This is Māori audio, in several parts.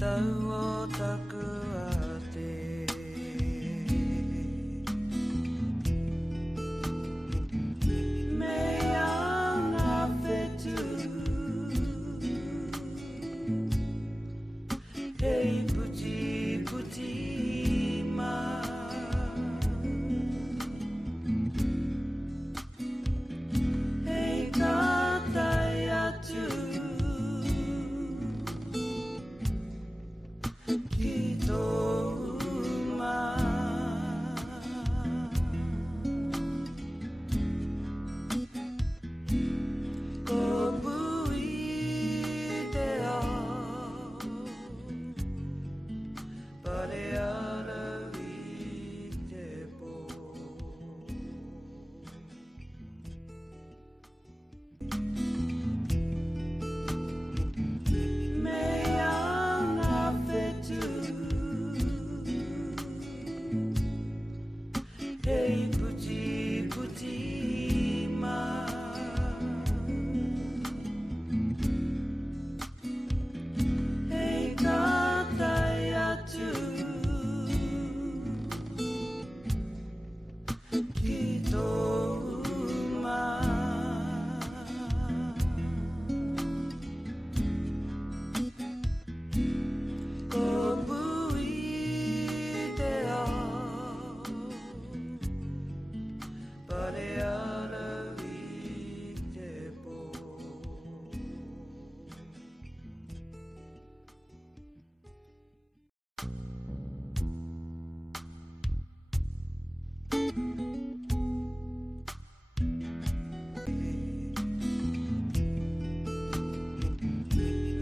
tau o taku a te mea ngā whetū hei puti puti ma hei kātai atu ki Tohu ma ko pui te ao pare ara i te pō mea ngā whetū hei puti puti ma hei kātai atu ki Tohu ma ko pui te ao pare ara i te pō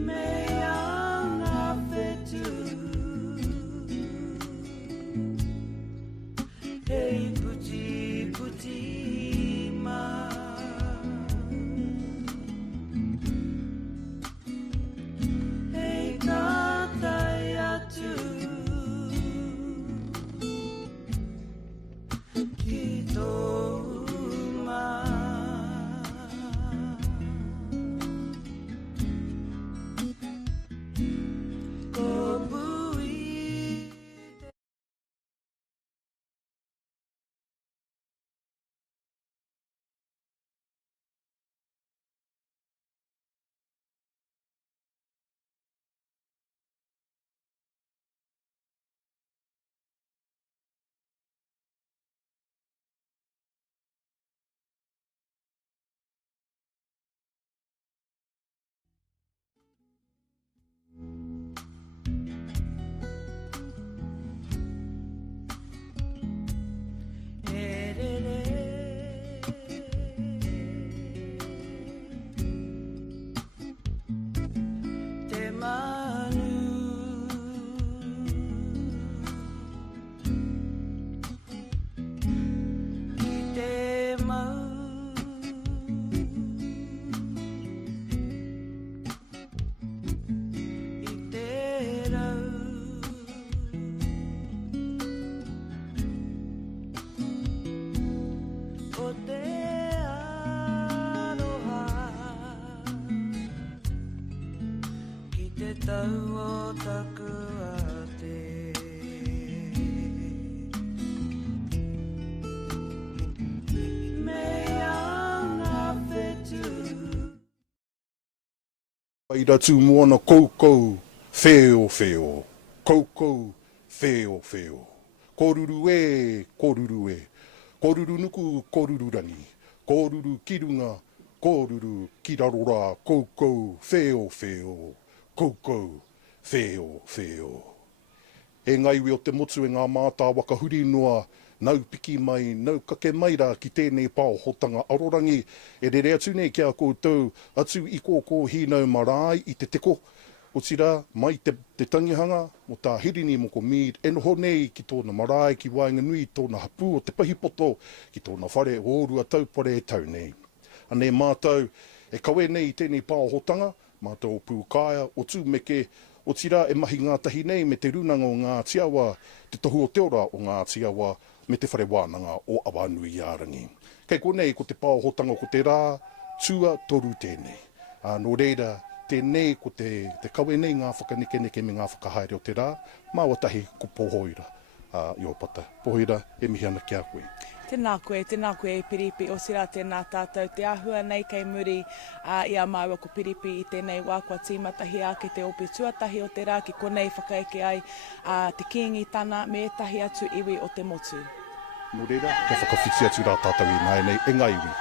mea ngā whetū hei puti puti ma hei kātai atu ki Tohu ma ko pui te manu ki te mau i te rau o te aroha ki te tau o taku a te mea ngā whetū Ira tū moana koukou wheo wheo. Koukou wheo wheo. Koruru e, koruru e. Koruru nuku, koruru rangi. Koruru kirunga, koruru kirarora. Koukou wheo wheo. Koukou wheo wheo. E ngaiwi o te motu e ngā mātā waka huri noa, nau piki mai, nau kake mai rā ki tēnei pāo hotanga arorangi, e rere atu nei kia koutou, atu i kōkō hīnau marae i te teko, o tira mai te tangihanga, o tā Hirini Moko Mead, e noho nei ki tōna marae, ki Wānanga tōna hapu o te pahipoto, ki tōna whare, ōrua taupare e tau nei. Ane mātou, e kawe nei i tēnei pāo hotanga, mātou pūkāia, o tūmeke, o tira e mahi ngātahi nei me te Rūnanga o Ngāti Awa, te Tohu o Te Ora o Ngāti Awa, me te Whare Wānanga o Awanuiārangi. Kei konei ko te pāohotanga ko te rā, tua toru tēnei. Nō reira, tēnei ko te kawe nei ngā whakaneke me ngā whakahaere o te rā, māwatahi ko pohoira i o pata. Pohoira, e mihi ana ki a koe. Tēnā koe Piripi, o sira tēnā tātou te ahua nei kei muri i a māua ko Piripi i tēnei wā kua tīmatahi a ke te opi tuatahi o te rā ki konei whakaeke ai te kingi tana me tahi atu iwi o te motu. Nō reira, te whakawhiti atu rā tātou i mai nei, e ngā iwi.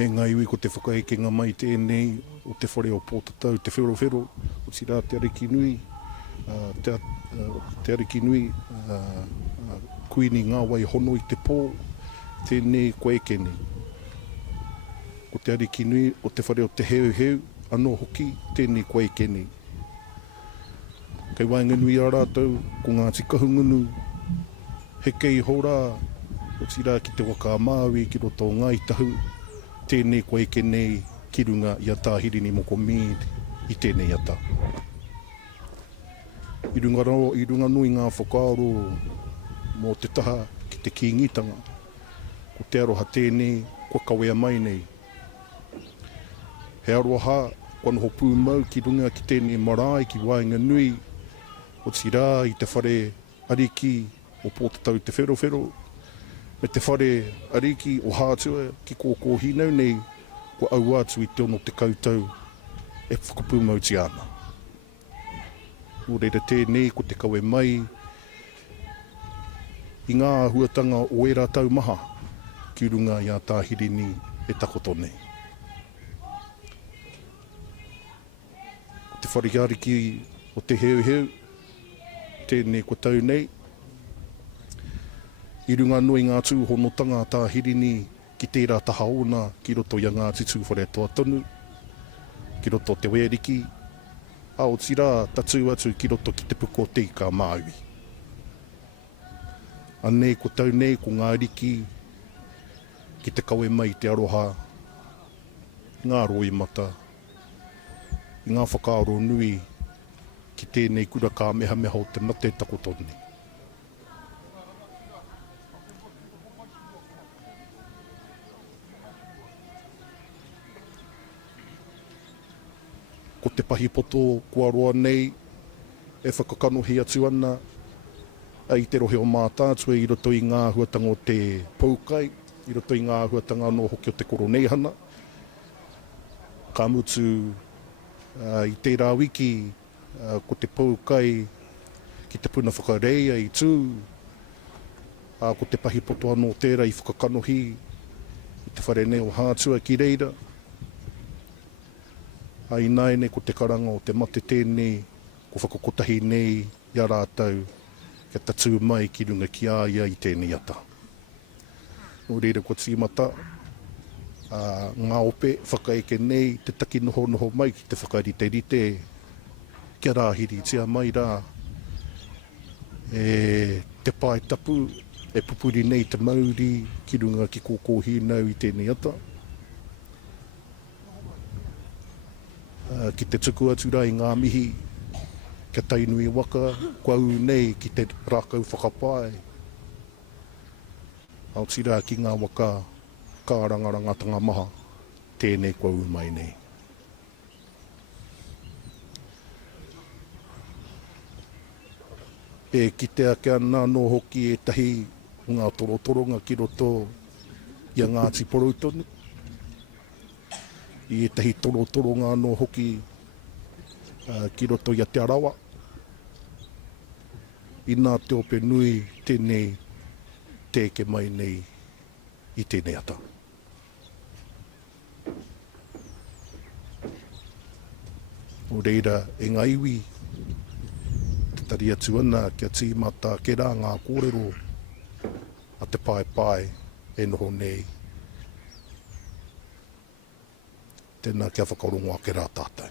E ngai ui ko te whakaeke ngā mai tēnei o te whare o pōtatau, te whero, o tira te ariki nui, te ariki nui, kuini ngā wai hono i te pō, tēnei koe kene. Ko te ariki nui o te whare o te heu, anō hoki, tēnei koe kene. Kei waenga nui a rātou, ko Ngāti Kahungunu, he kei hora, o tira ki te waka Māui, ki roto o Ngāi Tahu, tēnei koe kene ki runga i a tā Hirini Moko Mead, i tēnei ata. I runga nui ngā whakaaro mō te taha ki te kīngitanga, ko te aroha tēnei, kua kawea mai nei. He aroha, kua noho pūmau ki runga ki tēnei marae ki waenga nui, o tira i te whare ariki o pōtatau te whero, me te whare ariki o hātua ki kōkō hinau nei, kua au atu i te ono te kautau e whakapūmau ti ana. Nō reira tēnei ko te kawe mai, i ngā huatanga o e rātau maha, ki runga i a tā Hirini e takoto nei. Ko te whare ariki o te heu, tēnei ko tau nei. I runga nui ngā tūhonotanga tā Hirini ki tērā taha ona ki roto i a Ngāti Tūwhare toa tonu, ki roto te weriki, a o tira tatu atu ki roto ki te puko te ika Māui. A nei ko tau nei ko ngā riki ki te kawe mai te aroha, ngā roi mata, i ngā whakaaro nui ki tēnei kura ka meha o te mate takotoni. Ko te pahipoto kua roa nei, e whakakanohi atu ana, ai te rohe o Mataatua i roto i ngā huatanga o te paukai, i roto i ngā huatanga no hoki o te koroneihana. Ka mutu i tērā wiki, ko te paukai ki te puna whakareia i tū, ko te pahipoto anō tērā i whakakanohi, i te whare nei o hātua ki reira. Ai nai nei ko te karanga o te mate tēnei, ko whakakotahi nei i a rātau, kia tatu mai ki runga ki āia i tēnei ata. Nō reira ko tīmata, ngā ope whakaeke nei, te taki noho mai ki te whakarite, kia rāhiri tia mai rā, te pae tapu, e pupuri nei te mauri ki runga ki kōkō hinau i tēnei ata. Ki te tuku atu rā i ngā mihi, kia tainui waka, kua u nei ki te rākau whakapae. Au tira ki ngā waka, kā rangarangatanga maha, tēnei kua u mai nei. E ki te ake ana no hoki e tahi ngā torotoronga ki roto i a Ngāti Porotonu. I e tahi torotoronga no hoki ki roto i a Te Arawa. I nā te ope nui tēnei tēke mai nei i tēnei ata. O reira e ngā iwi, tari atu ana kia tīmata ke rā ngā kōrero a te pae e noho nei. Tēnā kia whakarongoa ke rā tātai.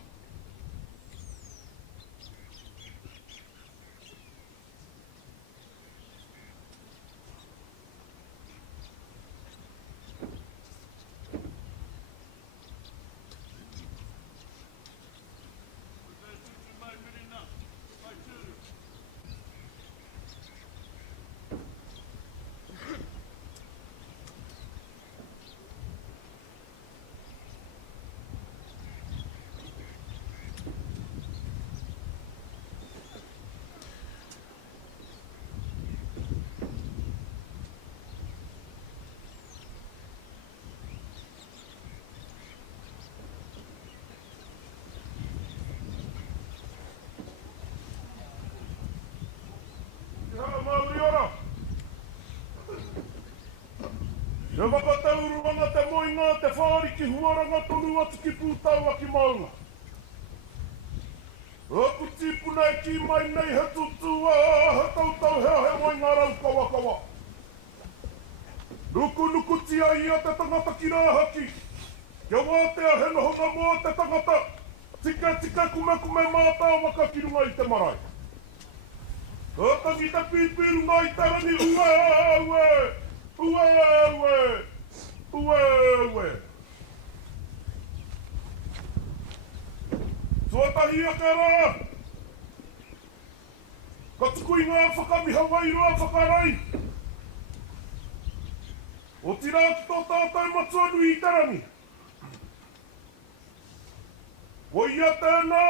Te whakatau Rūnanga te moinga te whāriki. ki huaranga tonu atu ki pūtaua ki maunga. Aku tipuna e ki mai nei he tutua, he tautau hea he mai ngā rau kawa. Nuku tia ia te tangata ki rāhaki. Kia wātea he nohonga mua te tangata. Tika kume mātā waka ki runga i te marae. Tangi te pīpirunga i te rani ue. Tūtahi a ka rā. Ka tuku i ngā whakamiha wairua whakarai. O tira ki tō tātou matuanu i te rani. Ko ia tēnā.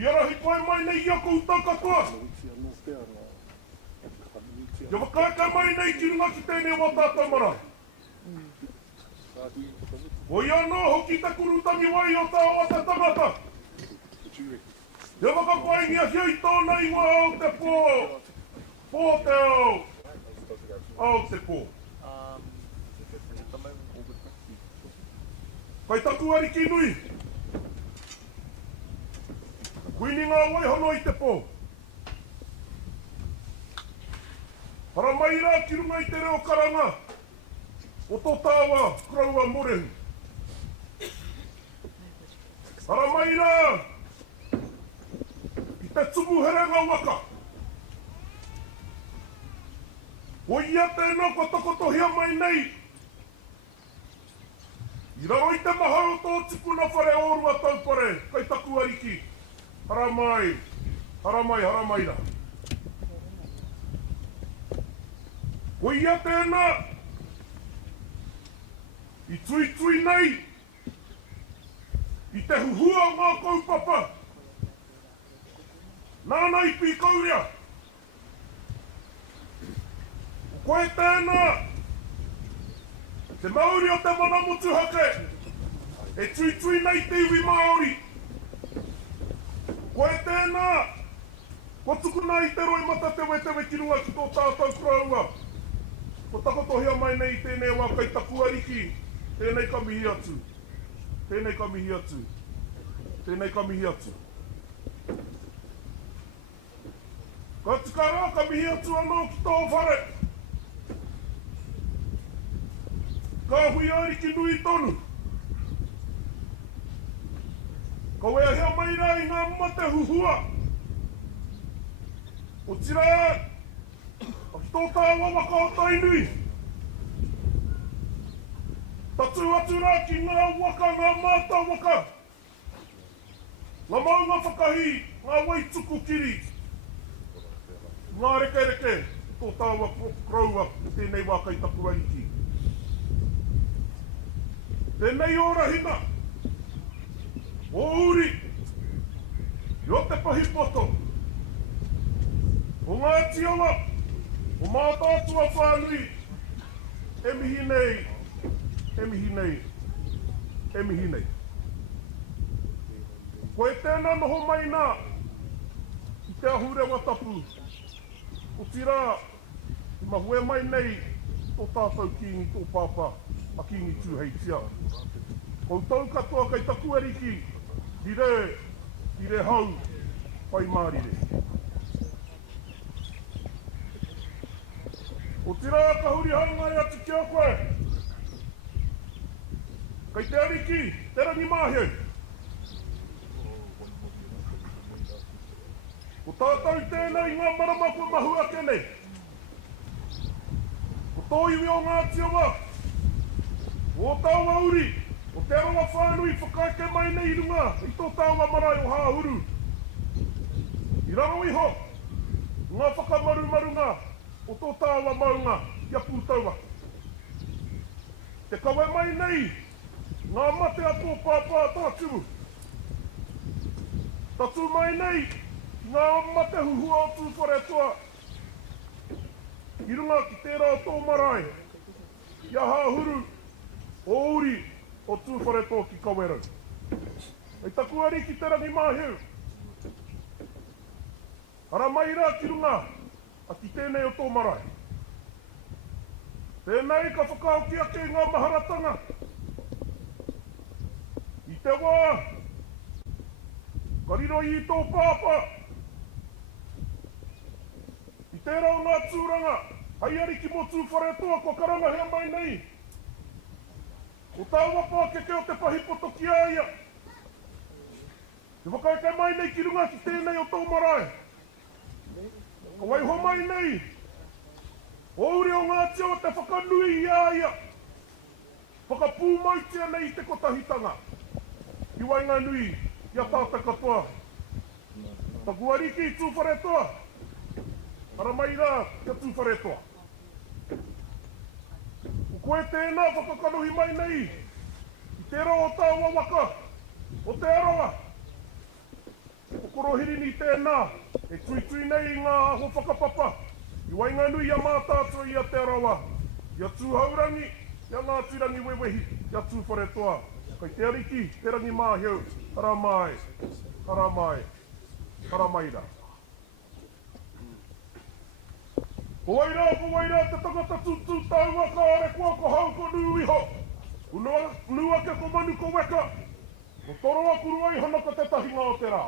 Ia rahi pai mai nei ia kou takatua. Ia whakaeke mai nei ki runga ki tēnei wā tātou marae. Ko ia nō hoki te kurutangi wai o tā o te tangata. Ia whakapaingia hiai tōna i wā au te pō. Pō te au. Au te pō. Kai taku ari ki nui. Kuini ngā waihono i te pō. Para mai rā ki runga i te reo karanga. O tō tāua kraua morehu. Para mai rā. I te tumu herenga waka. O ia tēnā ko takotohia mai nei. I raro i te mahau tō tipuna whare orua taupare. Kai taku ariki. Haramai rā. Ko ia tēnā, i tui nei, i te huhua o ngā kaupapa. Nāna i pī kauria. Koe tēnā, te mauri o te mana motu hake, e tui nei te iwi Māori. Koe tēnā, ko tukuna i te roi mata te wetewe ki runga ki tō tātou kraua. Ko takotohia mai nei i tēnei wā kai taku ariki, tēnei ka mihi atu. Ka tika rā ka mihi atu anō ki tō whare. Ka hui ariki nui tonu. Ka wea hea mai rā i ngā mate huhua. O tira, a ki tō tāua waka o tainui. Tatu atu rā ki ngā waka, ngā māta waka. Ngā maunga whakahi, ngā waituku kiri. Ngā reke, tō tāua kraua, tēnei wā kai taku ariki. Tēnei ora hinga. O uri, i o te pahipoto, o Ngāti Awa, o Mataatua whānui, e mihi nei. Ko e tēnā noho mai nā, i te ahurewa tapu, o tira, i mahue mai nei, o tātou kingi tō pāpā, a kingi tūheitia. Ko tau katoa kai taku ariki, Dire hau, pai mārire. O tira ka huri haungai atu ki a koe. Kai te ariki, te rangi māheu. O tātou tēnei ngā maramako mahu ake nei. O tō iwi o Ngāti Awa. O tāua uri. O te awa whānui whakaeke mai nei runga, i tō tāua marae o hāhuru. I raro iho, ngā whakamarumarunga o tō tāua maunga, ia pūtaua. Te kawe mai nei, ngā mate a tō pāpā tāturu. Tatu mai nei, ngā mate huhua o tū whare toa. I runga ki tērā tō marae, ia hāhuru, o uri, o tūwhare tō ki kawerau. Ei taku ariki te rangi māheu. Ara mai rā ki runga, a ki tēnei o tō marae. Tēnei ka whakaoki ake ngā maharatanga, te wā, ka riro i tō pāpā. I tērā o ngā tūranga, hai ari ki mō tū whare toa, ko karanga hea mai nei. O tā wapa keke o te pahipoto ki aia. Te whakaeke mai nei ki runga ki tēnei o tō marae. Ka waiho mai nei. O uri o Ngāti Awa te whakanui i aia. Whakapūmautia nei i te kotahitanga. I Wainganui, i a tāta katoa. Taku ariki i tūwhare toa. Ara mai rā, kia tūwhare toa. O koe tēnā whakakanuhi mai nei. I tērā o tāua waka. O te aroa. O koro hirini tēnā. E tui nei i ngā aho whakapapa. I Wainganui i a Mataatua i a Te Ora. I a Tūhaurangi, i a Ngāti Rangi wewehi, i a tūwhare toa. Kai te ariki, te rangi māheu. Hara mai, hara mai, hara mai rā. Ko waira, te tangata tūtū taua ka are kua ko hau ko nūiho. Nua ke ko Mānuka weka. Ko toroa kuruai hanaka te tahinga o te rā.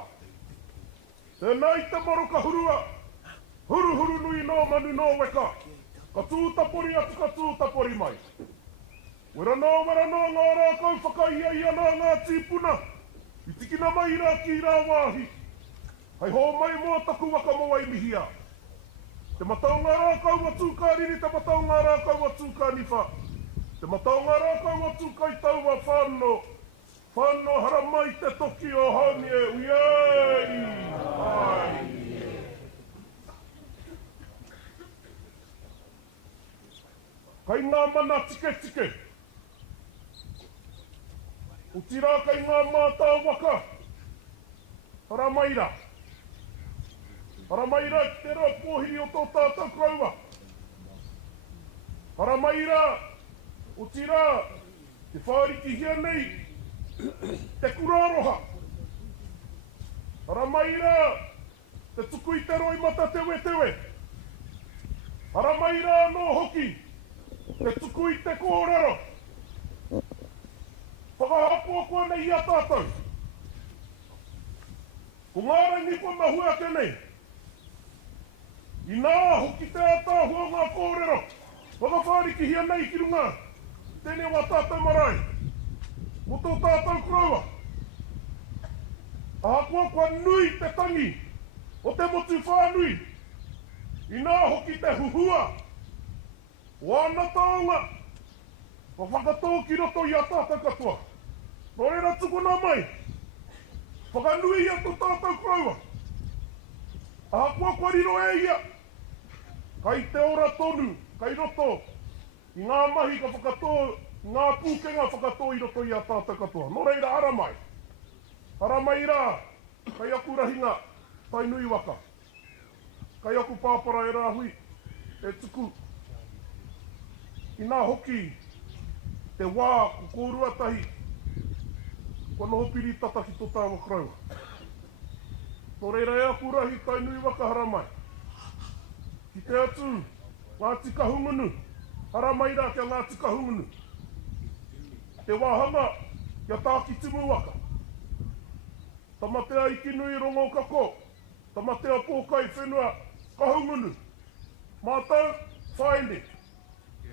Tēnei te maro ka hurua. Huru nui nō manu nō weka. Ka tūtapori atu ka tūtapori mai. Wera nō ngā rākau whakaia ia nā ngā tīpuna. I tikina mai rā ki rā wāhi. Hei hō mai mua taku waka moa i mihia. Te matau ngā rākau wa tūka riri, te matau ngā rākau wa tūka niwha. Te matau ngā rākau wa tūka i taua whāno. Whāno hara mai te toki o haumie. Uiei! Ai! Kai ngā mana tike. O tira kai ngā mātā waka. Hara maira. Hara maira ki te rā pōhiri o tō tātou kraua. Hara maira o tira te whāriki hia nei te kuraroha. Hara maira te tuku i te roi mata tewe. Hara maira no hoki. Te tuku i te kōrero. Whakahapua kua nei a tātou. Ko ngāra nipa mahua ke nei. I nā hoki te ātāhua ngā kōrero. Whakawhāriki hia nei ki runga. Tēnei wā tātou marae. Mo tō tātou kraua. Ahakua kua nui te tangi. O te motu whānui. I nā hoki te huhua. Wāna taonga, o whakatū ki roto i a tātou katoa. Nō reira tukuna mai, whakanui atu tātou kraua. Ahakua kua riro e ia, kai Te Ora tonu, kai roto, i ngā mahi ka whakatū, ngā pūkenga whakatū i roto i a tātou katoa. Nō reira ara mai. Ara mai rā, kai aku rahinga, tai nui waka. Kai aku pāpara e rā hui, e tuku. I nā hoki, te wā, ko kōruatahi, kua noho piri tataki tō tāua kraua. Nō reira e aku rahi tai nui waka hara mai. Ki te atu, Ngāti Kahungunu, hara mai rā kia Ngāti Kahungunu. Te wāhanga, kia tāki timu waka. Tamatea iki nui rongo kako, tamatea pōkai whenua Kahungunu. Mātau, find it.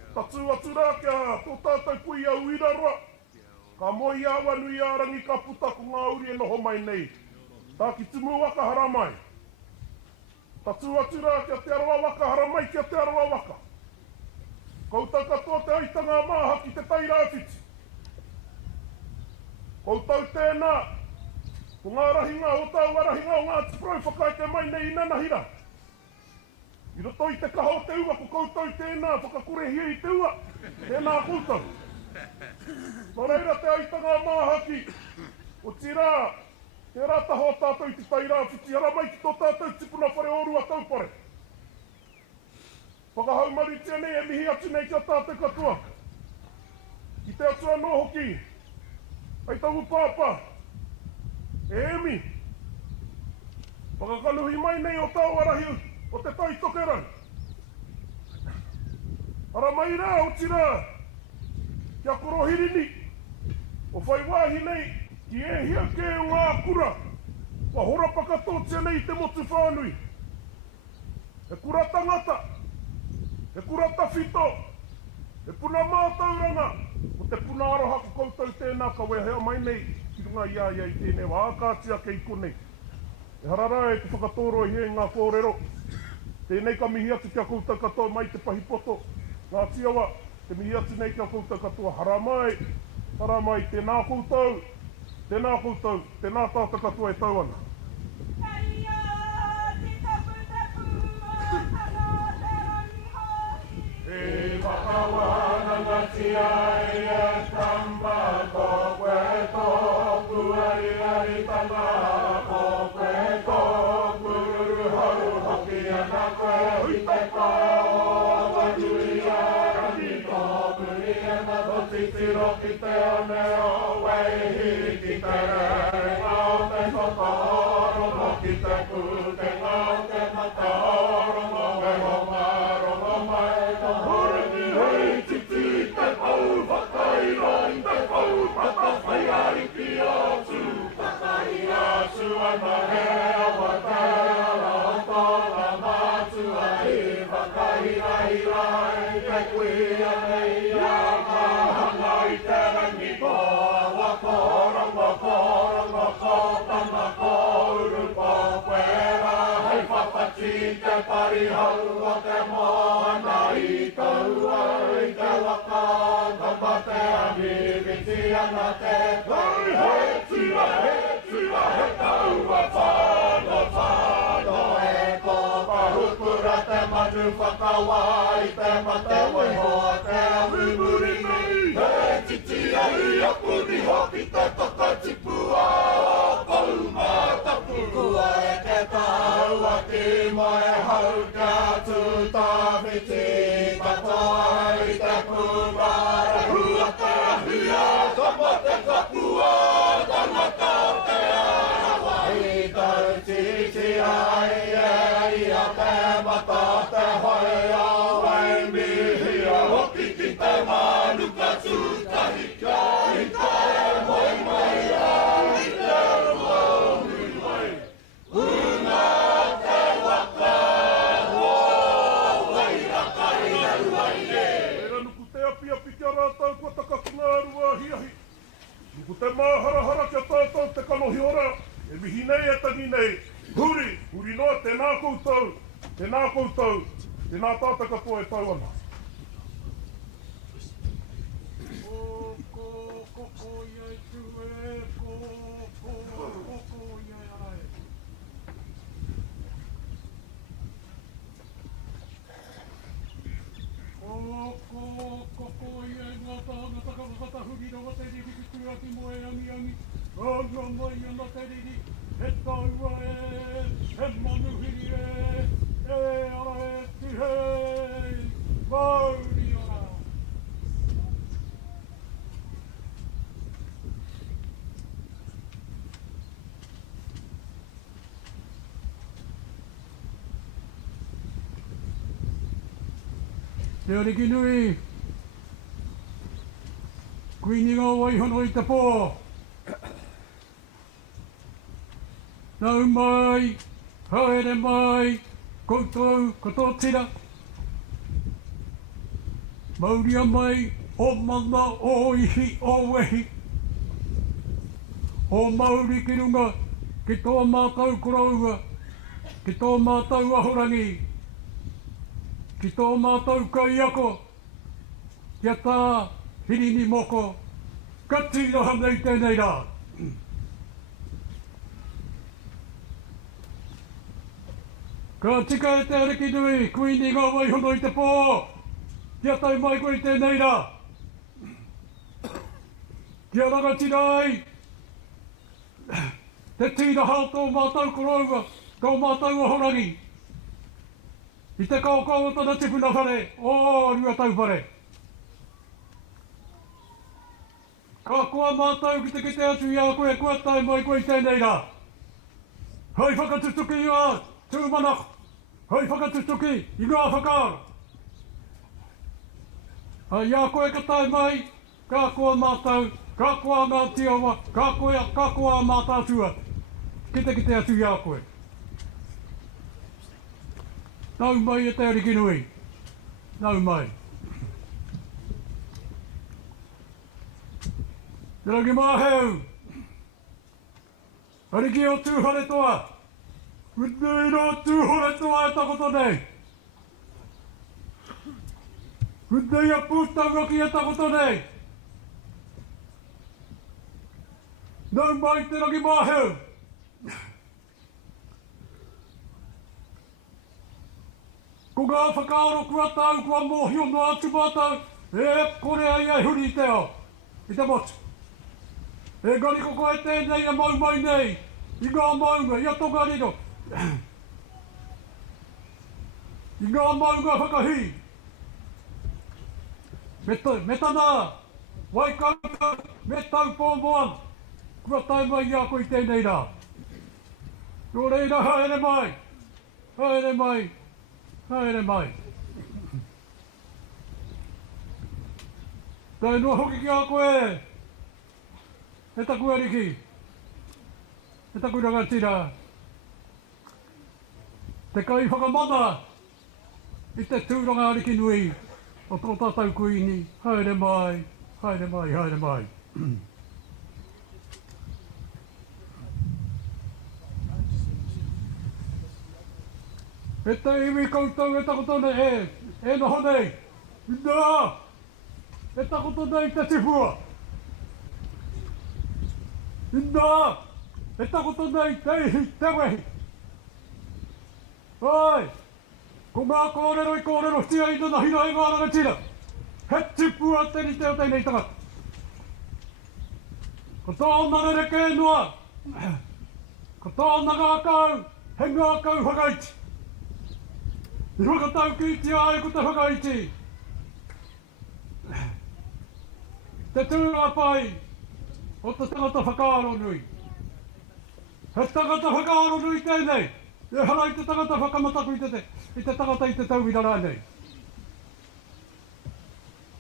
Tatu atu rā kia tō tātou pui a uiraroa. Ka moi Awanuiārangi ka puta ko ngā uri e noho mai nei. Tā ki tumu waka hara mai. Tatu atu rā kia te aroa waka hara mai kia te aroa waka. Koutou katoa te aitanga māha ki te tairāwhiti. Koutou tēnā, ko ngā rahinga o tāua rahinga o ngā tiprau whakaeke mai nei inanahira. I roto i te kaho te ua, ko koutou tēnā, whakakurehia i te ua, tēnā koutou. Nō reira te aitanga māhaki, o tira, te rataho tātou i te tairāwhiti, hara mai ki tō tātou tipuna whare orua taupare. Whakahau tia nei e mihi atu nei kia tātou katoa. I te atua nō hoki, ai tavu pāpā, e emi. Whakakanuhi mai nei o tāua rahi, o te tai tokerau. Ara mai rā, o tira, kia koro hirini, o whai wāhi nei, Ki e hia ke o ngā kura. Wa hora pakatōtia nei te motu whānui. E kura tangata. E kura tawhito. E puna mātauranga. O te puna aroha ko koutou tēnā ka wehea mai nei. Ki runga ia i tēnei wa ākātia kei konei. E harara e te whakatoro i he ngā kōrero. Tēnei ka mihi atu kia koutou katoa mai te pahipoto. Ngāti Awa, te mihi atu nei kia koutou katoa. Haramai, haramai, tēnā koutou. Tēnā koutou, tēnā tāta katoa e tau ana. E whakawānanga ti ai e tamba ko koe tōku ari tanga ko koe tōku ruru hau hoki ana koe i te kao Awanuiārangi tōku i ana to titiro ki te one o weihi ki te renga o te whakarongo ki te kutenga o te mataorongo e ho marongo mai Horiki hei titi te pau whakaira I te pau pata whaiari ki atu Whakai atu ana he awa te ala o tōna mātua I whakaira I rai te kuia nei a mahanga I te rangi ko awa korongo tama ko uru ko kwera Hei whapati te pari hau o te moana I taua I te waka Tama te ahiriti ana te Hei he tua he taua whano e ko pahukura te manu whakawa I te mate waiho te awimuri Hei titi ai a puni hoki te takatipua Pau mātapu Kua e ke taua ki moe hau ka Tūtahi katoa I te kumara Hua te ahia Kama te kapua Tangata te arawa I tau titi ai e Ia te mata te hoi a wai mihia Hoki ki te Mānuka Tūtahi I te moi mai a I te rua mai Ūhunga te waka Kua takatunga arua hiahi. Nuku te māharahara kia tātou te kanohi ora. E mihi nei e tangi nei. Huri noa tēnā koutou. Tēnā koutou. Tēnā tāta katoa e tau ana. Koko iai tue. Koko iai arai. Koko iai ngā tāna takawakata huri rawa te riri ki tua ki moe angi. Anga mai ana te riri. He taua he manuhiri e ara e tihei. Mauri ora. Te oriki nui, kuininga waihono I te pō. Nau mai, haere mai, koutou, koto tira. Mauria mai, o mana, o ihi, o wehi. O Mauri ki runga, ki tō mātau koraua, ki tō mātau ahorangi. Ki tō mātau kaiako, kia tā Hirini Moko, ka tira nei tēnei rā. Ka tika e te ariki nui, kuini ngā waihono I te pō, kia tai mai koe tēnei rā. Kia rangatira ai, te tira hao tō mātau koraua, tō mātau ahorangi. I te kaukau o tana tipuna whare, o rua tau whare. Ka kua mātau ki te kite atu I a koe, kua tai mai koe tēnei rā. Hei whakatutuki I a tūmanako, hei whakatutuki I ngā whakaara. Hei a koe ka tai mai, ka kua mātau Ka koa Ngāti Awa, ka koa Mataatua. Kite atu i a koe. Nau mai e te ariki nui. Nau mai. Te rangi māheu. Ariki o tūhare toa. Whenei no tūhare toa e takoto nei. Whenei a pūtangaki e takoto nei. Nau mai te rangi māheu. Ko ngā whakaaro kua tau kua mōhio no atu mātau, kore ai ai huri i te ao, i te motu. Gari ko koe tēnei a mau mai nei, i ngā maunga, i a tonga rino. I ngā maunga whakahi. Me tana, wai kauka, me tau pōmoan, kua tai mai i a koe tēnei rā. Nō reira haere mai, haere mai. Haere mai. Tai noa hoki ki a koe. E taku ariki. E taku rangatira. Te kai whakamana. I te tūranga ariki nui. O tō tātou kuini. Haere mai. Haere mai, haere mai. E te iwi koutou e takoto nei e noho nei. Nā! E takoto nei te tifua. Nā! E takoto nei te ihi te wehi. Ai! Ko ngā kōrero i kōrero tia i nana hina e ngāranga tira. He tifua teni te o teinei tangata. Ko tōna rereke noa. Ko tōna ngā kau. He ngā kau whakaiti. I whakatau ki te ai ko te whakaiti. Te tūra pai o te tangata whakaaro nui. He tangata whakaaro nui tēnei. E hara i te tangata whakamataku i te tangata i te tauira rā nei.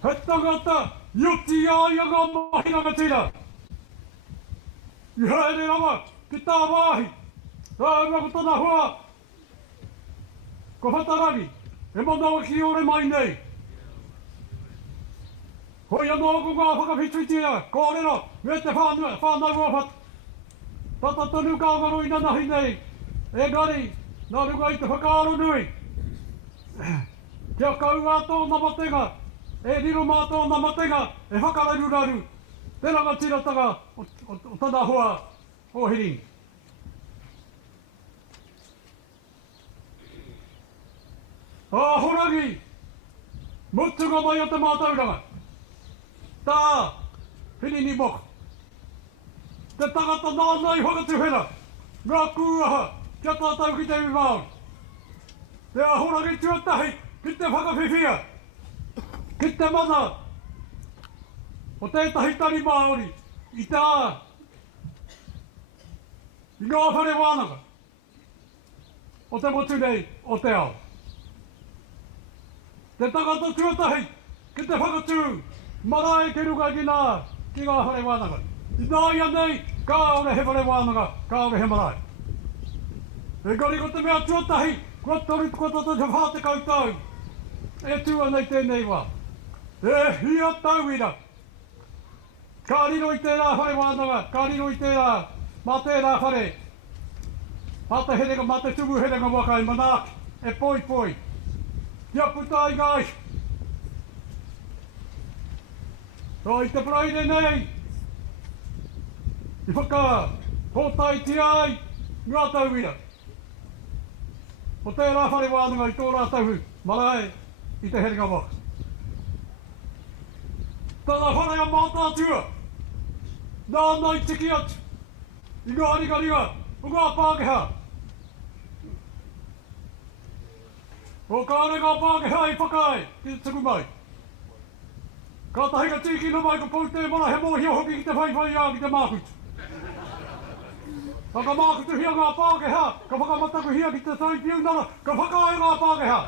He tangata iuti ai a ngā mahiranga tira. I haere rawa ki tā wāhi. Rāua ko tana hoa. Ko whatarangi, e manawa ki ore mai nei. Hoi anō ko ngā whakawhitu tira, kōrero, me te whānau o what. Tata tonu kāngaro i nanahi nei, e gari, nā runga i te whakaaro nui. Kia kaua tōna matenga, e riro mā tōna matenga, e whakararu. Te ranga tiratanga o tana hoa o Hirini. Horangi, mutunga mai o te mātauranga. Tā, Hirini Moko. Te tangata nāna i whakatū hera. Ngā kūaha, kia tātou ki te Māori. Te ahorangi Tūtahi, ki te whakawhiwhia. Ki te mana. O tētahi tari Māori, i tā. I ngā Whare Wānanga. O te motu nei, o te ao. Te tangata Tūtahi, ki te whakatū, marae ke runga ki ngā Whare Wānanga. I nā ia nei, kāore he Whare Wānanga, kāore he marae. E gari ko te mea Tūtahi, kua tori kua tata te whāte koutou. E tua nei tēnei wā. E hia tauira. Ka riro i tērā Whare Wānanga, ka riro i tērā, mā tērā whare. Mā te herenga, mā te tumu herenga wakai manaki, e poi. Kia putai gai. Tō i te praire nei. I whaka pōtai ti ai ngā tauira. O tērā Whare Wānanga i tōrā Tohu, marae i te herenga waka. Tāna whare a Mataatua. Nāna i tiki atu. I ngā ringa, o ngā Pākehā. O kāre ngā Pākehā i whakae, ki te tuku mai. Ka tahinga tiki no mai ko poute mara he mōhio hoki ki te whaiwhai a ki te mākutu. Ka mākutu hia ngā Pākehā, ka whakamataku hia ki te taupiu nara, ka whakae ngā Pākehā.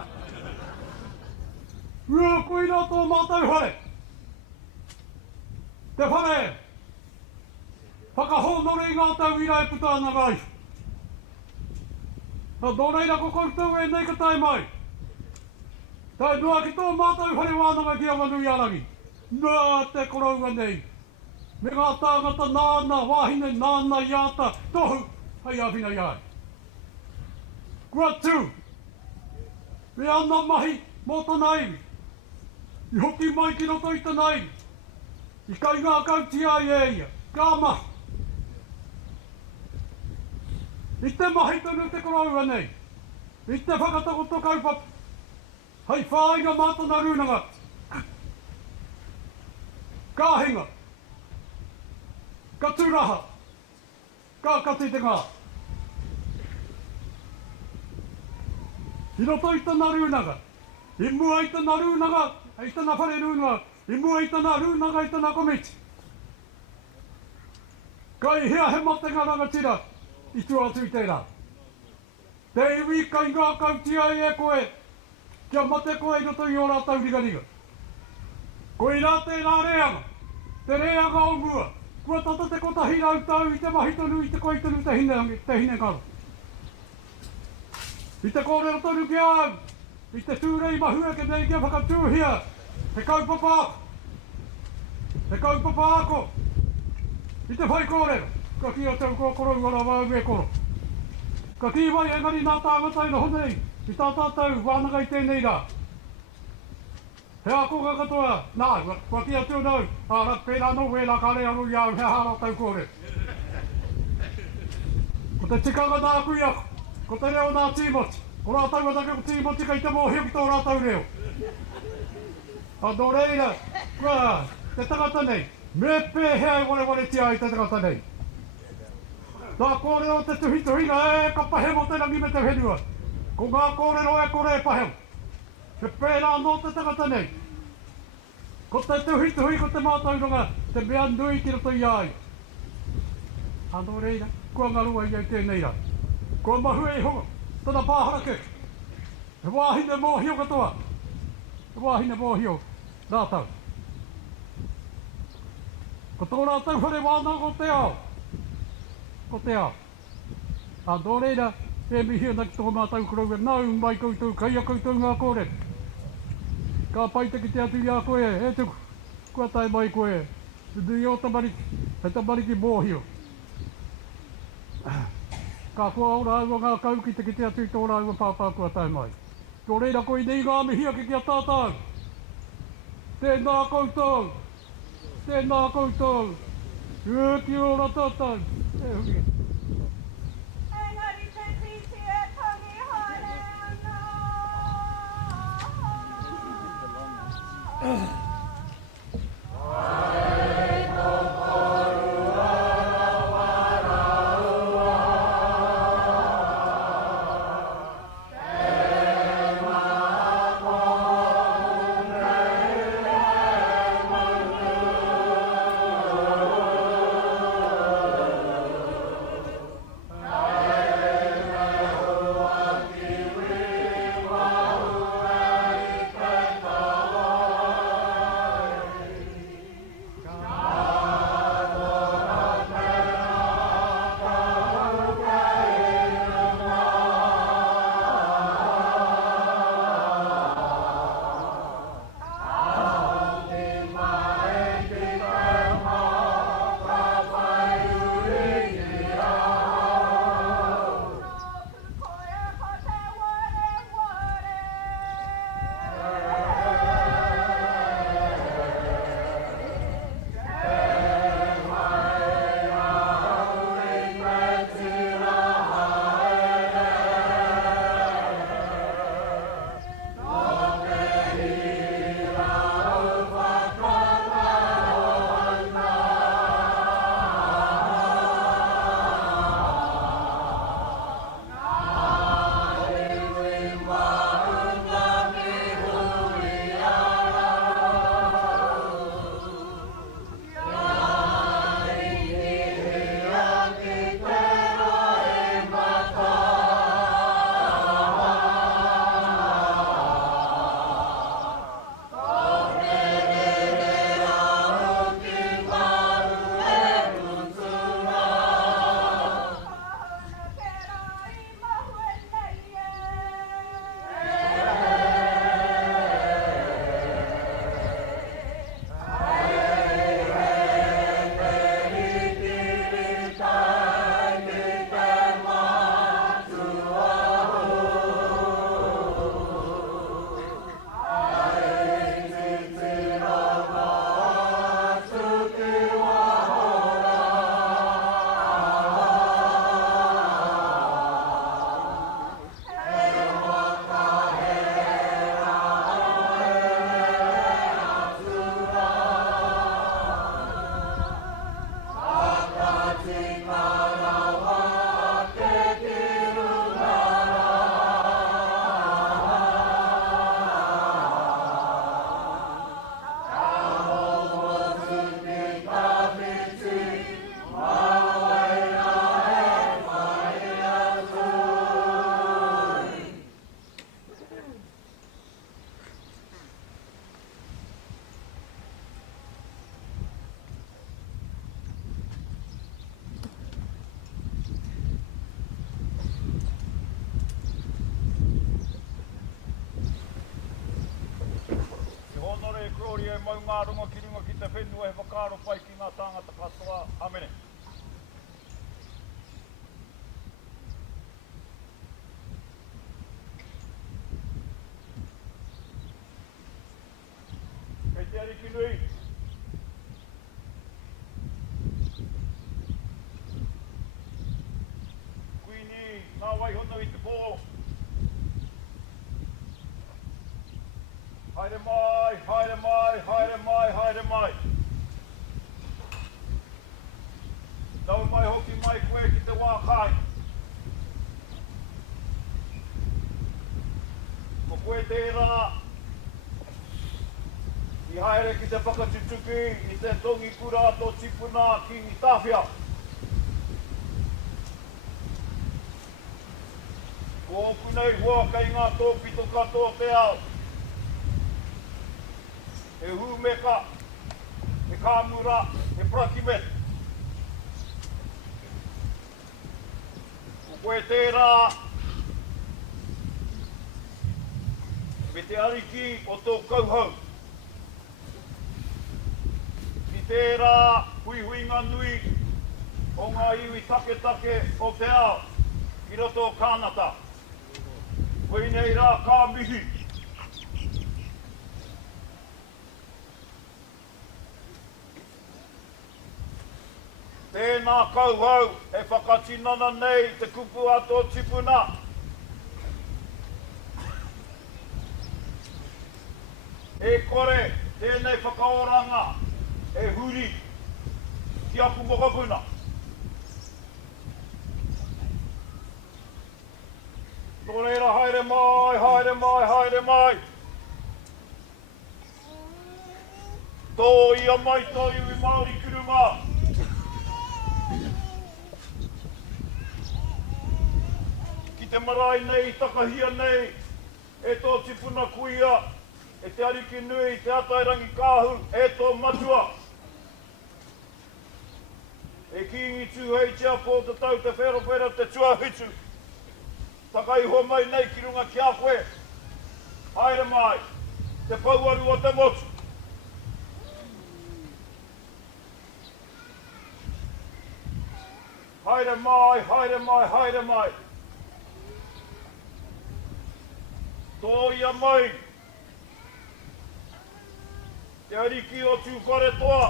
Ua koina tō mātau whare. Te whare, whakahonore ngā tau ira e puta ana ngai. Nā dōreira ko koutou e nei ka tai mai. Tai nua ki tō mātou Whare Wānanga ki Awanuiārangi. Nā te koraua nei. Me ngā tāngata nāna, wāhine nāna iāta, tohu, hei awhina iai. Kua tū, me ana mahi mō tana iwi. I hoki mai ki roto i tana iwi. I kai ngā kauti ai e ia, kā mahi. I te mahi tonu te koraua nei. I te whakatakoto kaupapa. Hei whāinga mātana Rūnanga. Ka hinga. Ka tūraha. Ka kati te ngā. I roto i tana Rūnanga. I mua i tana Rūnanga. I tana Whare Rūnanga. I mua i tana Rūnanga i tana komiti. Ka i hea he matenga rangatira. I tua atu i tērā. Te iwi kai ngā kauti ai e koe. Kia mate koe i roto i ora tau riga. Ko i rā tērā reanga. Te reanga o mua. Kua tata te kotahi rau tau i te mahi tonu i te koe tonu te hine karo. I te kōrero tonu ki au. I te tūrei mahua ke nei kia whakatūhia. He kaupapa ako. He kaupapa ako. I te whai kōrero. Ka ki a tau kua korau ara wāu e koro. Ka ki wai engari nā tāngatai na honei. I tā tātou Wānanga i tēnei rā. He a koka katoa. Nā, kua ki a tū nau. Āra pēnā no wēla ka rea rui au he hara tau kore. Ko te tikanga nā kui ako. Ko te reo nā tīmoti. Ko rā tau atake ko tīmoti kei te mōhio ki tō rā tau reo. A dō reira, kua te tangata nei. Me pē hea i wale tia i te tangata nei. Tā kōrero te tuhi-tuhinga e ka pahe mo te rangi me te whenua. Ko ngā kōrero e kore e pahe. He pērā no te tangata nei. Ko te tuhi-tuhi ko te mātauranga, te mea nui ki roto i ai. Anō reira, kua ngarua i ai tēnei rā. Kua mahu e honga, tana pāharake. He wāhine mōhio katoa. He wāhine mōhio, rā tau. Ko tō rā tau Whare Wānanga ko te ao. Ko te ao. A dō reira, e mihia naki tō mātau korau e nau mai koutou, kai a koutou ngā kōre. Ka paita ki te atu i a koe, e tuku, kua tai mai koe. Nui o tamariki, he tamariki mōhio. Ka kua ora aua ngā kaukita ki te atu i tō rāua pāpā kua tai mai. Tō reira koe nei ngā mihia ki kia tātau. Tēnā koutou. Tēnā koutou. Ki ora tātau. E huki. Engari te titi e tangi haere ana. Rori e mau ngā runga ki runga ki te whenua he whakaaro pai ki ngā tāngata katoa. Amene. Kei te ariki nui. Kuini, ngā waihono i te pō. Haere mai, haere mai, haere mai, haere mai. Tau mai hoki mai koe ki te wākai. Ko koe te rā. I haere ki te whakatutuki, i te tongi kura tō tipuna ki i tāwhia. Ko oku nei hua kei ngā tōpito katoa te ao. E hūmeka, e kāmura, e prakimet. Ko koe tērā, me te ariki o tō kauhau. Ki tērā, huihuinga nui, o ngā iwi take o te ao, ki roto o kānata. Koe nei rā kā mihi. Tēnā kauhau e whakatinana nei te kupu ato tipuna. E kore, tēnei whakaoranga, e huri, ki aku mokapuna. Tō reira, haere mai, haere mai, haere mai. Tō ia mai tō iwi Māori kurunga. Te marae nei, takahia nei, e tō tipuna kuia, e te ariki nui, te Irirangi kāhu, e tō matua. E kiingi tūheitia pō te tau te wheropera te tuahitu. Takai hoa mai nei ki runga ki a koe. Haere mai, te pauaru o te motu. Haere mai, haere mai, haere mai. Tō ia mai, te ariki o tū whare toa,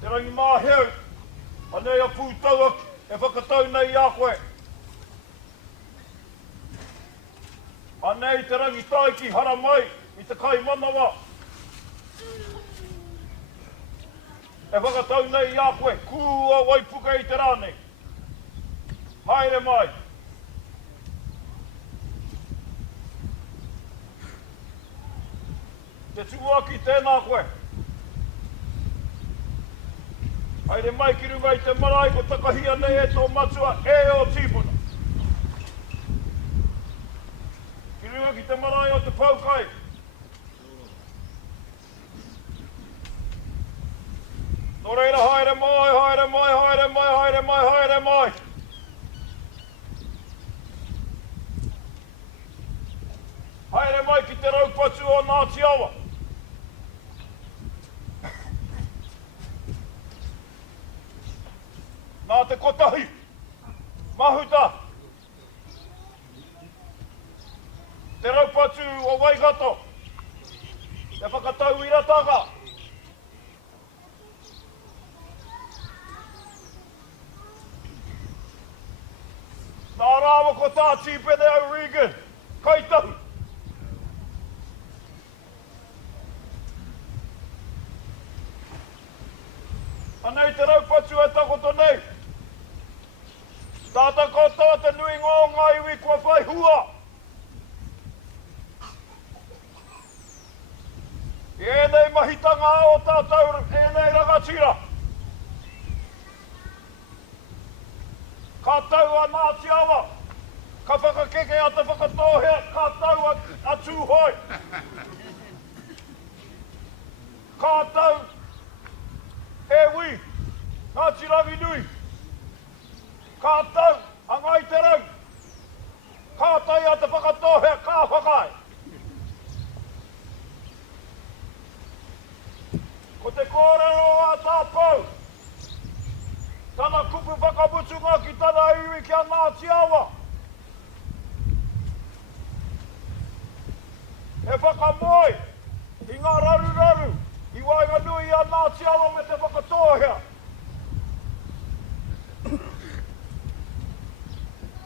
te rangi māheu, anei a pūtaua e whakatau nei a koe. Anei te rangi taiki hara mai i te kai manawa. E whakatau nei a koe, kua waipuka i te rānei. Haere mai. Te tuaki tēnā koe. Haere mai ki runga i te marae ko takahia nei e tō matua e o tīpuna. Ki runga ki te marae o te paukai. Nō reira haere mai, haere mai, haere mai, haere mai, haere mai. Haere mai ki te raupatu o Ngāti Awa. Nā te kotahi, mahuta, te raupatu o Waikato, te whakatau i ratanga. Nā rāwa ko tā tīpene au Regan, kaitahu. Anei te raupatu e takoto nei. Tāta kotoa te nui ngō ngā iwi kua whai hua. E nei mahitanga o tātou e nei rangatira. Ka tau a Ngāti Awa. Ka whakakeke a te whakatohea, ka tau a tūhoi. Ka tau e wi, Ngāti Rangi nui. Ka tau a ngai te rau. Ka tai a te whakatohea, ka whakai. whakamoe, i ngā raru, i wainga nui a Ngāti Awa me te whakatohea.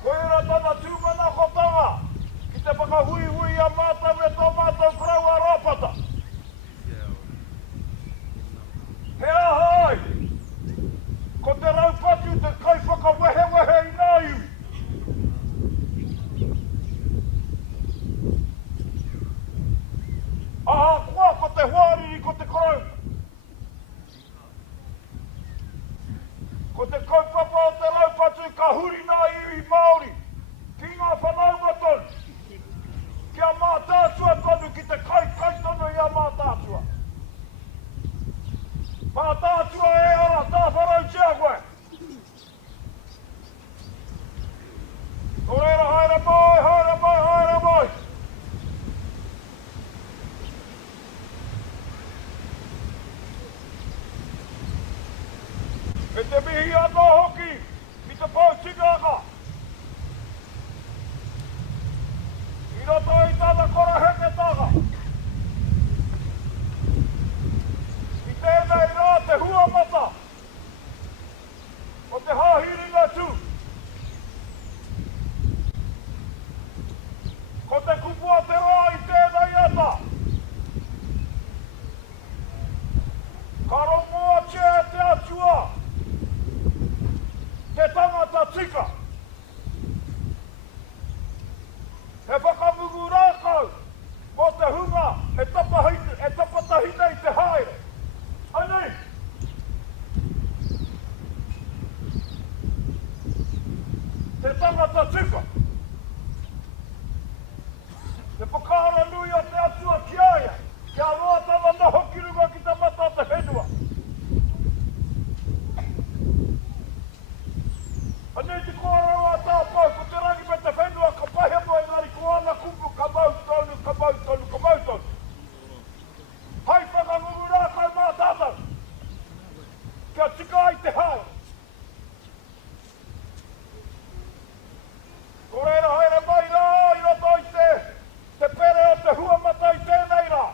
Koera tana tūmana kotanga, ki te whakahui a mātau me tō mātau krau a rāpata. He ahai, ko te raupatu te kai whakawehe i ngā iwi. Aha kua ko te huariri ko te krau. Ko te kaupapa o te raupatu ka huri nā iwi Māori, ki ngā whanau matonu. Kia Mātātua tonu ki te kai tonu i a Mātātua. Mātātua e ara tā wharau tia koe. Ko reira haere mai. E te mihi anō hoki, ki te pautinanga. I roto i tāna kora heketanga. I tēnei rā te huamata. O te hāhiringa tū. Ko te kupua te rā i tēnei ata. Ka rongoa tia e te atua. Te tangata tika. He whakamugu rākau mo te hunga e tapatahi nei te haere. Anei! Te tangata tika. Te whakaara nui o te atua ki aia. Kia roa tana noho ki runga ki te mata te whenua. Anei te kōrau a tāpau, ko te rangi me te whenua ka pahe mo e ngari ko ana kupu ka mautonu. Hai whakangungu rākau mā tātau. Kia tika ai te hao. Ko reira haere mai rā, i roto i te pere o te huamata i tēnei rā.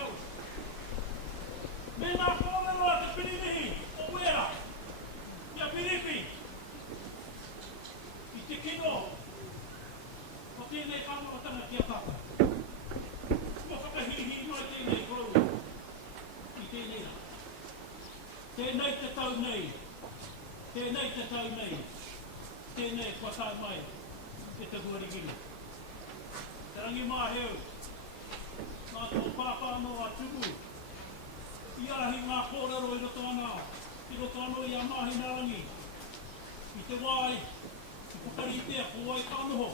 tau. Me ngā kōrero a te pirimihi o wera. Ia piripi. I te kino. O tēnei whāmaratanga ki a tata. Kua whakahihi mai tēnei korau. I tēnei rā. Tēnei te tau nei. Tēnei te tau nei. Tēnei kua tau mai. E te huarigiri. Te rangi māheu. Nā tō pāpāno a tuku. I arahi ngā kōrero i roto ana. I roto ano i Ūhunga. I te wai. I pukari i tea ko wai kānoho.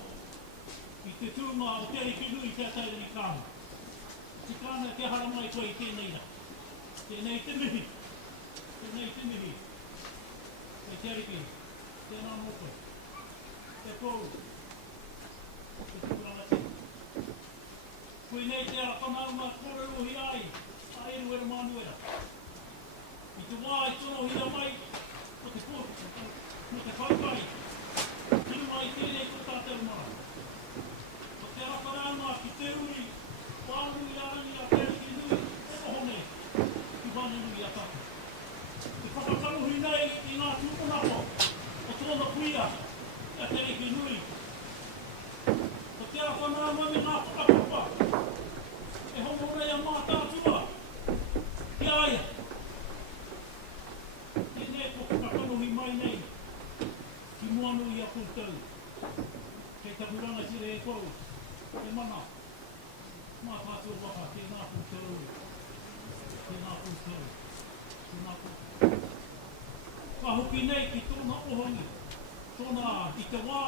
I te tūnga o te riki nui te atairi kāna. Te kāna te hara mai koe i tēnei rā. Tēnei te mihi. Tēnei te mihi. E te riki. Tēnā moko. Te kou. Te tukurangati. Koe nei te ara whanaunga kōrero hi ai. A eru era Mānuka. I te wai tono hira mai. O te kōrero. No te whaukai. Tinu mai tēnei ko tātou mara. O te raparanga ki te uri. Wānanga a te riki nui. O hone. Ki Wānanga a tātou. Te whakakaruhi nei i ngā tūponako. O tōna kuia. A te riki nui. O te raparanga me ngā whakapapa. E hongo rei a Mataatua. Ki aia. Tēnei ko whakakaruhi mai nei. Ki moanu i a koutou. Kei te huranga sire e kou. Te mana. Mātātua waka, tēnā koutou. Tēnā koutou. Tēnā koutou. Ka hoki nei ki tōna ohongi. Tōna i te wā.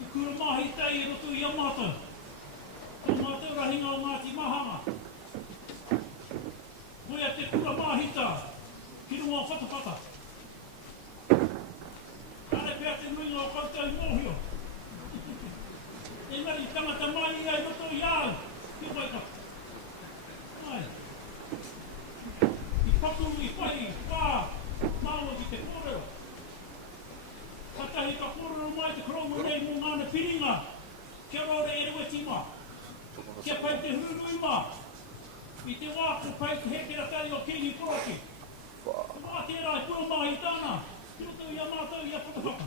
I kura mahi tei i roto i a mātou. Tō mātou rahinga o Ngāti Mahanga. Koe a te kura mahita. Ki runga o whatawhata. Kare pia te nuinga o koutou mōhio. Engari tangata mai i ai roto i au. Ki waika. Ai. I paku i whai, wā, māua ki te kōrero. Tatahi ka kōrero mai te krongo nei mō ngāna piringa. Kia rore e rue tima. Kia pai te hurui mā. I te wā ko pai te hekera tari o kiri koroki. Mā tērā e kura mahi tāna. Ki roto i a mātou i a whakawhaka.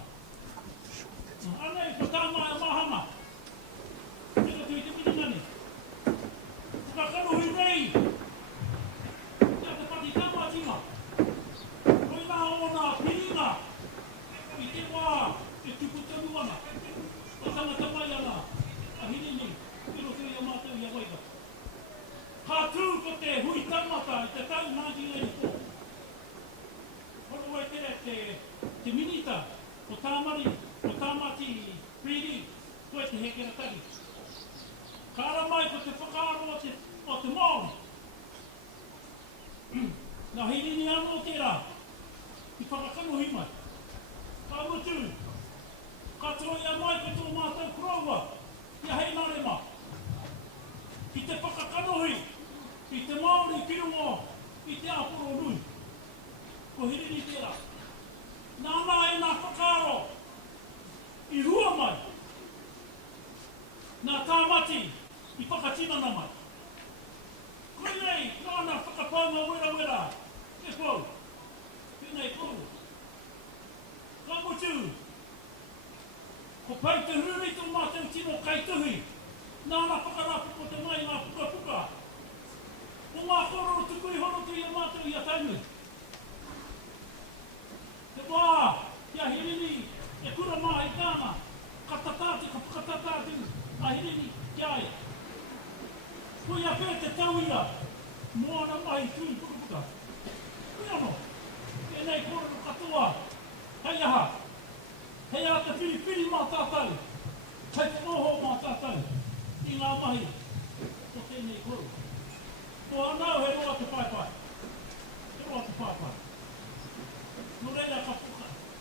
Anei, ko tā mai a mahanga. Tēnā tui te minangani. Whakakaruhi rei. Kia te pati tāmatinga. Koi nā o nā piringa. I te wā e tuku tanu ana. O tangata mai ana. A hirini. Ki roto i a mātou i a waika. Hātū ko te hui tamata i te tau 1984. Horo e te minita. O tāmari. O tāmati. Piri. Koe te hekera tari. Kāra mai ko te whakaaro o te Māori. Nā hirini anō tērā. I whakakanohi mai. Ka mutu. Ka troia mai ko tō mātou kuraua. Ia hei narema. I te whakakanohi. I te Māori kirungo. I te aporo nui. Ko hirini tērā. Nāna e nā whakaaro. I hua mai. Nā tāmati. I whakatinana mai. Koe nei, nāna whakapanga wera. E kou. Tēnei kou. Ka mutu. Ko pai te huri tō mātou tino kaituhi. Nāna whakarapu ko te mai ngā puka. O ngā kororo tukui horotu i a mātou i a tainu. Te wā, ia hirini, e kura mahi kāna. Ka tatāti, ka whakatatāti. A hirini, kia aia. Koe a pēr te tauira. Moana mai tui purupuka. Koe ano. Tēnei kororo katoa. Hei aha. Hei aha te whiri mā tātou. Hei whoho mā tātou. I ngā mahi. Ko tēnei kororo. Ko anau he roa te paipai. He roa te paipai. No reira ka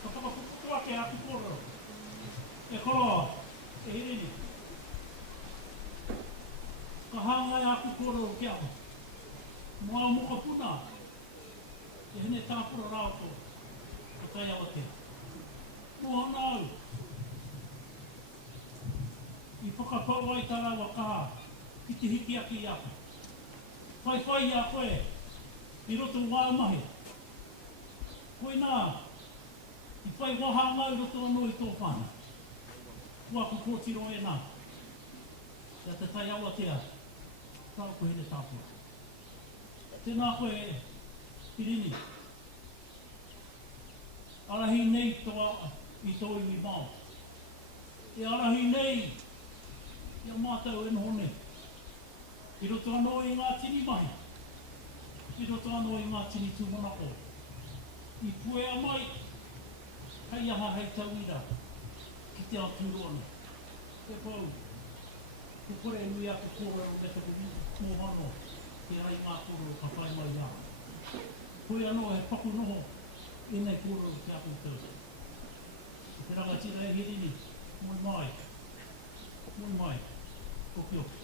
whakaputua ke haki kororo. E koroa. E hirini. Ka hāngai aku kōrero ki awa. Mua moka puna. E hene tāpura rāko. O tai awa te. Mua nāu. I whakapau ai tā rawa kaha. Ki te hiki aki i awa. whai a koe, I roto wā mahe. Koe nā, I whai wahanga I roto anō I tō whāna. Kua kukotiro e nā. Ia te tai awa tea, tāu koe hele tāpua. Tēnā koe, Hirini. Arahi nei toa I tō iwi māo. E arahi nei, ia mātau e nohone. I roto anō I ngā tini mahi. I roto anō I ngā tini tūmanako. I puea mai, hei aha hei tauira, ki te atūroana. Te pau, te kore e nui aku kōrero me te mōhano, te rai ngā kōrero ka whai mai ia. Koe anō he paku noho, e nei kōrero te aku tau. Te rangatira e Hirini, moi mai, moi mai, oki oki.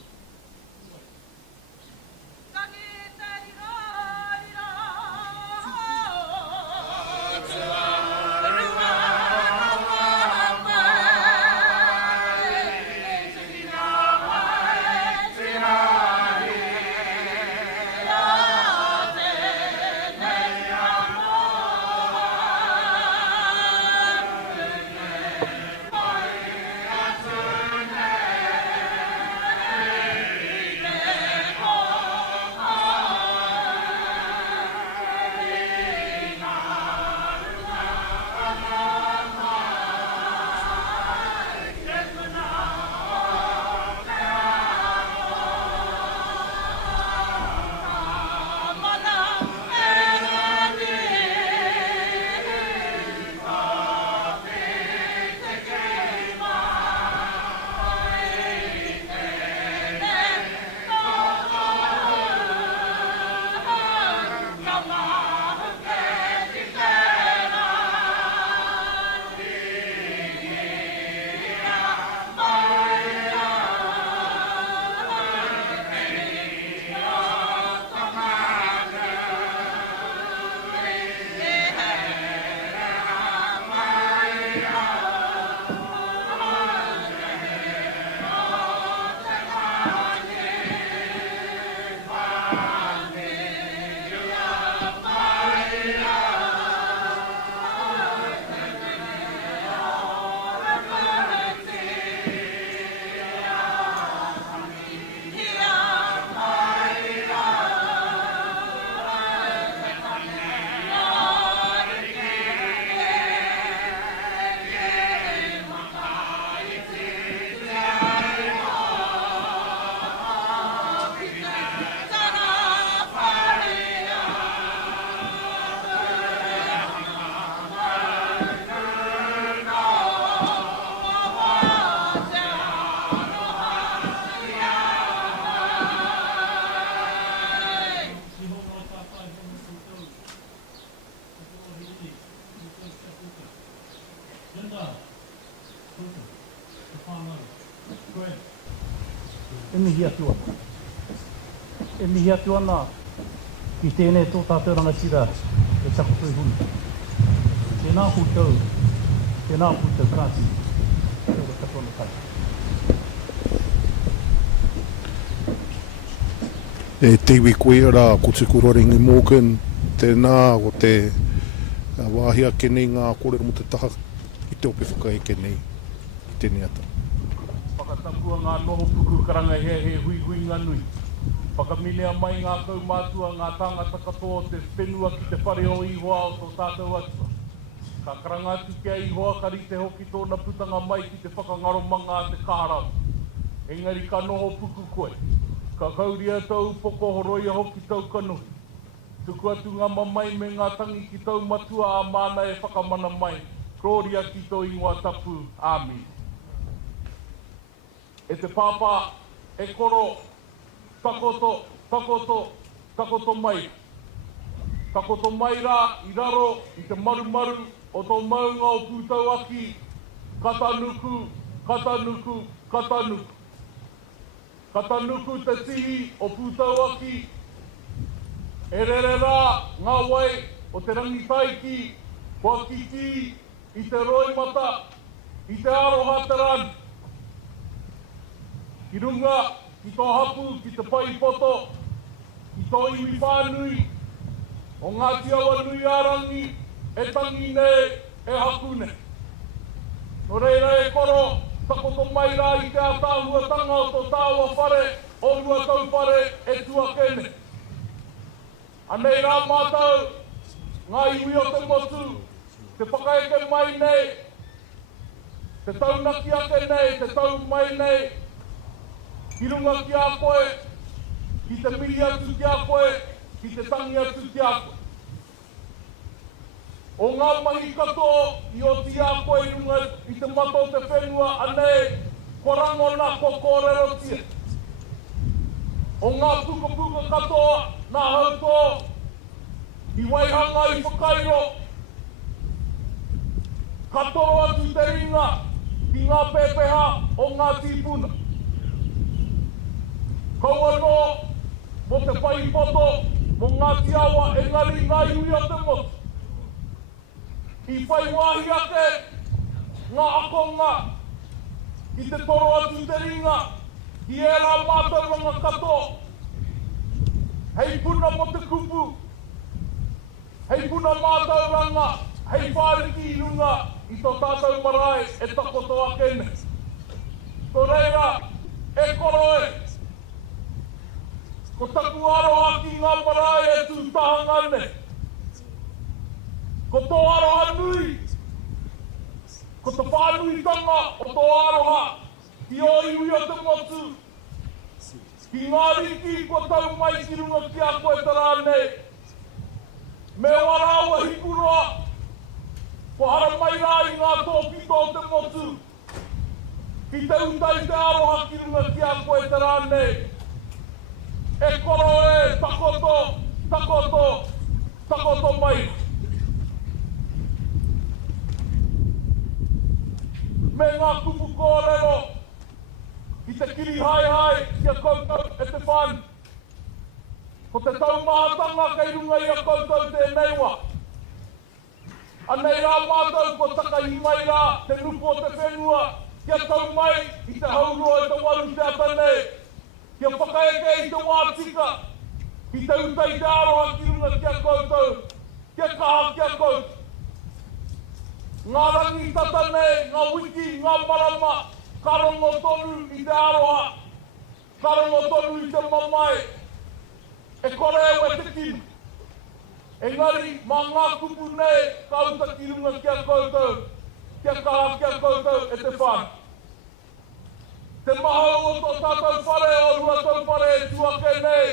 E mihi atu ana ki tēnei tō tātou rangatira e Chakotoi Huni. Tēnā pūtau kāti, te ora katono kai. E teiwi koe ara ko te Hirini Moko Mead, tēnā o te wāhia ke nei ngā kōrero mo te taha I te ope whakaeke nei I tēnei ata. Whakatakua ngā noho puku karanga he hui nganui. Whakaminea mai ngā kaumātua, ngā tāngata katoa te whenua ki te whare o ihoa o tō tātou atua. Ka karangatu kia ihoa ka rite hoki tōna putanga mai ki te whakangaromanga a te kārau. Engari ka noho puku koe. Ka kauria tau poko horoia hoki tau kanohi. Tuku atu ngā mamai me ngā tangi ki tau matua a mana e whakamana mai. Kloria ki tō ingoa tapu. Āmi. E te pāpā e koro takoto mai. Takoto mai rā I raro I te maru o tō maunga o pūtau aki. Katanuku. Katanuku te tihi o pūtau aki. E rere rā ngā wai o te rangi taiki. Kua kiki I te roimata. I te aroha te rani. Ki runga, ki tō hapu, ki te pai poto, I tō iwi whānui o Ngāti Awa Awanuiārangi e tangi nei e hakune. No reira e koro, takoto mai rā i te ātāhuatanga o tō tāua whare, o rua tau whare e tuakene. Anei rā mātau, ngā iwi o te motu, te whakaeke mai nei, te taunaki ake nei, te tau mai nei, ki runga ki a koe, ki te miri atu ki a koe, ki te tangi atu ki a koe. O ngā mahi katoa i o ti a koe runga i te mato te whenua anei, korangona ko kōrero tia. O ngā puka katoa nā hautoa, i waihanga i whakairo, katoa atu te ringa ki ngā pepeha o ngā tīpuna. Kaua no, mo te whaipoto, mo Ngāti Awa e ngari ngā iwi o te motu. I whai wāhi ake, ngā akonga, i te toro atu te ringa, i e rā mātauranga katoa. Hei puna mo te kupu, hei puna mātauranga, hei whāriki i runga, i tō tātou marae e takoto akene. Tō reira, e koroe, ko taku aroha ki ngā marae e tūtahangane. Ko tō aroha nui, ko te whānuitanga o tō aroha, ki o iwi o te motu, ki ngā riki ko tau mai ki runga ki a koe te rānei. Me waraua hikuroa, ko hara mai rā i ngā tōpito o te motu, ki te utai te aroha ki runga ki a koe te rānei. E koro e, takoto, takoto, takoto mai. Me ngā kupu kōrero, i te kiri hai, ki a koutou e te whānu. Ko te taumahatanga kei runga i a koutou te neiwa. Anei rā mātou ko taka i mai rā, te rupo te whenua, ki a tau mai i te haurua e te waru te atanei. Ki a whakaeke i te wātika, ki te utai te aroha ki runga ki a koutou, ki a kaha ki a koutou. Ngā rangi tatanei, ngā wiki, ngā marama, karongo tonu i te aroha, karongo tonu i te mamai, e koreo e te kinu. Engari, mā ngā kupu nei, ka uta ki runga ki a koutou, ki a kaha ki a koutou e te whānu. Te mahau o tō tātou whare o rua tau whare e tuake nei.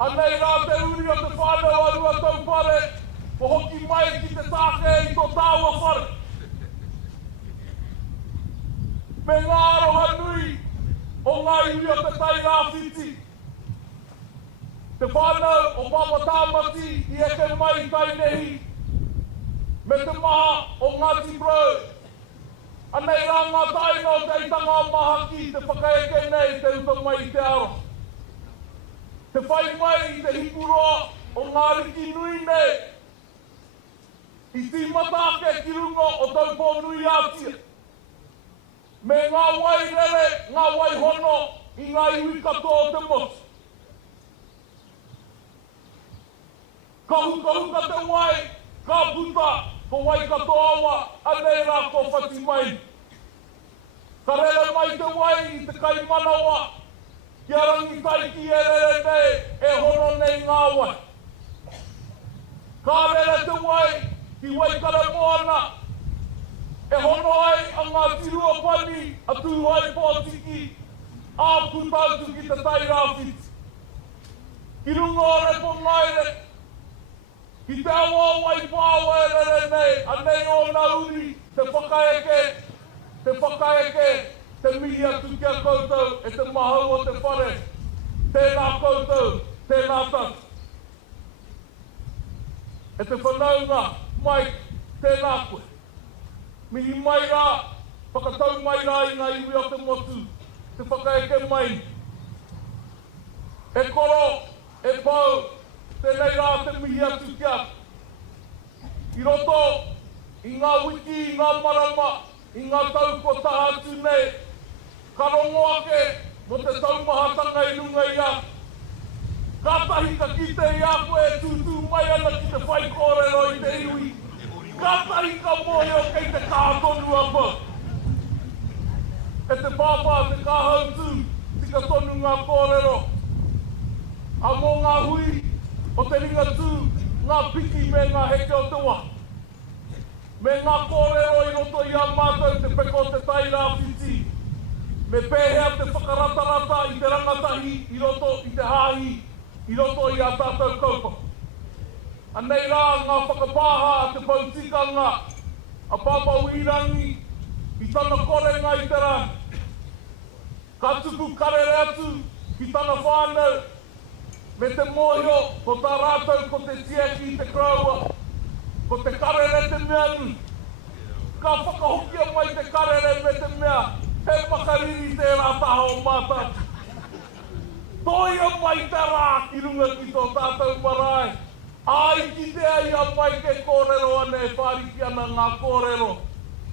Anei rā te uri o te whānau o rua tau whare, ko hoki mai ki te tāke i tō tāua whare. Me ngā aroha nui o ngā iwi o te tai rāwhiti. Te whānau o Papa Tāmati i eke mai tai nehi. Me te maha o Ngāti Brau. Anei rā ngā taino te itanga maha ki te whakaeke nei te uta mai i te aro. Te whai mai i te hikuroa o ngā riki nui nei. I ti matake ki runga o tau pōnui ātia. Me ngā wai rere, ngā wai hono i ngā iwi katoa o te motu. Ka huka te wai, ka puta, ko wai katoa awa, anei rā ko whati mai. Ka rere mai te wai i te kai manawa, ki arangi tai ki e rere nei, e hono nei ngā wai. Ka rere te wai, ki wai kare moana, e hono ai a ngā tirua pani, a tūhai pōtiki, a putautu ki te tai rāwhiti. Ki runga o repo ngaire, ki te awa wai pāwa e rere nei, anei o nā uri, te whakaeke, te mihi atu ki a koutou, e te mahau o te whare, tēnā koutou, tēnā tatu. E te whanaunga, mai, tēnā koe. Mihi mai rā, whakatau mai rā i ngā iwi o te motu, te whakaeke mai. E koro, e pau, tēnei rā te mihi atu ki atu. I roto, i ngā wiki, i ngā marama, i ngā tau ko taha atu nei, ka rongo ake mo te taumahatanga i runga i atu. Tūtahi ka kite i a koe tūtū mai ana ki te whai kōrero i te iwi. Kātahi ka mohe o kei te kātonu apa. E te pāpā te kāhau tū, tika tonu ngā kōrero. A mō ngā hui, o te ringa tū, ngā piki me ngā heke o te wā. Me ngā kōrero i roto i a mātou te peko te taira whiti. Me pēhea te whakaratarata i te rangatahi, i roto i te hāhi, i roto i a tātou kaupa. Anei rā ngā whakapāha a te pautikanga, a pāpā Irirangi, i tana korenga i te rā. Ka tuku karere atu, ki tana whānau, me te mōhio, ko tā rātou ko te tiaki i te kraua, ko te karere te mea nui. Ka whakahokia mai te karere me te mea, he makariri te rā taha o mātātu. Toia mai te rā ki runga ki tō tātou marae. Ai ki te ai a mai ke kōrero ane e whāriki ana ngā kōrero.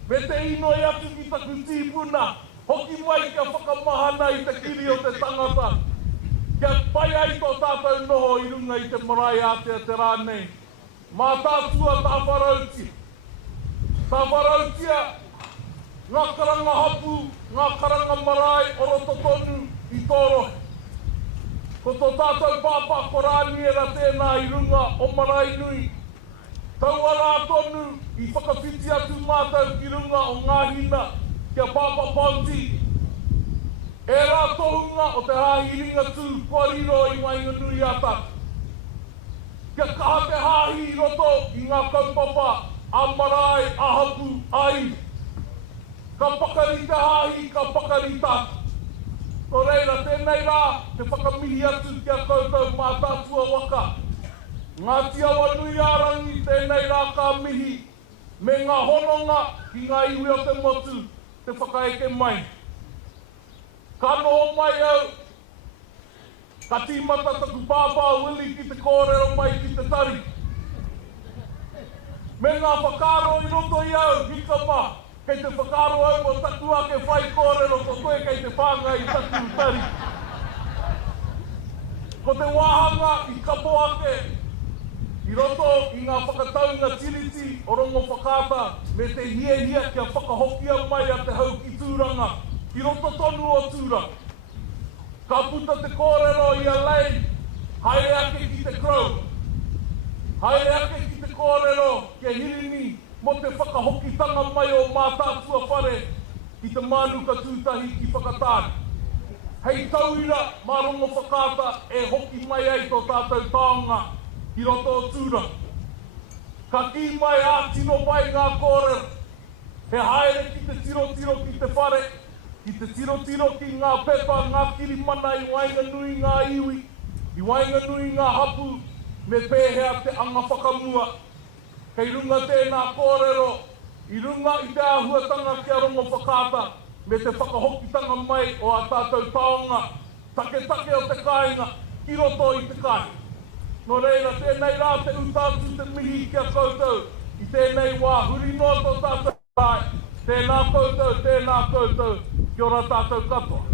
Me te inoi atu ki taku tīpuna, hoki mai kia whakamahana i te kiri o te tangata. Kia pai ai tō tātou noho i runga i te marae a te rānei. Mātātua tā wharauti. Tā wharautia, ngā karanga hapu, ngā karanga marae, oroto tonu i tōrohe. Ko tō tātou pāpā korāni era tēnā i runga o marae nui. Taua rā tonu i whakawhiti atu mātou ki runga o ngā hina kia pāpā Ponti. E rā tohunga o te hāhi ringa tū kōriro i Wainga nui ata. Kia kaha te hāhi i roto i ngā kaupapa a marae, a hapu, a iwi. Ka pakari te hāhi, ka pakari tātu. Ko reira, tēnei rā, te whakamihi atu kia koutou Mataatua waka. Ngāti Awa Awanuiārangi, tēnei rā ka mihi, me ngā hononga ki ngā iwi o te motu, te whakaeke mai. Ka noho mai au, ka tīmata taku pāpā wili ki te kōrero mai ki te tari. Me ngā whakaro i roto i au, hika mā. Kei te whakaro au o taku ake whai kōrero ko koe kei te whānga i taku tari. Ko te wāhanga i kapo ake, i roto i ngā whakataunga tiriti o rongo whakata me te hia kia whakahokia mai a te hau ki tūranga, i roto tonu o tūranga. Ka puta te kōrero i a lei, haere ake ki te krau. Haere ake ki te kōrero kia hirini, mo te whakahokitanga mai o Mataatua Whare i te Mānuka Tūtahi ki whakatāne. Hei tauira, marongo whakata e hoki mai ai tō tātou taonga i roto o tūra. Ka ki mai a tino mai ngā kōrero. He haere ki te tiro ki te whare, ki te tiro ki ngā pepa, ngā kirimana i Wainga nui ngā iwi, i Wainga nui ngā hapu, me pēhea te anga whakamua. Kei runga tēnā kōrero, i runga i te āhuatanga kia rongo whakata, me te whakahokitanga mai o a tātou taonga, take o te kāinga, ki roto i te kai. No reira, tēnei rā te utātu te mihi kia koutou, i tēnei wā huri no tō tātou kai, tēnā koutou, kia ora tātou katoa.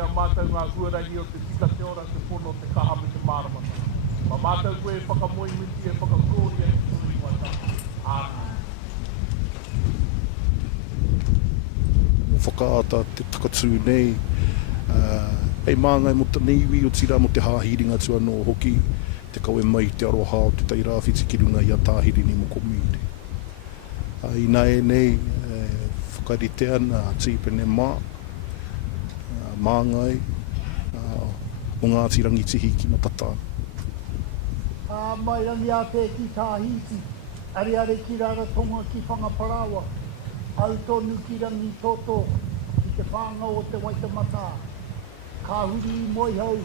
kia mātou ngā huarangi o te tika te ora, te pono, te kaha me te māramata. Ma mātou koe whakamoi minti e whakakōria e te ingoata. Āna. Whakaata te whakatū nei, hei māngai mo te neiwi o tira mo te hāhiringa tua no hoki, te kawe mai te aroha o te tairawhiti ki runga i a tā Hirini Moko Mead. I nai nei, whakaritea nā tīpene mā, māngai, o Ngāti Rangi tihi ki Mataatua. Mai rangi a te ki tā hiti, ari are ki rara tonga ki whangaparawa, au tonu ki rangi toto, ki te whanga o te waitamata. Ka huri I moi hau,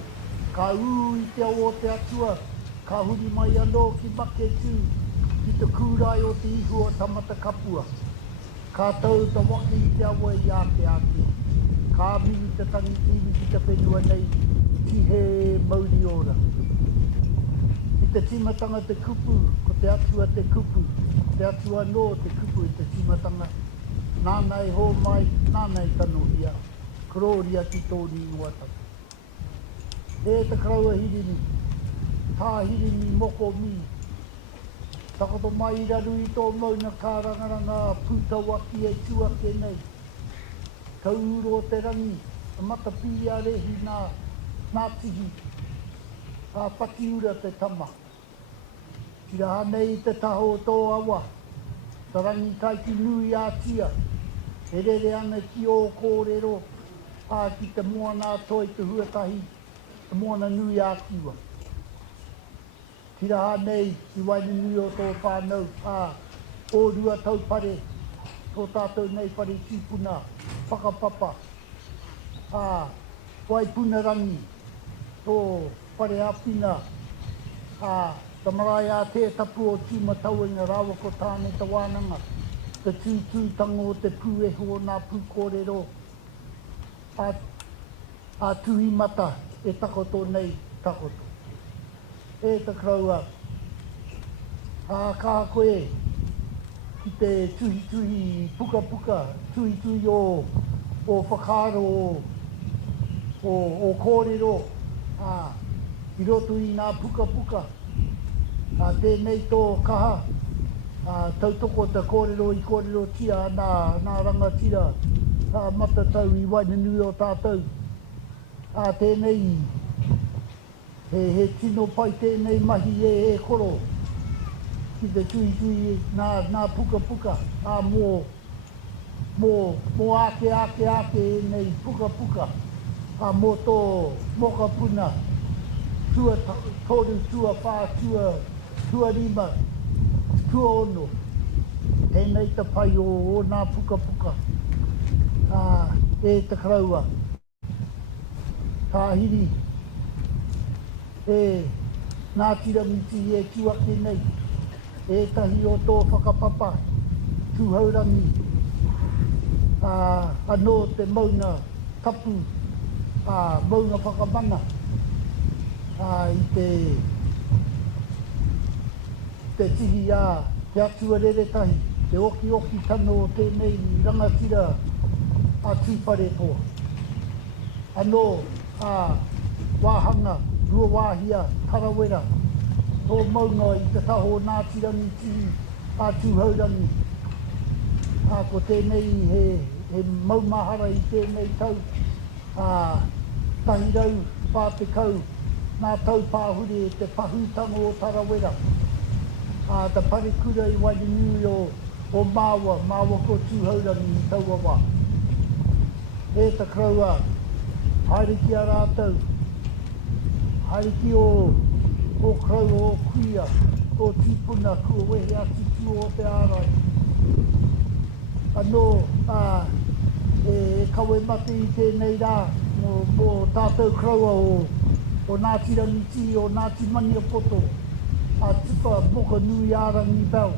ka ū I te au o te atua, ka huri mai anō ki make tū, ki te kūrai o te ihu o tamata kapua. Ka tau ta waki I te awa I ate ate. Ka mihi te tangi iwi ki te whenua nei, ki he mauri ora. I te timatanga te kupu, ko te atua te kupu, te atua no te kupu I te timatanga. Nāna e hō mai, nāna e tano ia, kororia ki tōni iwata. E te kraua hirini, tā Hirini Moko Mead. Takato mai I raru I tō mauna kā rangaranga puta waki e tuake nei. Ka uro te rangi, a matapi a rehi nā tihi. A paki ura te tama. Tira hanei te taho tō awa. Ta rangi kaiki nui a tia. E rere ana ki o kōrero. A ki te moana toi te huatahi. Te moana nui a kiwa. Tira hanei I waini nui o tō whānau. A o rua tau pare. Tō tātou nei pare tīpuna. Whakapapa. A wai puna rangi. Tō pare apina. A ta marae a te tapu o tīmatau I ngā rawa ko tāne ta Wānanga. Te tūtango o te pūeho o nā pūkōrero. A tuhi mata e takoto nei takoto. E te kraua. A kā koe ki te tuhi puka puka. Tuhi o whakaro o kōrero. I roto I nā puka puka. Tēnei tō kaha. Tautoko te kōrero I kōrero tia nā rangatira. Matatau I waina nui o tātou. Tēnei he tino pai tēnei mahi e koro. Ki te tuhi nā puka puka. Mō ake nei puka puka. Mō tō moka puna. Tua toru, tua whā, tua rima, tua ono. Tēnei te pai o nā puka puka. E te kraua. Ka hiri. Nā tiramiti e tuake nei. E tahi o tō whakapapa. Tūhaurangi. Anō te mauna tapu. Mauna whakamana. I te tihi te atua reretahi, te oki tano o tēnei rangatira a tūpare poa. Anō wāhanga, rua wāhia, tarawera, tō maunga I te taho Ngātirangi tihi a tūhaurangi. Ko tēnei he maumahara I tēnei tau, tahirau, pātekau, nā tau pāhure e te pahutango o tarawera. Ta parekura I waini nui o māua ko tūhaurangi I taua wā. E te kraua, haeriki a rātou. Haeriki o kraua o kuia, o tīpuna kua wehe ati tū o te ārai. Anō, e kawe mate I tēnei rā, mō tātou kraua o Ngāti Rangi ti, o Ngāti Mania poto, a tupa Whakanuiārangi belt.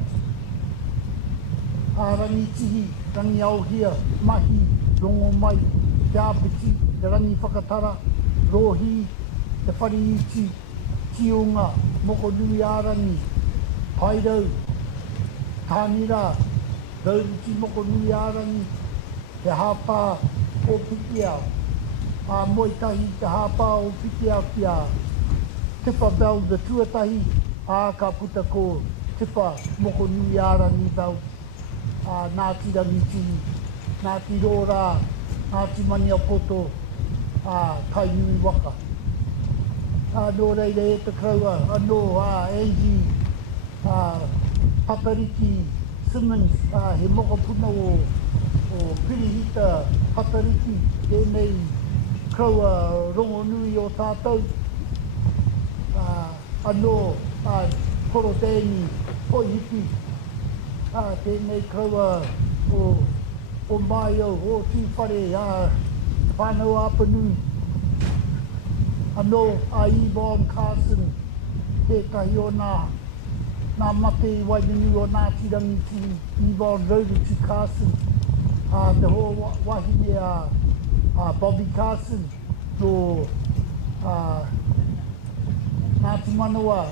A rangi tihi, rangi auhia, mahi, rongo mai, te āpiti, te rangi whakatara, rohi, te whare iti, tionga, Whakanuiārangi, hairau, tānira, rauriti Whakanuiārangi, te hāpā, o pikiao. Moi tahi te hāpā o piki au ki a Tipa Bell the Tūtahi, ka puta ko Tipa Moko Ūhunga Bell, Ngāti Awa, Ngāti Ora, Ngāti Maniapoto, Tai Nui Waka. Nō reire e te kraua, anō Angie, Papariki, Simmons, he mokapuna o Pirihita, Papariki, tēnei kraua rongo nui o tātou. Anō Koro Tēni, Poihiki, tēnei kraua o Maio, o Tūwhare, whānau Apanui. Anō Yvonne Carson, tētahi o nā mate wainunu o Ngāti Rangi Yvonne Rauruti Carson, te hoa wahine Bobby Carson, no Ngāti Manawa,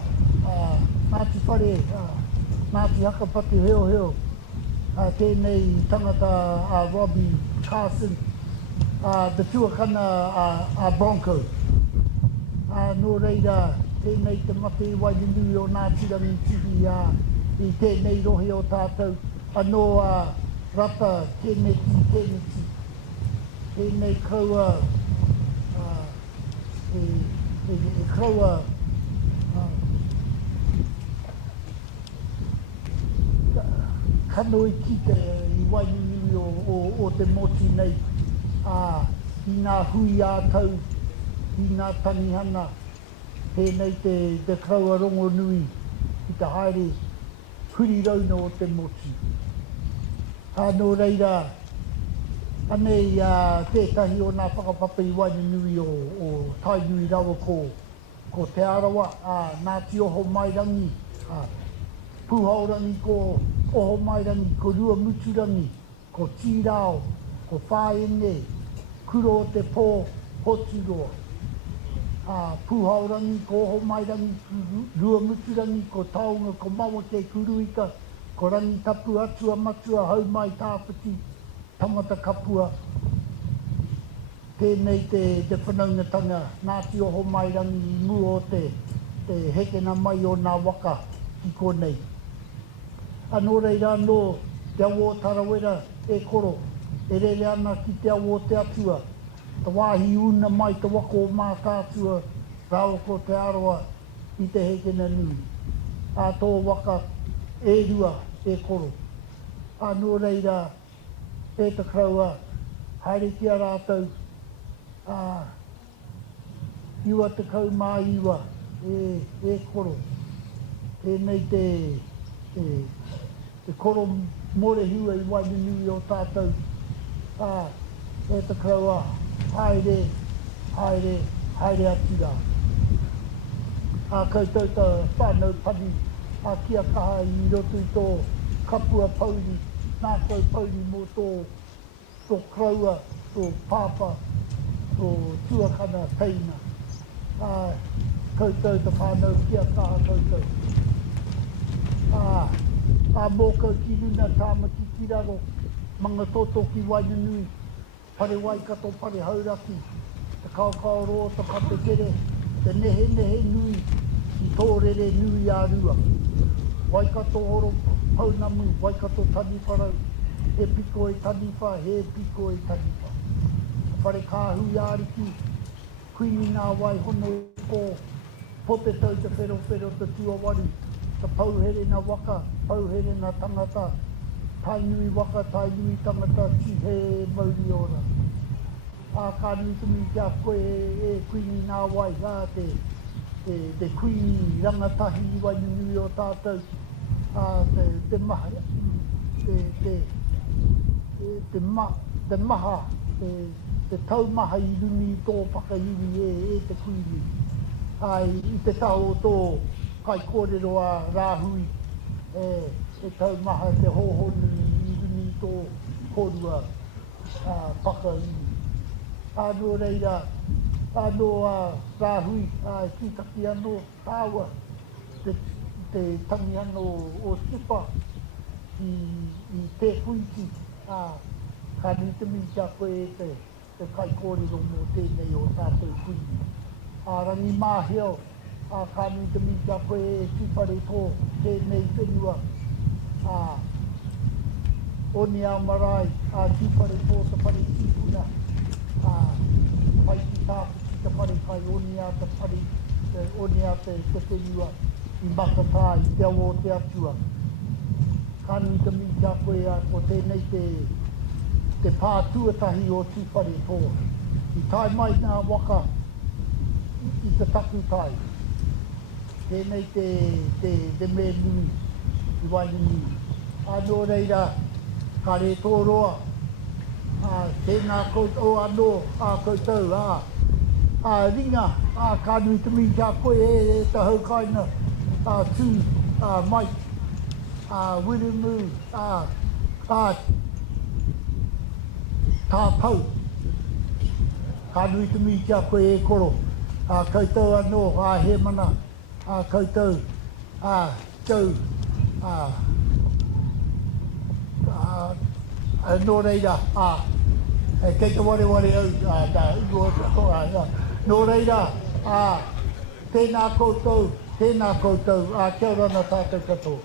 Ngāti Whare, Ngāti Hakapati Heo Heo, tēnei tangata Robbie Carson, the tuakana Bronco. Nō reira, tēnei te mate wainunu o Ngāti Rangi i tēnei rohe o tātou. Anō Rata, Kennedy, tēnei kraua, e kraua, kanoi ki te i wainunu o te moti nei. I ngā hui ātau, i ngā tangihana, tēnei te kraua rongo nui i te haere huri rauna o te moti. Nō reira, anei tētahi o ngā whakapapai wainunui o Tai Nui Rawa ko Te Arawa, Ngāti Oho Mairangi, Pūhaurangi ko Oho Mairangi, ko Rua Muturangi, ko Tīrao, ko Whāenge, Kuro o te Pō, Hoturoa. Pūhaurangi ko Oho Mairangi, Rua Muturangi, ko Taonga, ko Mawake, Kuruika, ko Rangi Tapu Atua Matua, Hau Mai Tāpiti, Tangata Kapua. Tēnei te whanaungatanga, Ngāti Oho Mairangi i mua o te hekena mai o ngā waka ki konei. Anō reira anō te awo tarawera e koro, e rere ana ki te awo te atua. Te wāhi una mai te wako o Mātātua, rāo ko te aroa i te hekena nui. Tō waka e rua e koro. Anō reira e te kraua, haere ki a rātou, iwa te kau mā iwa e koro. Tēnei te koro morehua i wainunui o tātou. E te kraua, haere ati rā. Koutou ta whānau pani, kia kaha i roto i tō kapua pauri, nā kau pauri mō tō kraua, tō pāpa, tō tuakana teina. Koutou ta whānau kia kaha koutou. Mō kau ki runa tāmaki ki raro, manga toto ki wainunui, pare waikato, pare hauraki, te kaukau roa, te kapetere, te nehe nui, i tō rere nui a rua. Waikato horo paunamu, waikato taniwharau, he piko e taniwha, he piko e taniwha. Whare kāhui āriki, kuini nā wai hono ko, pote tau te whero te tuawaru, te pauhere na waka, pauhere na tangata, tai nui waka, tai nui tangata, ti he mauri ora. Ka nui tumi kia koe e kuini nā wai, te kuini rangatahi wai nui o tātou, te maha, te maha, te taumaha i runi i tō whakahiwi e te kuini. I te tau o tō kai kōrero a rāhui, e taumaha te hōhonu i runi i tō korua whakahiwi. Anō reira, anō rāhui, tūtaki anō tāua, te tangi anō o sipa i te huiti, ka nitami kia koe e kai kōrero mō tēnei o tātou kuini. Rangi māheo, kānu te mita koe e tūpare tō tēnei whenua. Oni a marae, tūpare tō te pare tīpuna. Pai ki tāpu ki te pare kai, oni a te pare, oni a te whenua i makatā i te awo te atua. Kānu te mita koe o tēnei te pātuatahi o tūpare tō. I tai mai nā waka i te taku tai. Tēnei te me nui i wainini. Anō reira, ka re tō roa. Tēnā koutou anō, koutou, ringa, kānu te mita koe e te haukaina, tū, mai, wirimu, tāpau. Kānu te mita koe e koro. Koutou anō, he mana, koutou, tau, nō reira, kei te ware au, nō reira, tēnā koutou, kia ora nā tātou katoa.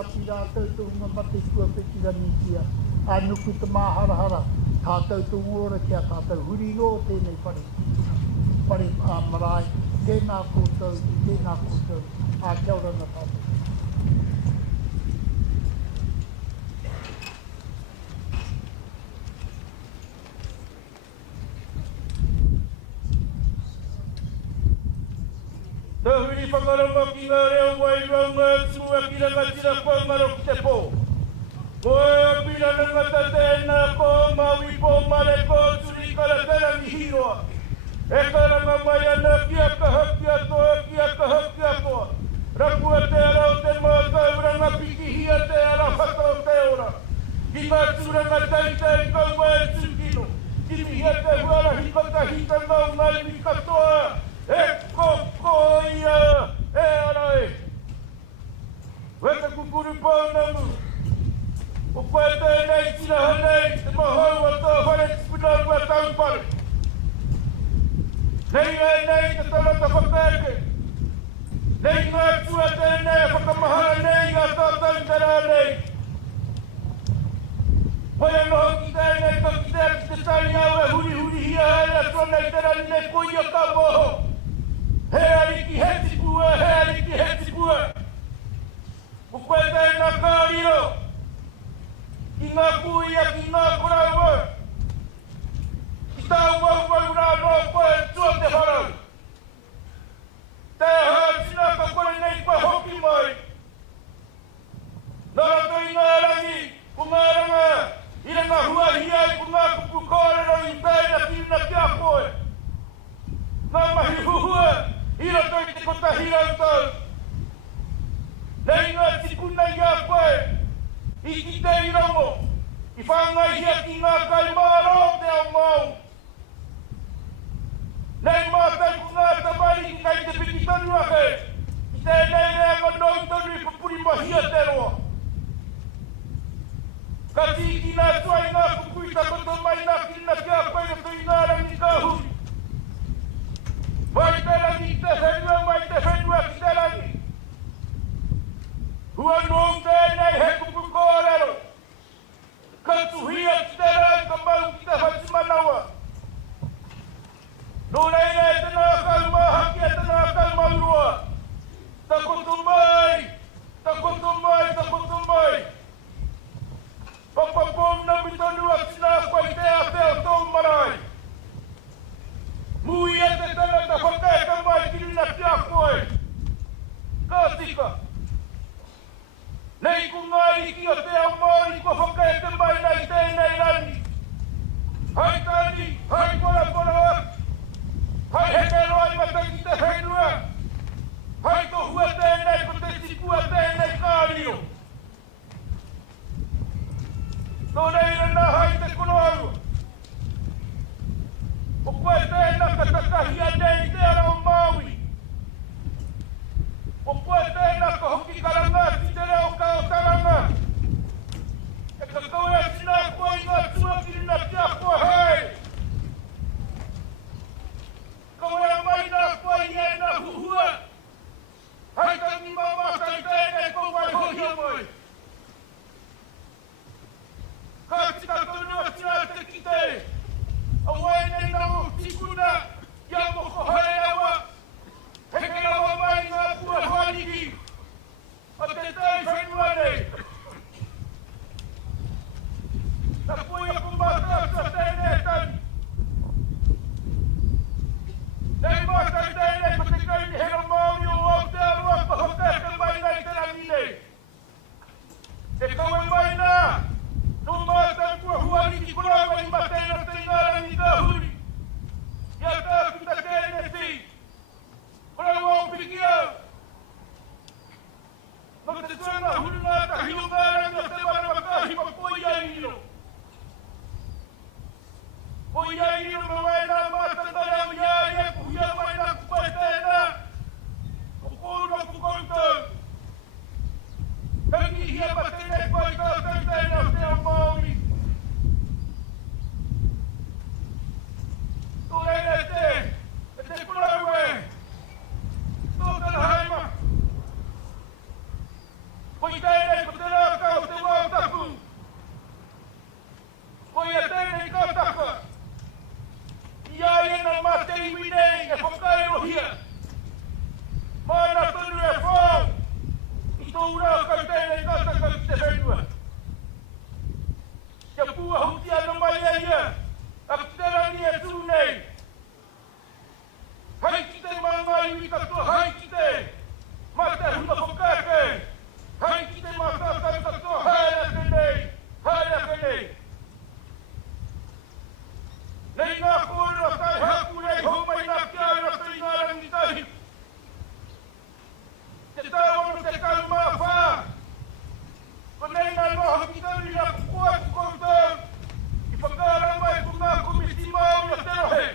Api rā tautou ngā mate kua whekirani kia. Nuku te māharahara, tātou tu ora kia tātou huri ro tēnei pare marae, tēnā koutou, kia ora nā tātou. Tohu ni whakarama ki ngā reo wai raunga tua ki ranga tira whangaro ki te pō. Koe pira rangata tēnā pō maui pō mare pō turi kara terangi hiroa. E karanga mai ana kia kaha kia toa. Rapua te ara o te mātau ranga piki hia te ara whaka o te ora. Ki ngā tūranga teitei kaua e tūkino. Ki mihia te huara hikota hita mau mai mi katoa. E kokoia e arai. Weka kukuru pānamu. O koe tēnei tira hanei te mahau a tō whare tipunau a taupare. Nei te tarata whakaeke. Nei ngā tua tēnei whakamahara nei ngā tātou tera nei. Hoi anō ki tēnei toki tea ki te tari au e huri hia hei a tōnei tera nei koia ka moho. He ariki he tipua. O koe tēnā kāriro. Ki ngā kuia, ki ngā koraua. Ki tāu wau rā no koe tua te harau. Te hātina ka kore nei koe hoki mai. Nara tui ngā rangi, ku ngā ranga. Ira ngā huahia i ku ngā kuku kōrero i pēna tina kia koe. Ngā mahi huhua. Ira tōi te kotahi au tau. Nei ngā tikuna i a koe. I ki te irongo. I whangai hia ki ngā kai māro te au mau. No nei nei tēnā kau mahaki e tēnā kau maurua. Takoto mai, takoto mai, takoto mai. Papapom na mitonu a tina koe te a te o tō marae. Mui e te tana ta whakaeka mai kirina te a koe. Ka tika. Nei ku ngāi ki o te ao maori ko whakaeka mai nei tēnei rani. Hai tani, hai kora kora. Hai heke roi mataki te whenua. Hai tohu a tēnei ko te tipu a tēnei kārio. Nō nei rana hai te kono aua. O koe tēnā ka takahi a nei te ara o Māui. O koe tēnā ka hoki karanga si te reo ka o taranga. E ka koe a sina koe i ngā tuakirina te a koe hei. Koe a mai nā koe i e nā huhua. Hai tangi mama tai tēnei kou mai hohi a mai. Ka tika kono a tina te kite. A wai nei nā o tikuna. Ia moko hae awa. Heke awa mai ngā kua hoaniki. A te tai whenua nei. Na koe a kumātātua tēnei tani. Nei mātai tēnei ko te kaini hera Māori o Aotearoa pa Whakaeke mai nei te rangi nei. E kaue mai nā. No mātai kua huaniki korawa i matēna te Irirangi ka huri. Ia tākuta tēnei ti. Korawa o piki au. No te tuanga hurunga ta hiu ngārangi o te waramakahi pa koi ai iro. Koi ai iro ma wai nā mātangare au iai e kuhia mai nā kupai tēnā. O kōrua ku koutou. Kangi hia pa tēnei koi koutou tēnā o te ao Māori. Tō reina e te kurau e. Tō tana haima. Koi tēnei ko te rāka o te wātaku. Koi e tēnei kautaka. Ia e nā mate iwi nei e whakairohia. Mana tonu e whao. I tō rāka tēnei kautaka ki te whenua. Kia pua huti ana mai e ia. A ki te rangi e tū nei. Hai ki te māngai iwi katoa, hai ki te. Mate huna Whakaeke. Hai ki te mātātai katoa, haere ake nei. Haere ake nei. Nei ngā kōrua tai haku nei homai nā kiara te Irirangi tahi. Te tāwano te kau mā whā. Ko nei nā noho ki tauri nā kua ku koutou. I whakara mai ku ngā komiti Māori o te rohe.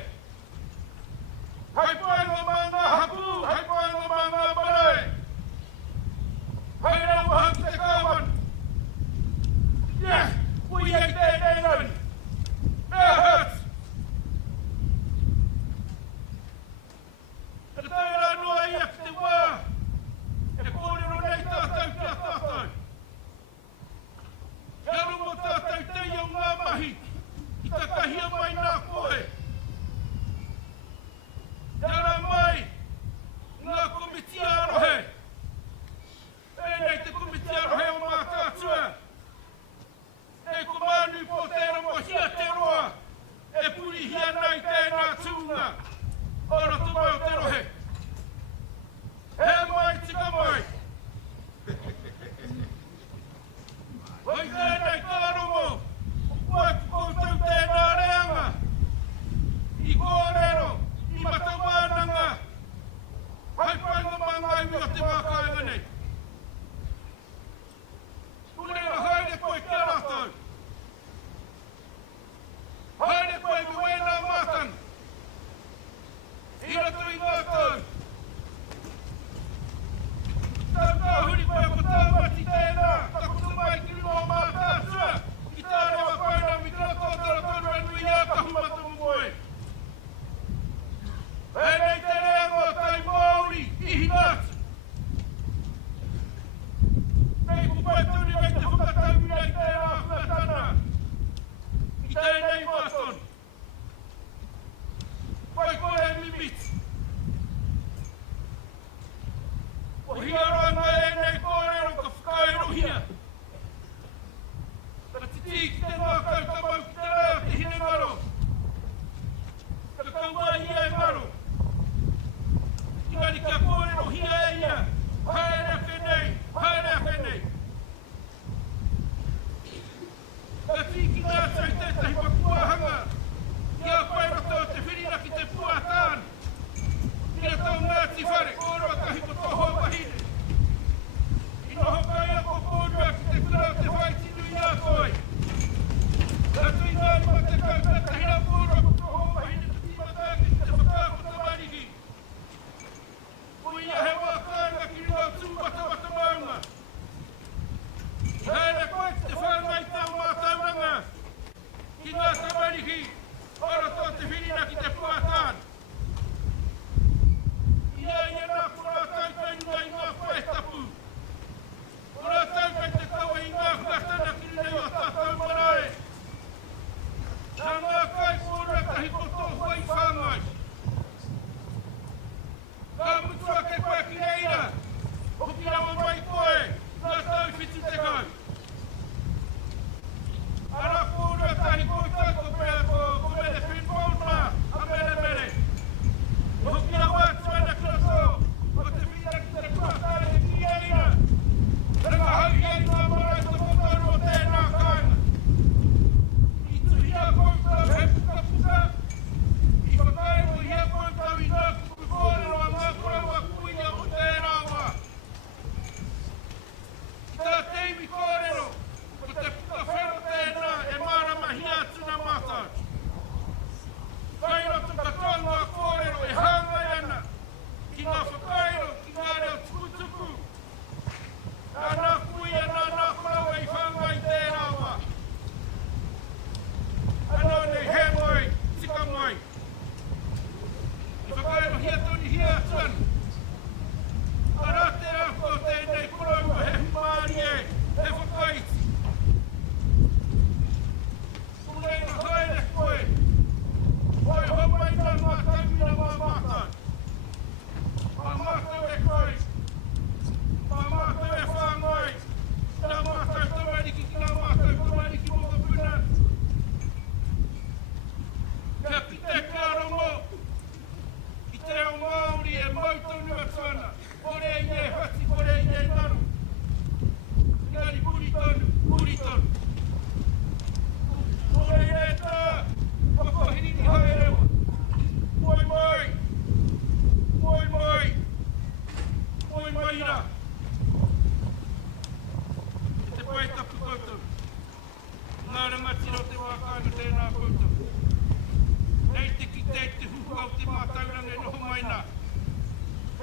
maina.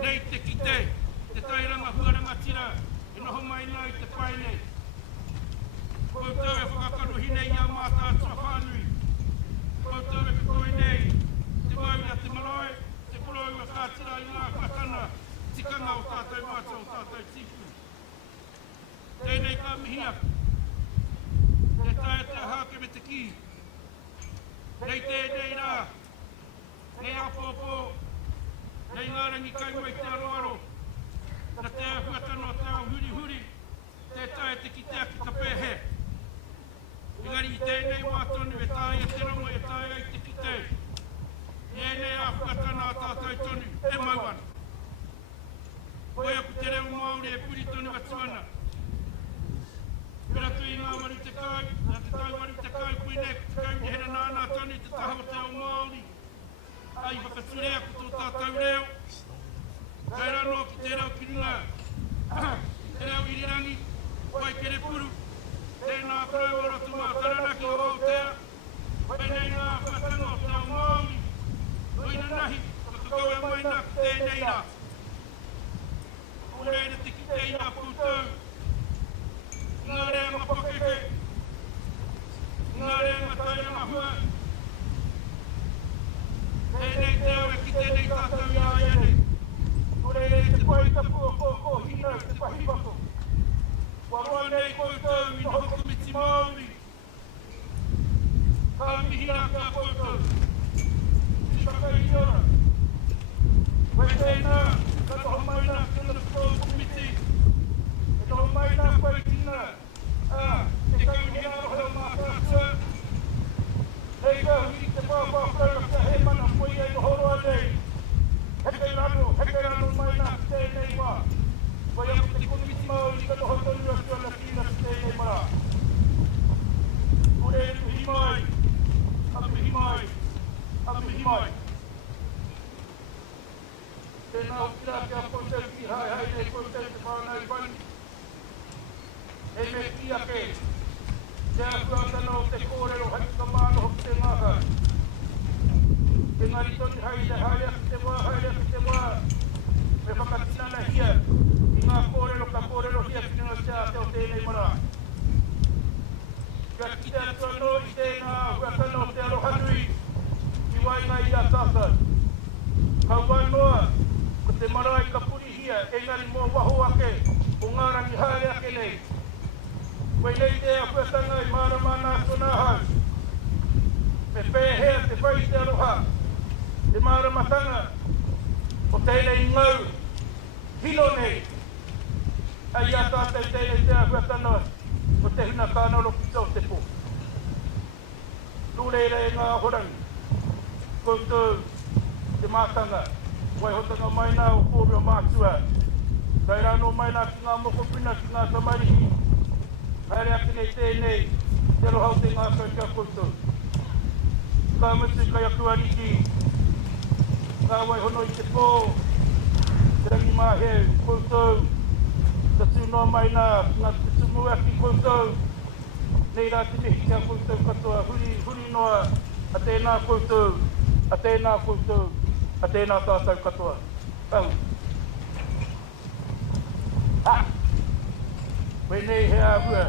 Nei te kite, te tairanga huaranga tira, e noho mai nai te pai nei. Koutou e whakakaruhi nei ia Mataatua whānui. Koutou e koe nei, te mauna te marae, te porou e kātira i ngā whakana, tikanga o tātou mātou o tātou tipu. Tēnei ka mihia, te tae te hāke me te ki. Nei tēnei rā, nei apōpō, nei ngārangi kaimua i te aroaro, na te ahuatano o te huri huri, te tae te ki te aki ka pēhe. Engari i tēnei wātonu e tae e te rongo e tae ai te ki te. Ienei ahuatana a tātou tonu, e mauana. Koe aku te reo Māori e puri tonu atuana. Pera tui ngā wari te kai, nā te tai wari te kai, pui ne te kai ni hera nāna tonu te taha o te ao Māori. Ai whakatū rea ko tō tātou reo. Kai rano ki te reo ki runga. Te reo Irirangi, Whakaeke puru. Tēnā prau ora tu mā taranaki o Aotea. Pai nei ngā whakatanga o te ao Māori. Oina nahi, whakakau e mai nā ki tēnei rā. Ore te ki te ina koutou. Ngā rea ngā Whakaeke. Ngā rea ngā tairanga hua. Tēnei te au e ki tēnei tātou i ai ane. Ore te pai tapu o kōkō hina te pahipako. Waroa nei koutou i noho komiti Māori. Ka mihina ka koutou. Ti whakai ora. Wai tēnā, ka noho mai nā kena koutou komiti. E noho mai nā koe tina. Te kauni aroha Mataatua. Nei ka hui te pāpāpau ka he mana pui ai noho roa nei. Heke rano mai nā tēnei wā. Wai aku te komiti Māori ka noho tonu atu ana kina tēnei mara. Ore e tuhi mai. Amihi mai. Amihi mai. Tēnā o kira kia koutou ki hai nei koutou te whānau wani. E me kia ke. Te akuatana o te kōrero hai ka mānoho ki te ngāka. Te ngari toni hai te haere ki te wā, haere ki te wā. Me whakatinana hia. I ngā kōrero ka kōrero hia ki ngā tia te o tēnei mara. Kia ki te atua no i tēnā huatana o te arohanui. I wainga i a tātou. Kau wai noa. Ko te marae ka puri hia, engari mō waho ake, o ngārangi haere ake nei. Wai nei te ahuatanga i mārama nā tona hau. Me pēhea te whai te aroha, te māramatanga, o tēnei ngau, hino nei. Ai a tātou tēnei te ahuatanga, o te huna kānaro ki tau te pō. Nūreira e ngā horangi, koutou, te mātanga. Wai hotanga mai nā o kōrua mātua. Kai rano mai nā ki ngā mokopina ki ngā tamarihi. Haere ake nei tēnei, te rohau te ngā kau kia koutou. Ka mutu kai aku ariki. Ka wai hono i te pō. Te rangi māheu, koutou. Ka tūnoa mai nā ki ngā te tumu aki koutou. Nei rā te mihi kia koutou katoa. Huri noa a tēnā koutou. A tēnā koutou. A tēnā tātou katoa. Au. Ha! Wei nei he āhua.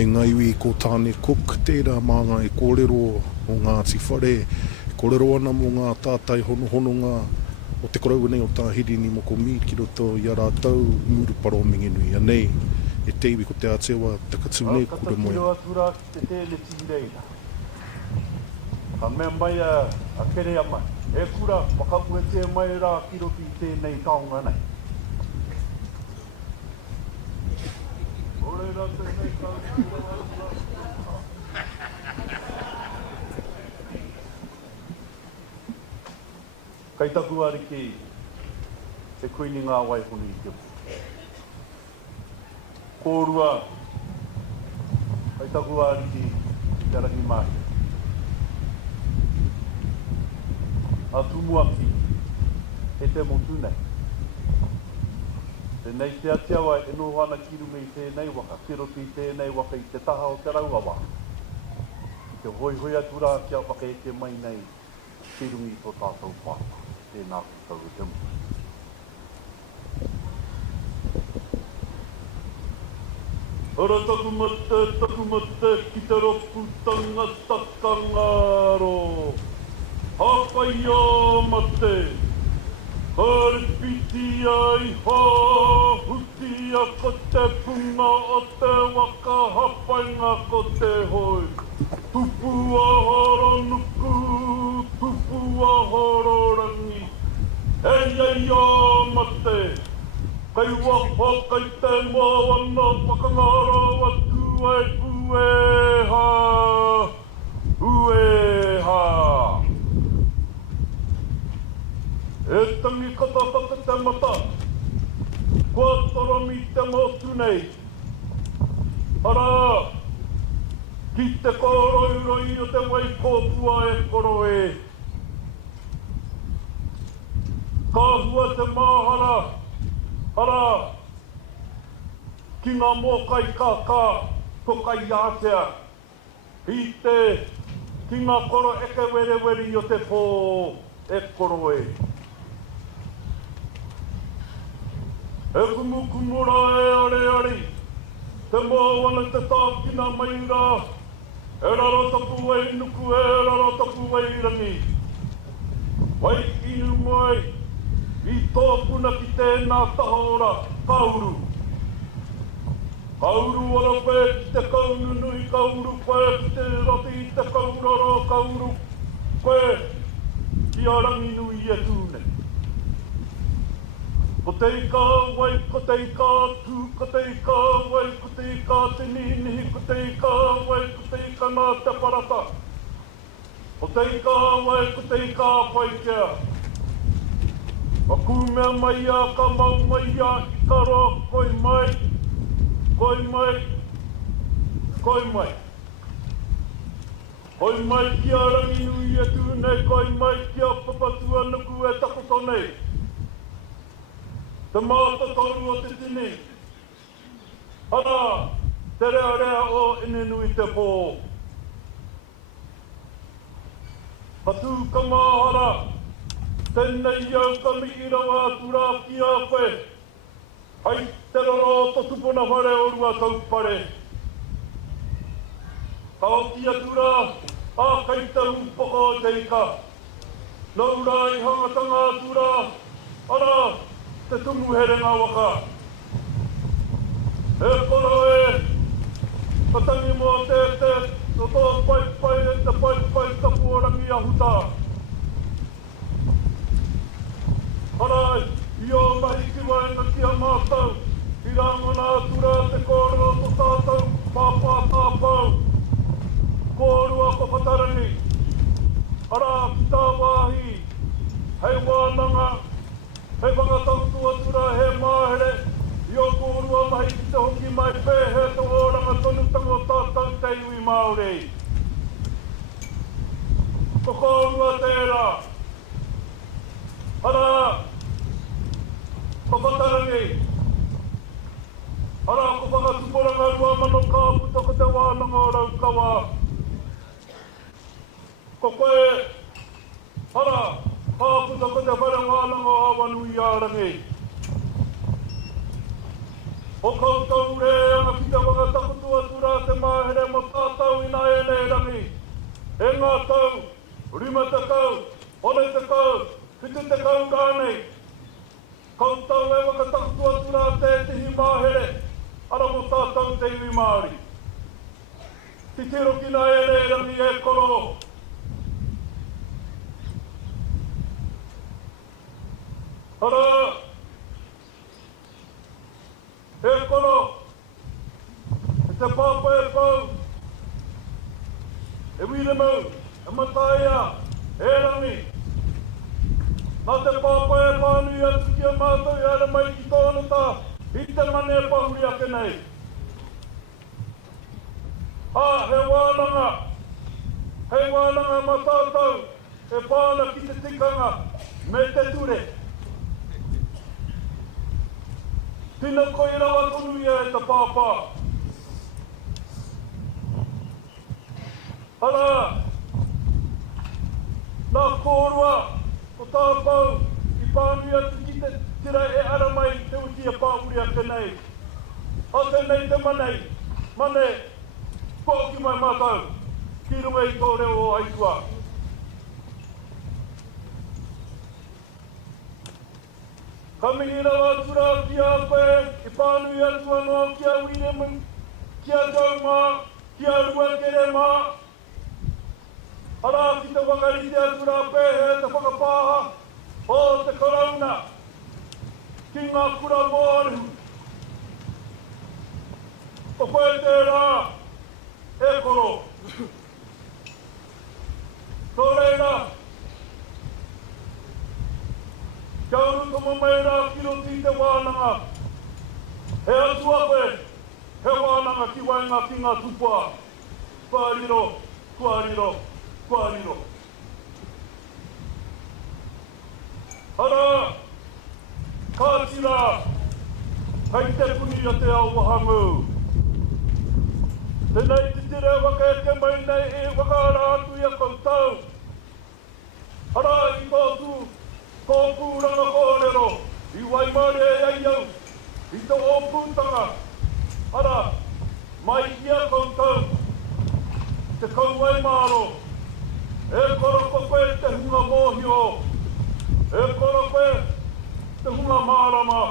E ngaiwi ko tāne kuk tērā mānga e kōrero o Ngāti Whare, e kōrero ana mo ngā tātai honohononga o te korau nei o tā Hirini Moko Mead ki roto i a rātau nguru paro minginui. Anei, e te iwi ko te Aotearoa, takatū nei kore moe. Kata atura ki te tēne tīreira. Ka mea mai a kere a mai. E kura, whakapu e te mai rā ki roto i tēnei kaunga nei. Ore rā tēnei kaunga. Kai taku ariki e kuini ngā waihonu i te mo. Kōrua, kai taku ariki te rangi māke. A tumuaki e te motu nei. Tēnei te Ngāti Awa e no hana kirume i tēnei waka, whirotu i tēnei waka i te taha o te rauawa. I te hoihoi atura kia Whakaeke mai nei, kirungi tō tātou pāta. Tēnā kutau te mo. Ora taku mate, ki te roku tangata kangaro. Hapai o mate, hare piti ai ha, huti a ko te punga o te waka hapainga ko te hoi. Tupu a horo nuku, tupu a horo rangi. Ei o mate, kai waho kai te moana whakangaro atu ai ueha. E tangi kata te mata, kua torami te motu nei. Ara, ki te koroiroi o te wai kōpua e koroe. Ka hua te māhara, ara, ki ngā mōkai kākā, tokai ātea. I te, ki ngā koro eke wereweri o te pō e koroe. E kumukumura e are, te moana te tākina mai rā, e raro tapu ai nuku, e raro tapu ai rangi. Wai inu mai, i tōpuna ki tēnā tahora, kauru. Kauru ora koe ki te kaununui, kauru koe ki te roti i te kauraro, kauru koe ki a rangi nui e tūne. Ko te ika wai, ko te ika tū, ko te ika wai, ko te ika te ninihi, ko te ika wai, ko te ika nā te parata. Ko te ika wai, ko te ika whaikea. Ka kūmea mai a, ka mau mai a, i ka roa, koi mai, koi mai, koi mai. Koi mai ki a rangi nui e tūnei, koi mai ki a papatua nuku e takoto nei. Te māta toru o te tini. Hara, te rea o ine nui te pō. Hatu ka māhara, tēnei au ka miira wā tura ki a koe. Hai te roro to tupuna whare o rua taupare. Ka o tia tura, a kai te upoko o te ika. Nau rai hangatanga tura, ara, te tungu here ngā waka. E koro e, ka tangi mua te, no tō pai e te pai tapu orangi a huta. Harai, i o mahi ki wai na ki a mātau, i rānga nā tura te kōrua ko tātau, pāpā tāpau, kōrua ko whatarangi. Ara, ki tā wāhi, hei Wānanga, hei whakatau tuatura he māhere, i o kōrua mahi ki te hoki mai pē, he Te Ora tonu tango tātau te iwi Māori. Ko kōrua tērā. Hara, ko whatarangi. Hara, ko whakatuporanga rua mano kāputa ko te Wānanga o Raukawa. Ko koe, hara, kāputa ko te Whare Wānanga o Awanuiārangi. O koutou reanga ki te whakatakutua tura te mahere mo tātou ina e nei rangi. E ngā tau, rima te kau, one te kau, whitu te kau rānei. Koutou e whakatakutua tura te tihi mahere, ara mo tātou te iwi Māori. Ki tiro kina e nei rangi e koro. Ara, e koro, e te pāpa e pau, e wire mau, e mataia, e rangi. Nā te pāpa e pānui atu ki a mātou i ara mai ki tōna tā, i te mane e pahuri ake nei. He Wānanga Mataatua, e pāna ki te tikanga, me te ture. Tina koe rawa tonu ia e te pāpā. Ara, nā kōrua o tāpau i pānui atu ki te tira e ara mai te uti a pāpuri ake nei. A te nei te mane, pōki mai mātau, ki runga i tō reo o aikua. Ka mihi rawa tura ki a koe, i pānui atu anō ki a wire mun, ki a jau mā, ki a rua kere mā. Ara ki te whakarite atu rā pēhe te whakapāha, o te karauna, ki ngā kura mōru. O koe te rā, e koro. Tō reira, kia uru toma mai rā kiro ti te Wānanga. He atua koe, he Wānanga ki wainga ki ngā tupua. Kuariro, kuariro, kuariro. Ara, ka tira, kai te puni a te au wahangu. Tenei te tira whakaeke mai nei e whakaara atu i a koutou. Ara, i tōtu, ko pūranga kōrero, i waimare e aiau, i tō o pūtanga. Ara, mai ia koutou, te kauai māro, e koroko koe te hunga mōhio, e koroko te hunga mārama.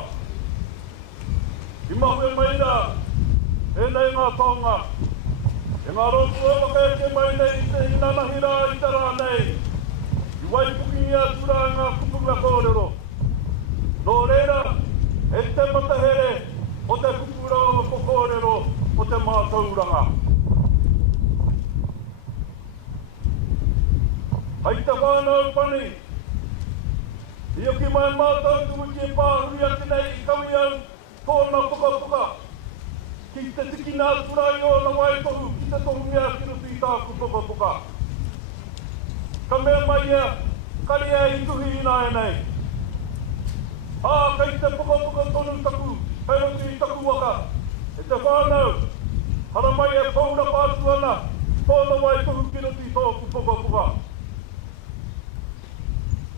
I mahue maira, e nei ngā taonga, e ngā rotu o whakaeke mai nei i te inanahira i te rā nei. Waipuki ia tura ngā kupunga kōrero. Nō reira, e te matahere o te kupuranga ko kōrero o te mātauranga. Ai te whānau pani, i oki mai mātau tumuki e pāhuri ati nei i kawi au tōna puka. Ki te tiki nā tura i o na waitohu, ki te tohu mea ki rutu i tāku puka. Ka mea mai ia, kari e i tuhi ina e nei. Kai te puka tonu taku, kai rotu i taku waka. E te whānau, hara mai e paura pātu ana, tōna wai tuhu ki rotu i tōku puka.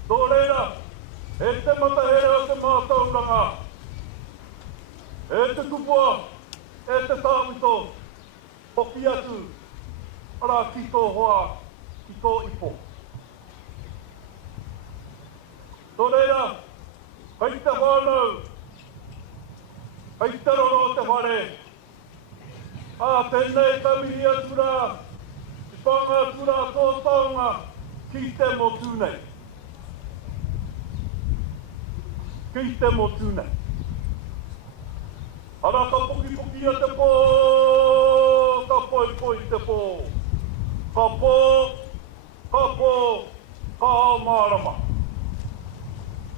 Tō reira, e te matahere o te mātauranga. E te tupua, e te tāwito, hoki atu, ara ki tō hoa, ki tō ipo. Tō reira, kai te whānau, kai te roro te whare. Tēnei tamihi atura, i pānga atura tō taonga, ki te motūnei. Ki te motūnei. Ara ka puki a te pō, ka poi te pō. Ka pō, ka mārama.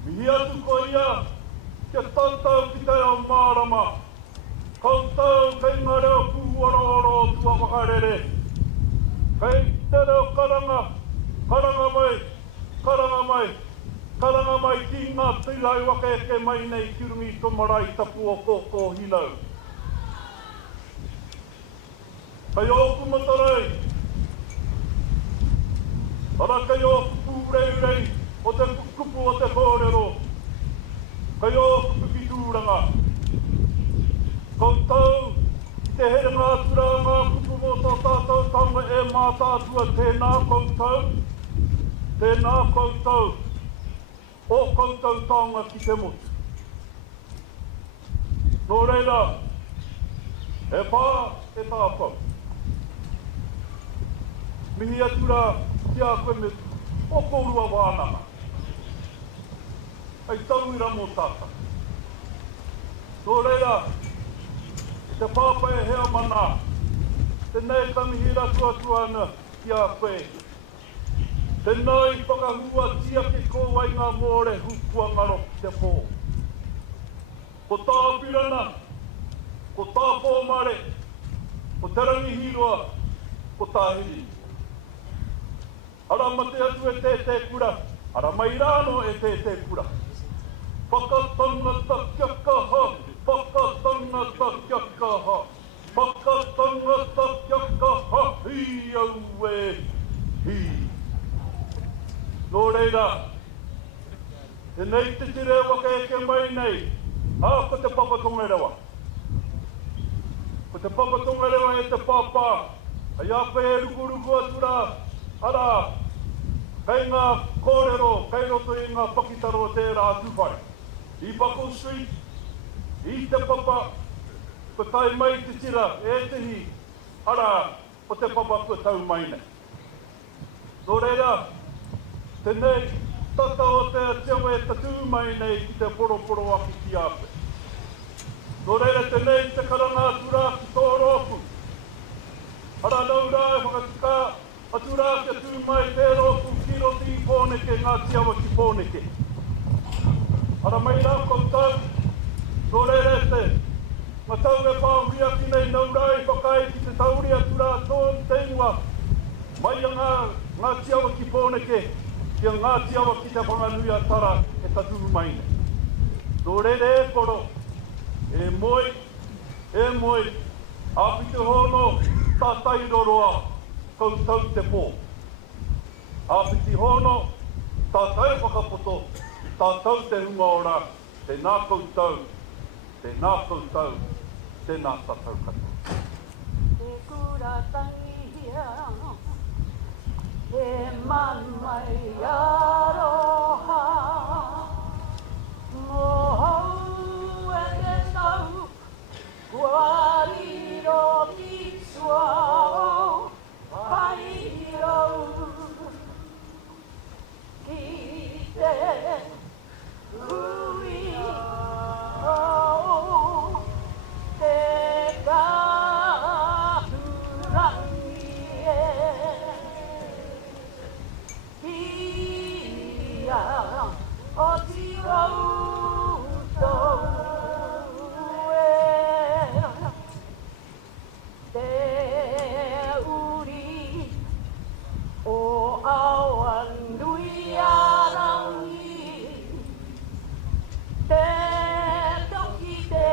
Mihi atu ko ia, kia tātau ki te au mārama. Koutou kei ngā reo pūaroro tua whakarere. Kei te reo karanga mai ki ngā tīrai whakaeke mai nei ki rungi tō marae tapu o kōkō hinau. Kai oku matarai, ara kai oku pūreurei o te kupu o te kōrero. Kai oku puki tūranga. Koutou, te here ngā tura ngā kupu mo tō tātou taunga e Mataatua tēnā koutou. Tēnā koutou, o koutou taunga ki te motu. Nō reira, e pā e tāpau. Mihi atura ki a koe me o kourua Wānanga. Ai tauira mō tāta. Nō reira, te pāpai hea mana, te nei tamihira tuatuana ki a koe. Te nei whakahua tia ke kōwai ngā mōre hukua ngaro te pō. Ko tā pirana, ko tā pōmare, ko te rangi hiroa, ko tā hiri. Ara mate atu e te kura, ara mai rāno e te kura. Whakatangata kia kaha, whakatangata kia kaha, whakatangata kia kaha, hi au e hi. Nō reira, te nei te tire whakaeke mai nei, ko te papatonga rewa. Ko te papatonga rewa e te papa, ai a koe e rukuruku atura, ara, kei ngā kōrero, kei roto i ngā pakitaro te rā tūwhare. I Buckle Street, i te papa, ko tai mai te tira, e te hi, ara, o te papa ko tau mai nei. Nō reira, tenei, tata o te atiawa e tatu mai nei ki te poroporo aki ki ape. Nō reira, tenei, te karanga atura ki tō roku. Ara nau rā e whakatuka, atura ki atu mai te roku ki roti i pōneke, Ngāti Awa ki pōneke. Ara mai rā koutou, nō reira te, matau e pāwhia ki nei nau rā e whakai ki te tauri atura tōn te ingoa, mai a Ngāti Awa ki pōneke, ki a Ngāti Awa ki te Whanganuiātara e taturu mai nei. Nō reira e koro, e moi, api te hono, tātai roroa, koutou te pō. Api te hono, tātai whakapoto, tātou te hunga ora, tēnā koutou, tēnā tātou katoa. Te kura tangihia, e manmai aroha, mohau e te tau, kuariro ki suao, pairo, ki te hui, te kahurangi hia o ti rautou te uri o Awanuiārangi te toki te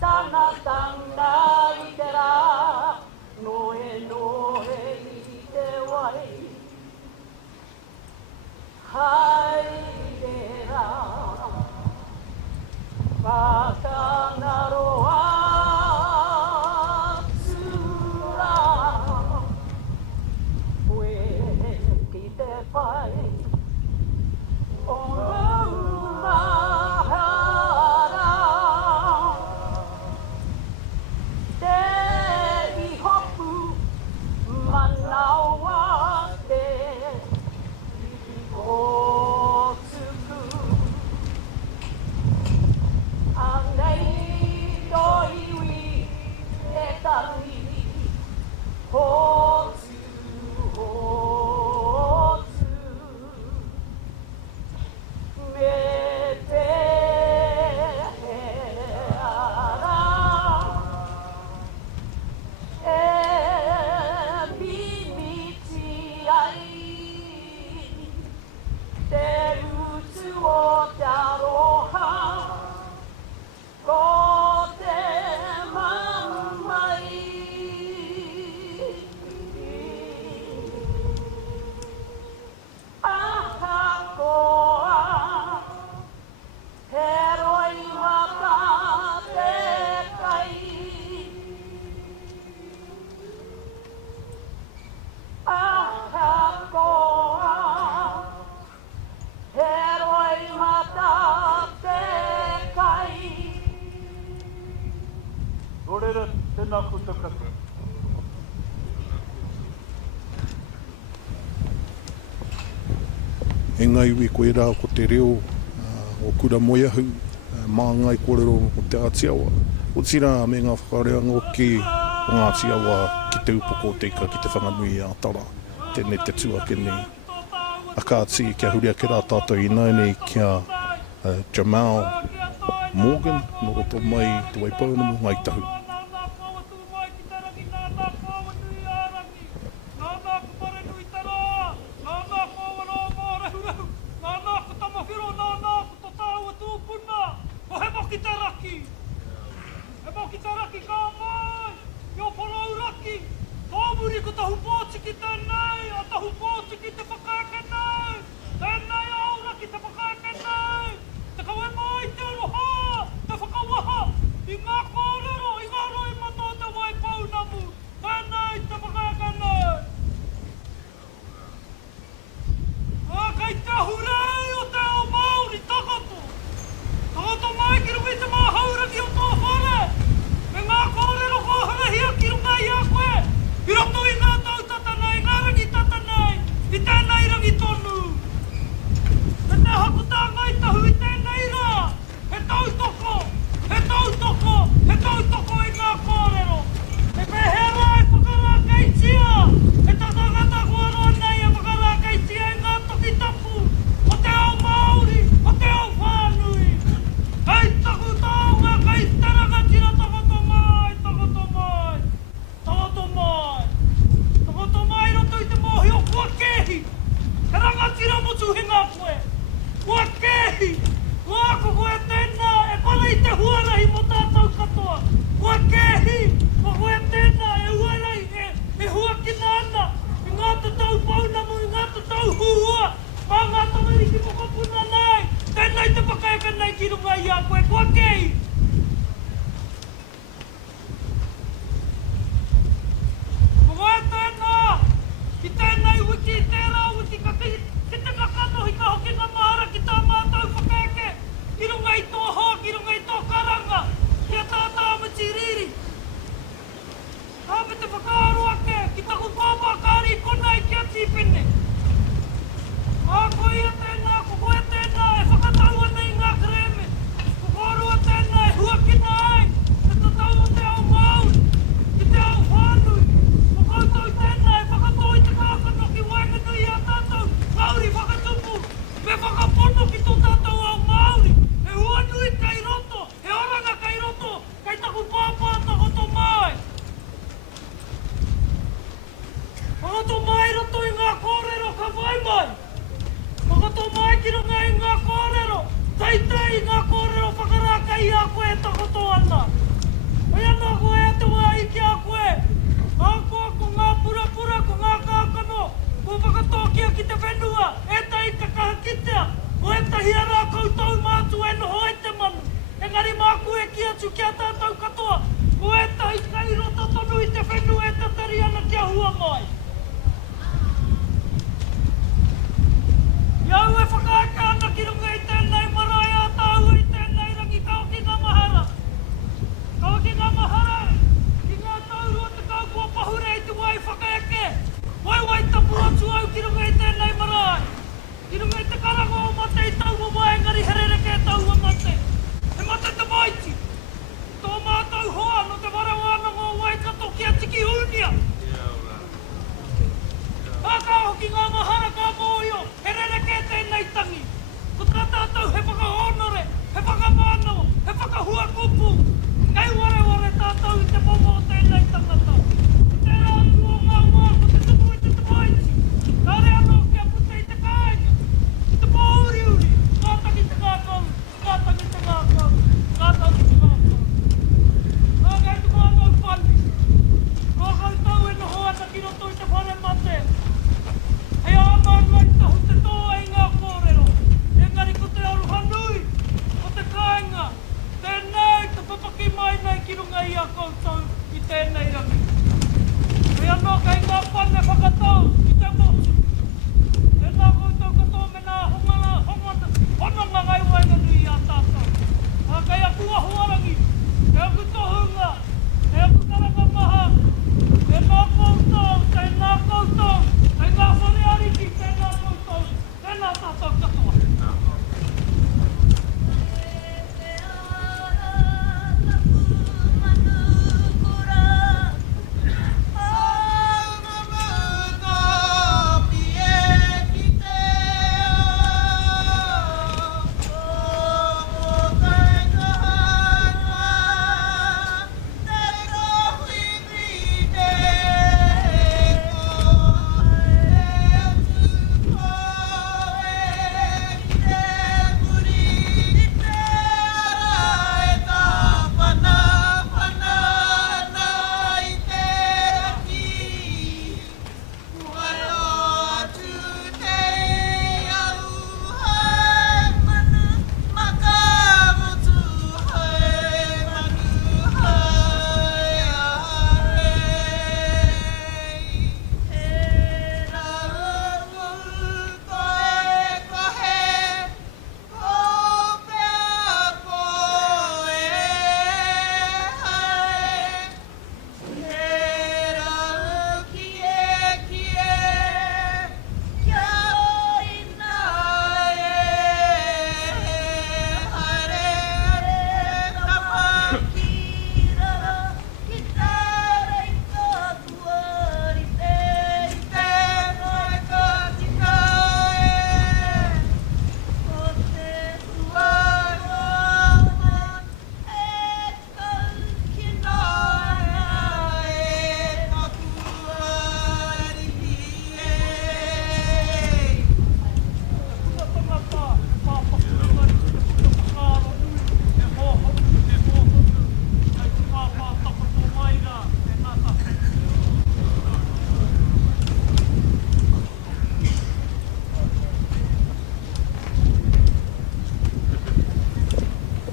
tanatanga i te rā noe i te wai haere rā whakangaro atura koe ki te whai o mahara te ihopu manawa te o tuku anei to iwi e tangi hotu me te ara e bimiti ai E ngai ui koe rā ko te reo, o kura moia hu, mā ngai kōrero o te Ngāti Awa. O tira me ngā whakareanga o ke o Ngāti Awa ki te upoko teika ki te Whanganui-a-Tara. Tēnei te tua ke nei. A kāti kia huria ke rā tātou i nei kia Jamal Morgan, no roto mai te waipaunamu ngai tahu.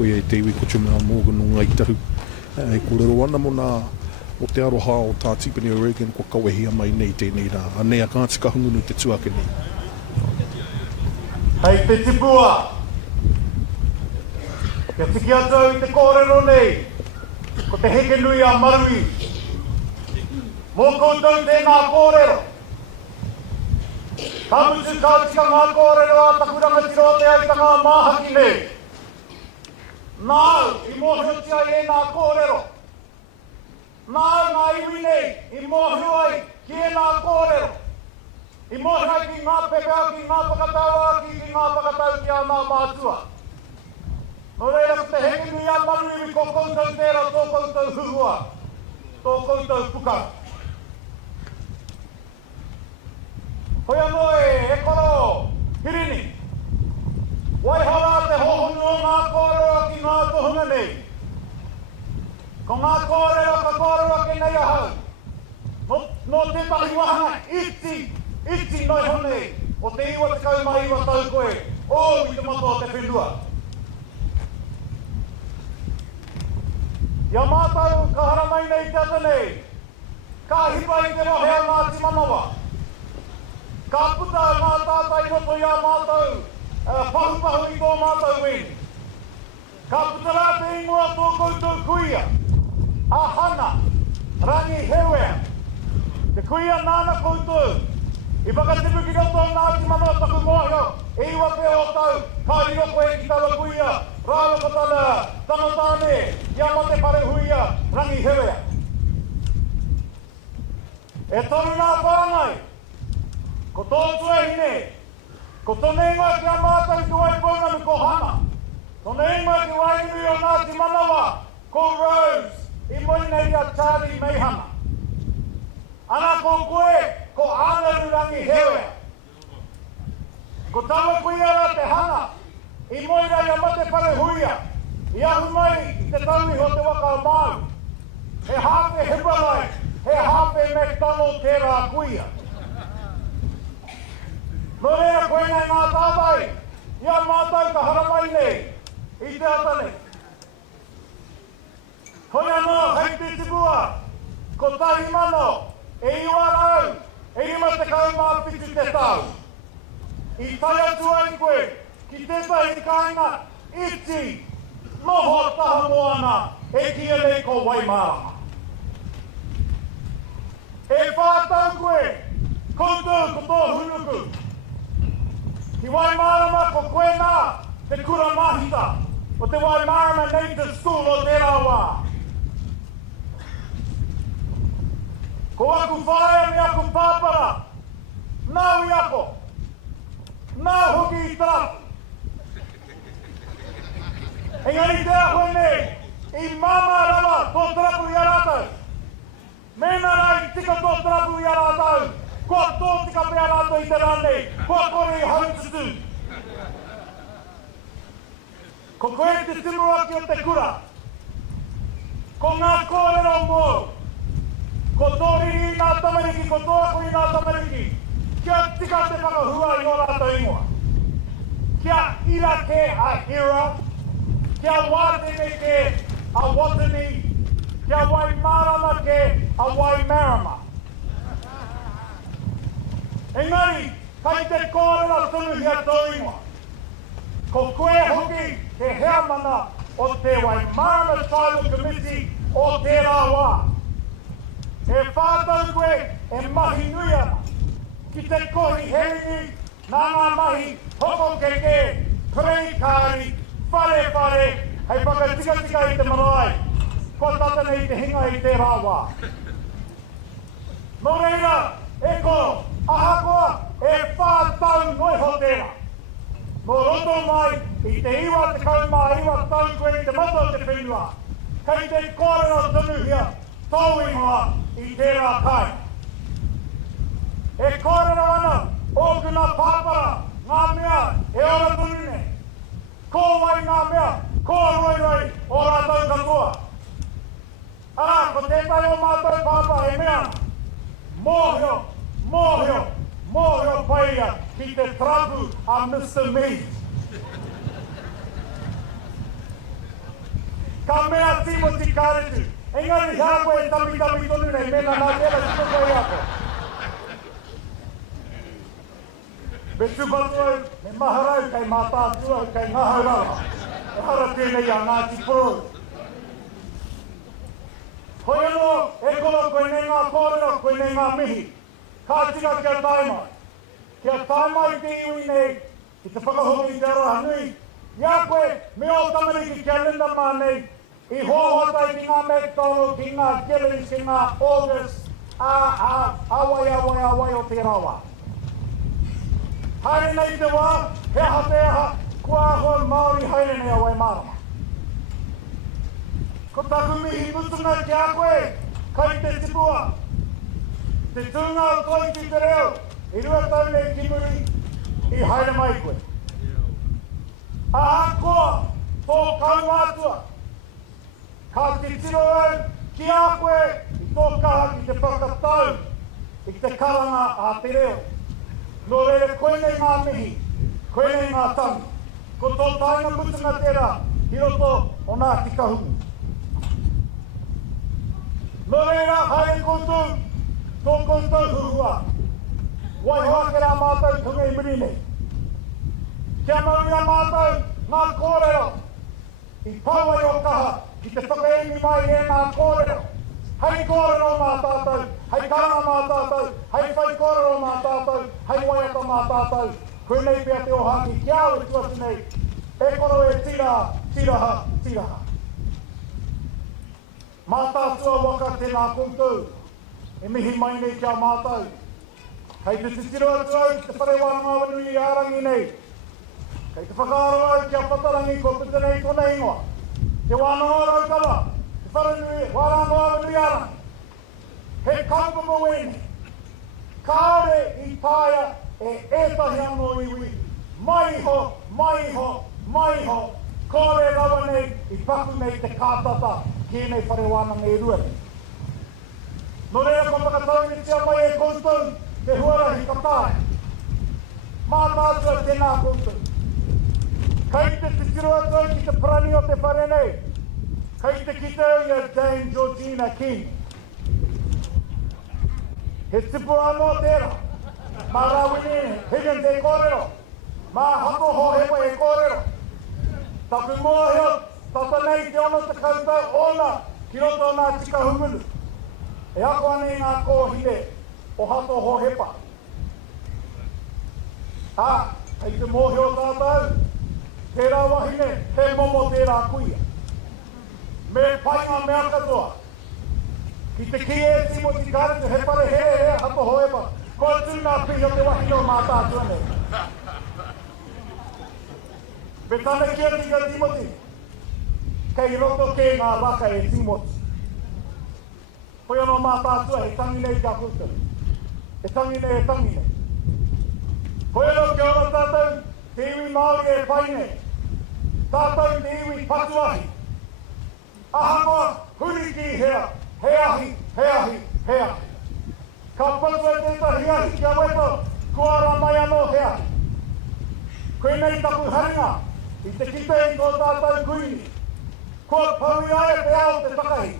koe e te iwi ko tumea mōga no ngai tahu. E kōrero ana mo nā o te aroha o tā tipini o Reagan ko kawehia mai nei tēnei rā. A nei a kātika hungunu te tuake nei. Hei te tipua. Kia tiki atau i te kōrero nei. Ko te heke nui a marui. Mō koutou tēnā kōrero. Ka mutu ka tika ngā kōrero a takuranga tiro te aitanga māhaki nei. Nāu i mōhiotia e nā kōrero. Nāu ngā iwi nei i mōhio ai ki e nā kōrero. I mōhio ai ki ngā pepea, ki ngā whakatau ki ngā whakatau ki a nā mātua. No reira ko te heke nui a marui ko koutou tērā tō koutou hurua. Tō koutou puka. Hoi anō e koro, Hirini. Waihara te hohonu o ngā kōrero ki ngā tohunga nei. Ko ngā kōrero ka kōrero ki nei ahau. No te tahi wahanga iti noi honei. O te iwa te kauma iwa tau koe. O i te mato o te whenua. Ia mātau ka haramai nei te ata nei. Ka hipa i te rohe a Ngāti Manawa. Ka puta ngā tātai roto ia mātau. Pahu i tō mātau wini. Ka puta rā te ingoa tō koutou kuia. A hana, rangi hewea. Te kuia nāna koutou. I whakatipu ki roto Ngāti Manawa taku mōhio. E iwa pe o tau, ka i roko e ki tawa kuia. Rāwa kotana, tanotāne, ia mate pare huia, rangi hewea. E toru nā whāngai. Ko tōtu e hine. Ko tōne ingoa ki a mātau ki wai pōngamu ko hana. Tōne ingoa ki wai nui o Ngāti Manawa, ko Rose, i moina i a Charlie Meihana. Ana ko koe, ko Irirangi hewea. Ko tawa kuia rā te hana, i moina i a mate pare huia. I ahu mai i te taui ho te waka mau. He hape hebalai, he hape McDonald tērā kuia. No rea koe nei ngā tātai, ia mātau ka haramai nei, i te ata nei. Hoi anō, hei te tipua, ko tahi mano, e iwa rau, e ima te kaumā pitu te tau. I tai atu ai koe, ki te tahi kāinga, iti, noho taha moana, e kia nei ko Waimārama. E whātau koe, koutou ko tō hunuku. Ki Waimārama ko koe nā, te kura mahita, o te Waimarama Native School o Te Ora. Ko aku whae me aku pāpara, nāu i ako, nāu hoki i tāpu. Engari te ahoi nei, i mama rawa tō trapu i aratau. Mena rai tika tō trapu i aratau, kua tō tika pe aratau i te rānei, kua kore i haututu. Ko koe te timua ki o te kura, ko ngā kōrero mō, ko tōriri i ngā tamariki, ko tōku i ngā tamariki, kia tika te whakahua i o rātou ingoa. Kia ira ke a hira, kia wātene ke a watani, kia Waimārama ke a Waimarama. Engari, kai te kōrera tunuhia tō ingoa. Ko koe hoki he hea mana o te Waimarama Tribal Committee o Te Ora. E whātau koe e mahi nui ana. Ki te kohi herini, nāna mahi, hoko keke, prei kāri, whare, hei whakatika i te marae. Ko tata nei te hinga i te rāwā. Nō reira, e ko, ahakoa, e whātau noi ho tēra. Nō roto mai, i te iwa te kaumā iwa tau koe i te mato te whenua. Kei te kōrero tunuhia, tau ingoa i tērā kai. E kōrero ana, ōku nā pāpara, ngā mea e ora tunune. Ko wai ngā mea, ko roi o rātou katoa. Ara, ko tētai o mātou pāpā e mea, mōhio paia ki te trapu a Mr. Mead. Ka mea Timothy kāretu. Engari hea koe tami tonu nei, mena nā tēra tino koe ako. Me tūpatua, me maharau kai Mataatua, kai Ngāhaurara. E hara tēnei a Ngāti Porou. Hoi anō, e kono koe nei ngā kōrero, koe nei ngā mihi. Ka tika kia taimai. Kia taimai te iwi nei, ki te whakahoki te aroha nui. Ia koe, me o tamariki kia linda mā nei, I hohotai ki ngā mektono, ki ngā Gillings, ki ngā August, awai o te rawa. Haere nei te wā, he aha te aha, kua ahoa Māori haere nei awai marama. Ko taku mihi mutunga ki a koe, kai te tipua. Te tūnga o toi ki te reo, I rua tau nei ki muri, I haere mai koe. Aha koa, tō kaumātua. Ka te tiro au, ki a koe, I tō kaha ki te whakatau, I te karanga a te reo. Nō reire koe nei ngā mihi, koe nei ngā tangi. Ko tō tainga mutunga tērā, Ki roto o nā ki kahungu. Nō reira, haere koutou, tō koutou hurua. Wai hoake rā mātou tunga I muri nei. Kia maunga mātou, ngā kōrero. I pauai o kaha, ki te whakaemi mai e ngā kōrero. Hei kōrero mā tātou, hei karanga mā tātou, hei whai kōrero mā tātou, hei waiata mā tātou. Koe nei pia te ohangi, kia aue tuasi nei. E kono e tiraha. Mātātua waka tēnā koutou, e mihi mai nei kia mātou. Kei te titiro atu au ki te whare Wānanga Awanuiārangi nei. Kei te whakaaro au kia patarangi ko pita nei tōna ingoa. Te Wānanga Rautala, te whare Wānanga Awanuiārangi. He kaupapa wene. Kāore I tāia e ētahi anō iwi. Maiho, kore rawa nei I paku nei te kātata ki nei whare Wānanga I rua. No rea ko whakatau ni tia mai e koutou, te huarahi ka tāe. Mātātua tēnā koutou. Kei te titiro atu ki te prani o te whare nei. Kei te kitau I a Dame Georgina King. He tipu anō tērā. Mā rawini, higan te kōrero. Mā hako ho hewa e kōrero. Taku mua heo, tata nei te ono te koutou ona ki roto nā tika humunu. E ako ane ngā kōhine o hato ho hepa. Hei te mōhio tātou, tērā wahine, he momo tērā kuia. Me painga mea katoa. Ki te ki e Timothy kāretu, he pare he hato ho hepa. Ko tūnā pihi o te wahine o Mātātua nei. Me tāne kia tika Timothy, kei roto ke ngā waka e Timothy. Hoi anō Mātātua, he tangi nei kia koutou. E tangi nei. Hoi anō kia ora tātou, te iwi Māori e pai nei. Tātou te iwi patuahi. Ahangoa, huriki heahi. Ka patua tētahi ahi kia weto, kua ara mai anō heahi. Koe nei tapu haringa, I te kitei ko tātou kuini. Kua paui ae te ao te takahi.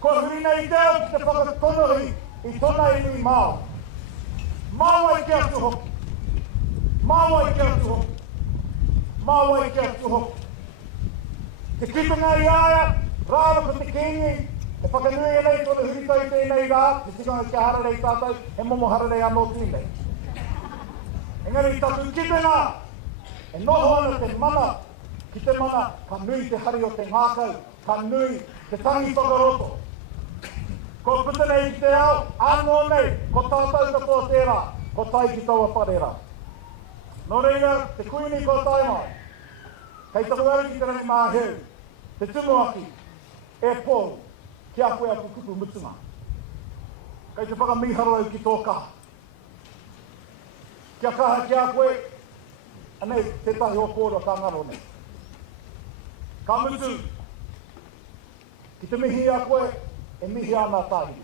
Kua huri nei te ao ki te whakatonohi I tōna iwi māo. Māwai ki atu hoki. Te kitunga I aia, rāra ko te kēngi, te whakanui e nei tōna huri tau tēnei rā, te tikanga kia hararei tātou, he momo hararei anō tūnei. Engari tatu kitunga, e noho ana te mana, ki te mana, ka nui te hari o te ngākau, ka nui te tangi whakaroto. Ko puta nei te ao, anō nei, ko tātou katoa tērā, ko tai ki taua wharera. Nō reira, te kuini ko tai mai. Kei taku au ki te rangi māheu, te tumuaki, e pōru, ki a koe aku kupu mutunga. Kei te whakamiharo au ki tō kaha. Kia kaha ki a koe, anei, te tahi o pōru a tangaro nei. Ka mutu, ki te mihi a koe, e mihi ana tāhi.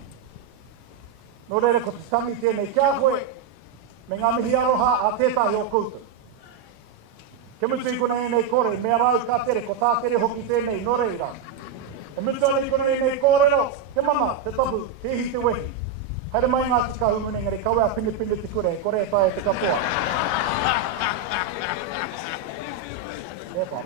Nō reira ko te tangi tēnei kia koe, me ngā mihi aroha a tētahi o koutou. Ke mutu i kona nei kore, mea rau ka tere, ko tā tere hoki tēnei, no reira. E mutu i kona nei kore no, ke mama, te tapu, te hi te wehi. Haere mai ngā tika humune ngare, kaua pini pini te kure, kore e tae te kapoa. E pa.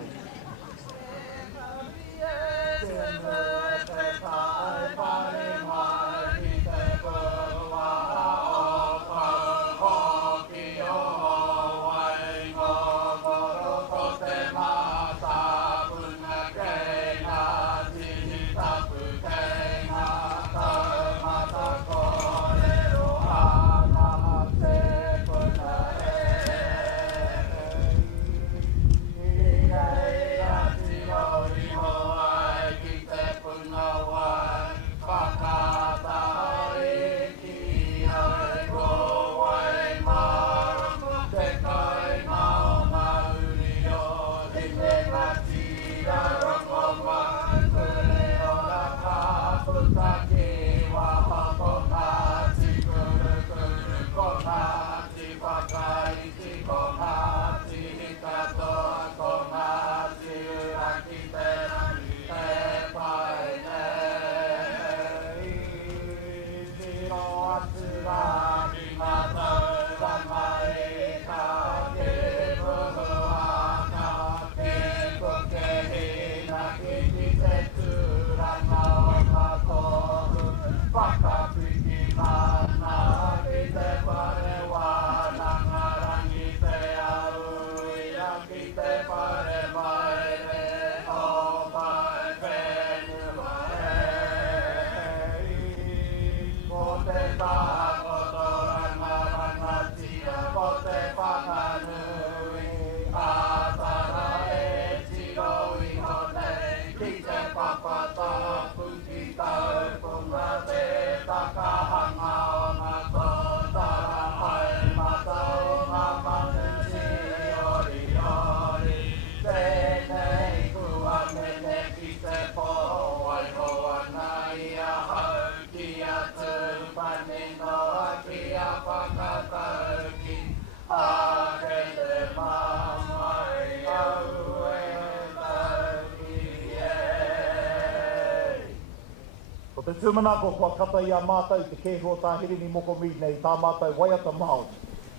Te tūmanako kua kata i a mātou te kēho tā Hirini Moko Mead nei tā mātou waiata mao.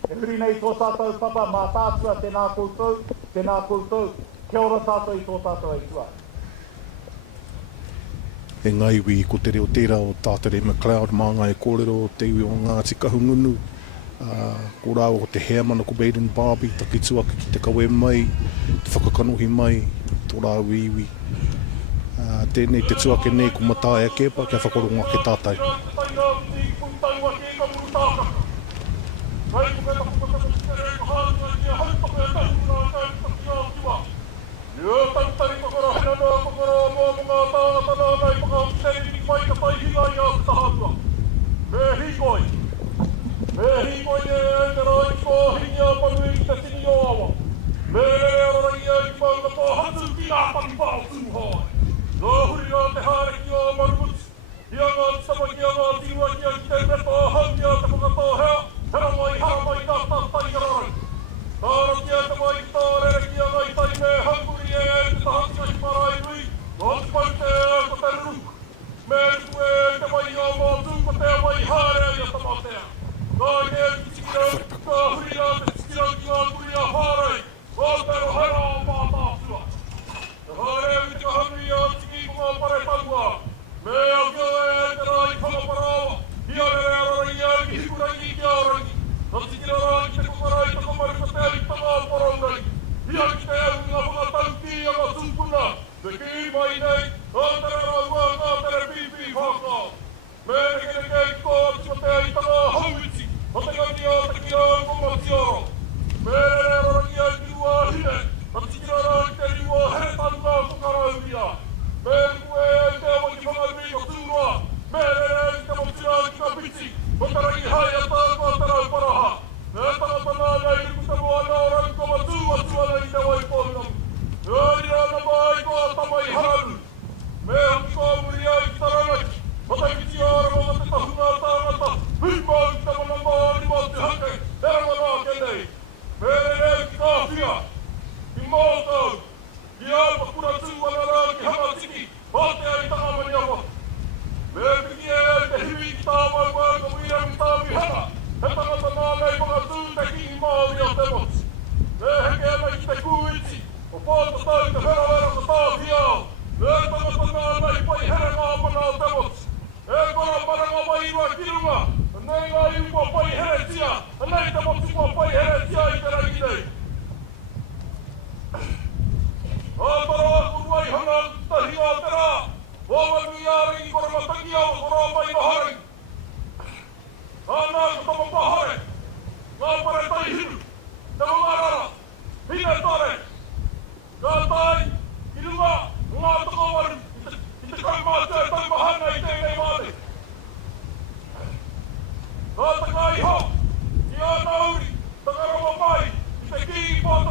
E huri nei tō tātou papa Mataatua tēnā koutou, kia ora tātou i tō tātou ai tua. E ngaiwi ko te reo tērā o tātere McLeod mānga e kōrero te iwi o Ngāti Kahungunu. Ko rāo o te hea mana ko Baden Barbie, takituaka ki te kawe mai, te whakakanohi mai, tō rāo iwi. Tēnei te tuake nei ko Matāe a kepa kia whakaronga ke tātai. No huri o te hare ki o marukuts, i a ngā tama ki a ngā tiwa ki a ki te repa a hangi a te whakatohea, hera mai hara mai ka tātai kararai. Tāra ki a te mai ki tārere ki a ngā i tai me hanguri e te tahanti mai marai nui, no ati mai te ko te ruk. Me tu e te mai a mā tū ko te mai hare i a tamatea. Nā i e ki tikira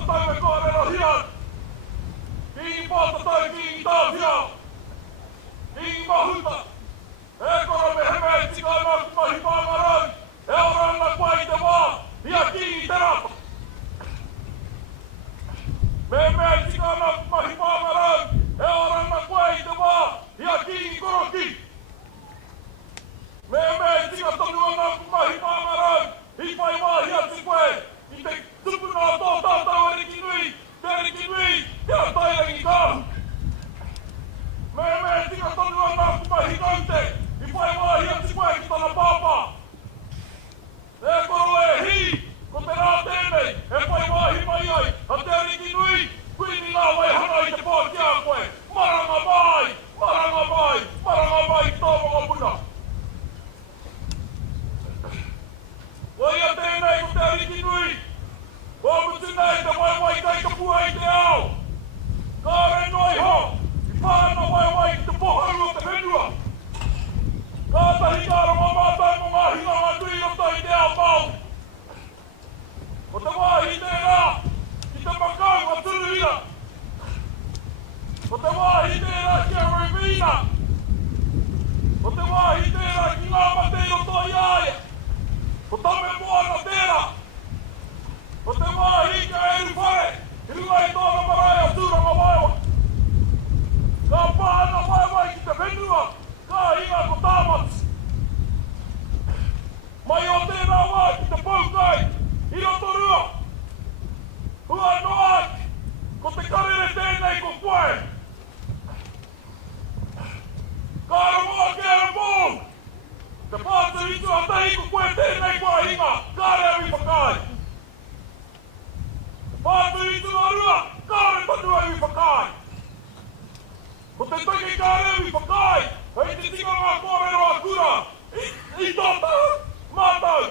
pāta tau e kōrero hian. Ki pāta tau ki i tāwhia. Ki mahuta. E koro me heme e tika e maku mahi pāngarau. E oranga kua i te wā. Ia ki i te rata. Me mea i tika e maku mahi pāngarau. E oranga kua i te wā. Ia ki i koroki. Me mea i tika tonu a maku mahi pāngarau. I whai wāhi atu koe. I te tupuna o tō tātau e riki nui. Te riki nui. Te a tairangi kāhu. Me mea i tika tonu a maku mahi kaute. I whai wāhi atu koe ki tana pāpā. E koro e hi. Ko te rā tēnei. E whai wāhi mai ai. A te riki nui. Kui ni ngā wai hana i te pōki a koe. Maranga mai. Maranga mai. Maranga mai ki tō mga puna. Wai a tēnei ko te riki nui. Kua mutu nei te wai kai ka pua i te ao. Ka re noi ho. I whāna wai ki te pohau o te whenua. Ka tahi kāra mamātai mo ngā hinga ngā tui roto i te ao pau. Ko te wāhi tērā. Ki te makau a turuhia. Ko te wāhi tērā ki a Rūnanga. Ko te wāhi tērā ki ngā mate roto i aia. Ko tame moana tērā. Ko te wāhi ka eru whare. I runga i tōna marae a tūranga waiwa. Ka pāna waiwai ki te whenua. Ka hinga ko tāmats. Mai o tērā wā ki te paukai. I roto rua. Hua no ai. Ko te karere tēnei ko koe. Ka ramoa ke ara mō. Te pātu i tua tahi ko koe tēnei kua hinga. Ka rewi whakai. Pātu i tua rua. Ka re patua i whakai. Ko te take ka rewi whakai. Hei te tika ngā kōrero a kura. I tōtau. Mātau.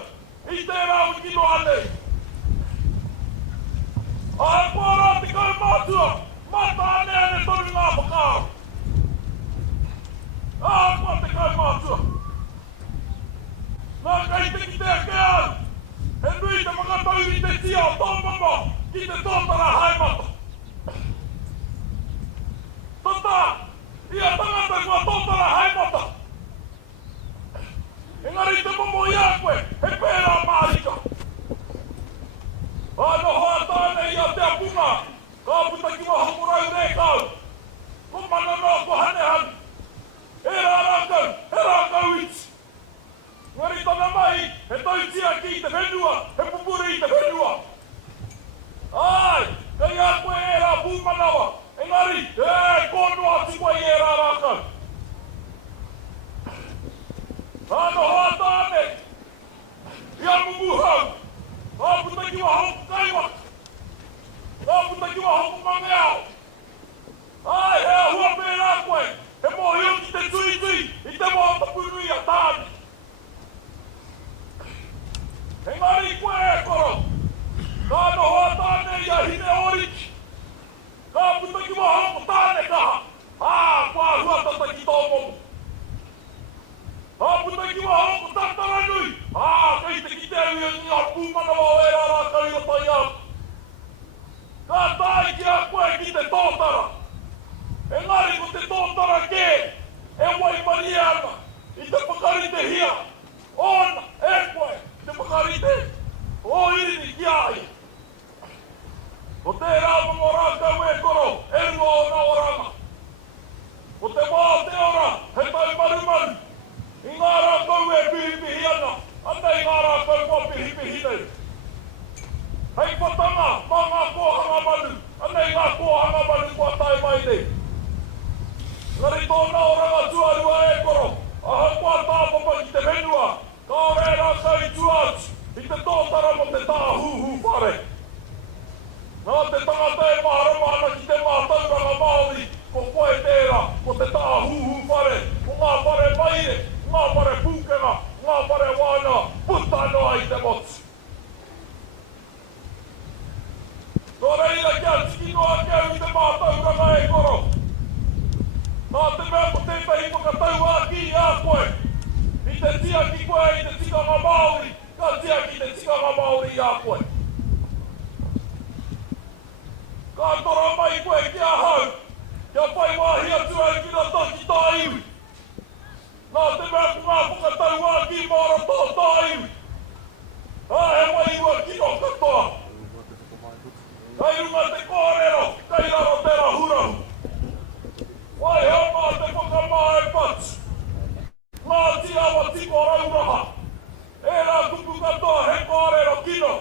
I tērā o kino anei. Ai kōrā te kai mātua. Mata ane ane tonu ngā whakao. Ai kua te kai mātua. Nā kai te ki te ake au. He nui te whakatau i te tia o tō mama. Ki te tōtara haimata. Tata. Ia tangata kua tōtara haimata. Engari te momo i a koe. He pērā mārika. Ano hoa tāne i a te apunga. Ka puta ki wa hokorau re kau. Ko mana no ko hane hane. E rā rākau. E rākau iti. Ngari tana mai, he tautia ki te whenua, he pupuri i te whenua. Ai, kei a koe e rā pūmanawa. Engari, kono atu koe e rā rākau. Ano hoa tāne. Ia mumuhau. Ka puta ki wa hoku kaiwa. Ka puta ki wa hoku mangeao. Ai, he ahua pērā koe. He mohio ki te tui. I te moa tapurui a tāne. Engari koe e koro. Ka nohoa tāne i a hine oriki. Ka puta ki wa hoku tāne kaha. Kua hua tata ki tō momu. Ka puta ki wa hoku tatara nui. Kei te ki te ui ni a pūmanawa o e rā kari o tai au. Ka tāi ki a koe ki te tōtara. Engari ko te tōtara ke. E wai mariana. I te whakari te hia. Ona, e koe. Te whakarite, o irini ki ai. Ko te rāma mō rākau e koro, e rua o nā oranga. Ko te wā te ora, he tau marumaru. I ngā rākau e pihipihi ana, anei ngā rākau mō pihipihi nei. Hei whatanga, mā ngā kōhanga manu, anei ngā kōhanga manu kua tai mai nei. Ngari tōna oranga tuarua e koro, aha kua tāpapa ki te whenua. Ka re rākau i tuatu, i te tōtara mo te tāhuhu whare. Nā te tangata e maharamana ki te mātauranga Māori, ko koe tērā, ko te tāhuhu whare, ko ngā whare maire, ngā whare pūkenga, ngā whare Wānanga, puta noa i te motu. Ko reira kia tiki noa kia i te mātauranga e koro. Nā te mea ko tētahi whakatau a ki a koe. I te tia ki koe i te tikanga Māori, ka tia ki te tikanga Māori i a koe. Ka tora mai koe kia hau. Kia pai wāhi atu ai ki rata ki tā iwi. Nā te mea ku ngā whakatau wā ki māra tō tā iwi. He mai ua kino katoa. Kai runga te kōrero, kai raro te rahurahu. Wai hea mā te whakamāe patu. Ngāti Awa tiko rauraha. E rā kuku katoa he kōrero kino.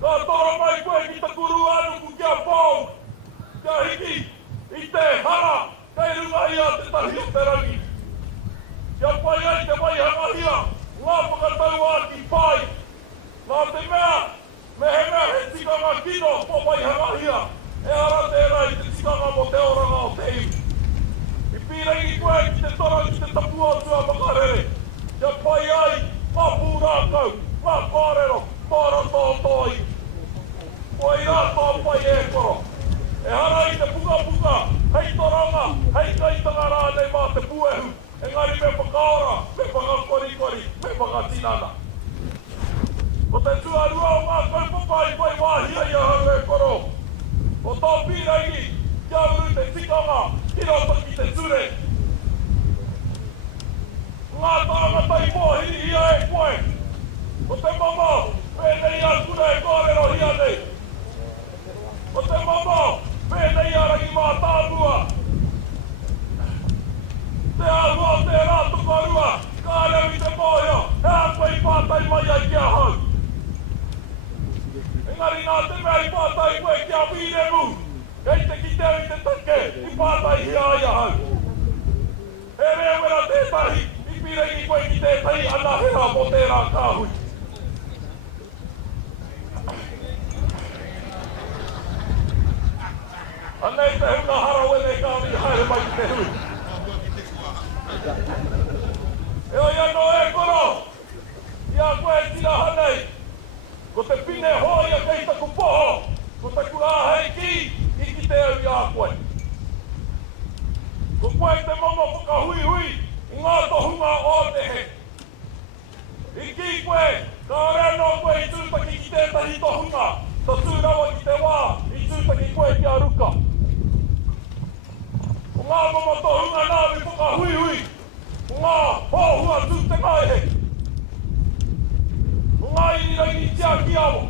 Ka tora mai koe ki ta kuru anuku kia pāu. Kia hiki, i te hara, kai runga ia te tahi o te rangi. Kia pai ai te waihanga hia, ngā whakatau a ki pai. Nā te mea, me he mea he tikanga kino po waihanga hia. E ara tēnei te tikanga mo te oranga o te iwi. I pīrengi koe ki te tora ki te tapua tua makarere. Kia pai ai, ngā pūrākau, ngā kōrero, māra tō tōi. Koe i rā tō pai e koro. E hara i te puka, hei toranga, hei kaitanga rānei mā te puehu. Engari me whakaora, me whakakorikori, me whakatinana. Ko te tuarua o ngā kaupapai pai wāhia i ahau e koro. Ko tō pīrangi, kia uru te tikanga, hirota ki te ture. Ngā tāngatai mōhiri hia e koe. Ko te mama, pēnei a kura e kōrero hia nei. Ko te mama, pēnei a rangi Mātātua. Te ahua te rātuka rua, kā reu i te mōhio, he a koe i pātai mai ai kia hau. Engari nā te mea i pātai koe kia pīremu, kei te kiteo i te take, i pātai hia ai ahau. He reo mera tētahi, i pīrengi koe ki tētahi, ana hera mo tērā kāhui. Anei te hunga hara wene kāmi haere mai ki te hui. E o ia no e koro, ia koe tira hanei, ko te pine hoi a kei taku poho, ko te kura hei ki, i ki te au ia koe. Ko koe te mama whaka hui hui, i ngā tohunga o te he. I ki koe, ka rea no koe i tūtaki ki tētahi tohunga, ta tūrawa ki te wā, i tūtaki koe ki a ruka. Ko ngā mama tohunga nā mi whaka hui hui, ngā hōhua tū te ngaihe. Ngā irirangi tia ki awa.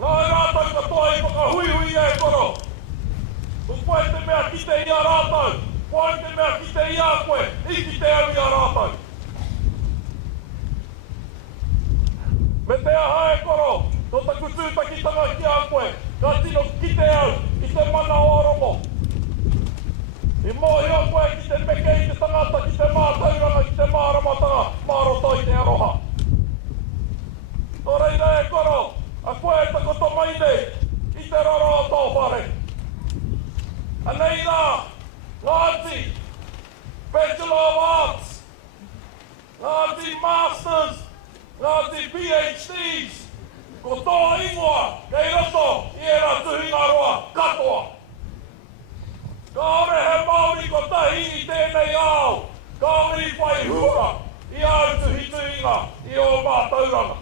Ngā e rātau katoa i whaka hui hui e koro. Ko koe te mea ki te ia rātau, koe te mea ki te ia koe, i ki te au ia rātau. Me te aha e koro, tō taku tūtaki tanga ki a koe, ka tino ki te au, i te mana o rongo. I mōhio koe ki te meke i te tangata, ki te mātauranga, ki te māramatanga, māroto i te aroha. Tō reira e koro, a koe takoto mai nei, i te roro o tō whare. Anei rā, Ngāti, Bachelor of Arts, Ngāti Masters, Ngāti PhDs, ko tō ingoa, kei roto, i era tuhinga roa, katoa. Ka ore he Māori ko tahi i tēnei ao, ka ore i whai hura, i au tuhinga, i o mātauranga.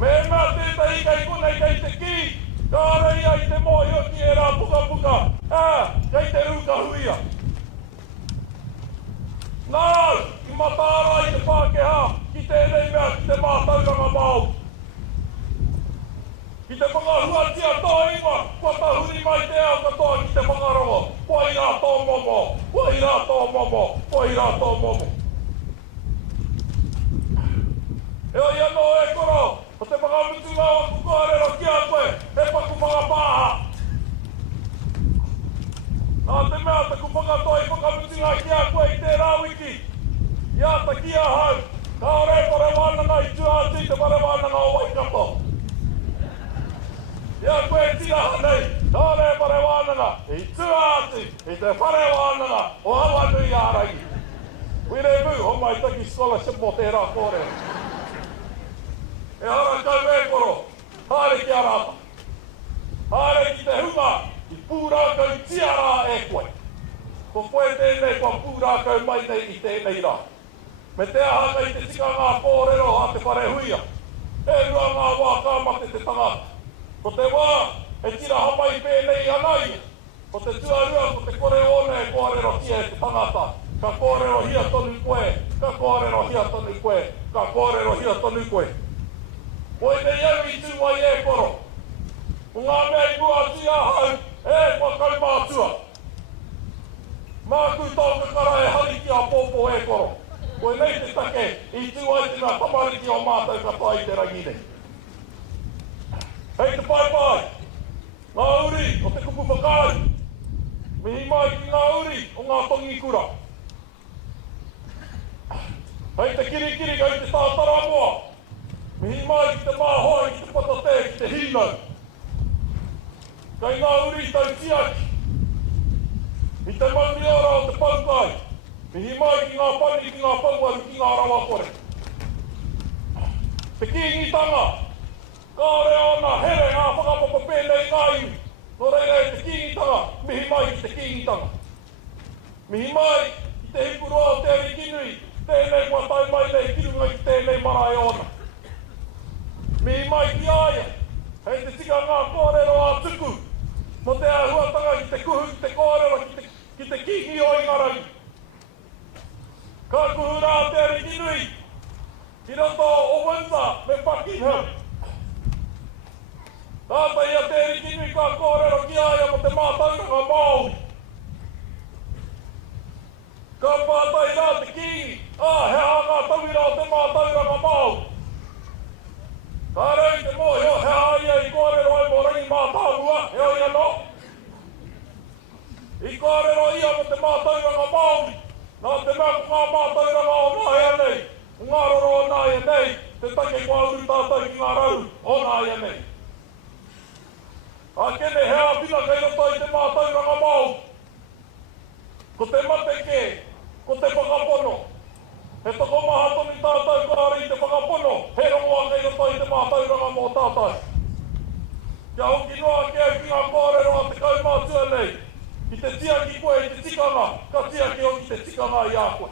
Me mea tētahi kei konei kei te ki, ka ore ia i te mōhio ki e rā puka puka, kei te ruka huia. Nau, i matāra i te Pākehā, ki tēnei mea ki te mātauranga mau. Ki te whakahua tia tō ingoa, kua ta huri mai te au katoa ki te whakarongo. Poi rā tō momo, poi rā tō momo, poi rā tō momo. E o ia no e koro, o te whakamutu ngā wa kukārero ki a koe, e paku whakapāha. Nā te mea taku whakatoi whakamutu ngā ki a koe i te rāwiki. Ia ta ki a hau, ka ore whare Wānanga i tuāti te whare Wānanga o Waikato. Ia koe tira hanei, nāne whare Wānanga, i tuāti, i te whare Wānanga o Awanuiārangi. Wire mū, ho mai taki scholarship mo te rā kōre. E hara kau e koro, hāre ki a rāta. Hāre ki te hunga, i pūrākau tiara e koe. Ko koe tēnei kua pūrākau mai nei i tēnei rā. Me te aha i te tika ngā kōrero a te whare huia. E rua tua ngā wā ka mate te tangata. Ko te wā, e tira hapai pēnei anai. Ko te tuarua, ko te kore one e kōrero kia e te tangata. Ka kōrero hia tonu koe, ka kōrero hia tonu koe, ka kōrero hia tonu koe. Koe te iau i tū mai e koro. O ngā mea i mua tia hau, e kua kaumātua. Māku tō kakara e hari ki a pōpō e koro. Koe nei te take, i tū ai te mea tamariki o mātou katoa i te rangi nei. Hei te pai, ngā uri o te kupu whakai. Mihi mai ki ngā uri o ngā tongi kura. Hei te kirikiri kai te tātara moa. Mihi mai ki te māhoi, ki te patate, ki te hinau. Kai ngā uri tau tiaki. I te mauni ora o te paukai. Mihi mai ki ngā pani, ki ngā pauaru, ki ngā rawa kore. Te kingitanga. Kāre ona here ngā whakapapa pēnei ngā iwi. Nō reira e te kingitanga, mihi mai ki te kingitanga. Mihi mai ki te hipurua o te arikinui, tēnei kua tai mai nei kirunga ki tēnei marae ona. Mihi mai ki aia, hei te tika ngā kōrero a tuku, mo te ahuatanga ki te kuhu, ki te kōrero, ki te kingi o ingarangi. Ka kuhu rā te arikinui, ki roto o Ūhunga me Buckingham. Tātai a te arikinui ka kōrero ki aia mo te mātauranga Māori. Ka pātai rā te kingi, he ngā tauira o te mātauranga Māori. Ka rei te mōhio, he ia i kōrero ai mō rangi Mataatua, he oi anō. I kōrero ia mo te mātauranga Māori, nā te mea ko ngā mātauranga o nāia nei, o ngā roro o nāia nei, te take kua uru tātou ki ngā rau o nāia nei. A kene hea pina kei roto i te mātauranga Māori. Ko te mateke, ko te whakapono. He toko maha toni tātou kāre i te whakapono, he rongoa kei roto i te mātauranga mō tātai. Kia hoki noa ki au ki ngā kōrero a te kaumātua nei. I te tiaki koe i te tikanga, ka tiaki o ki te tikanga i a koe.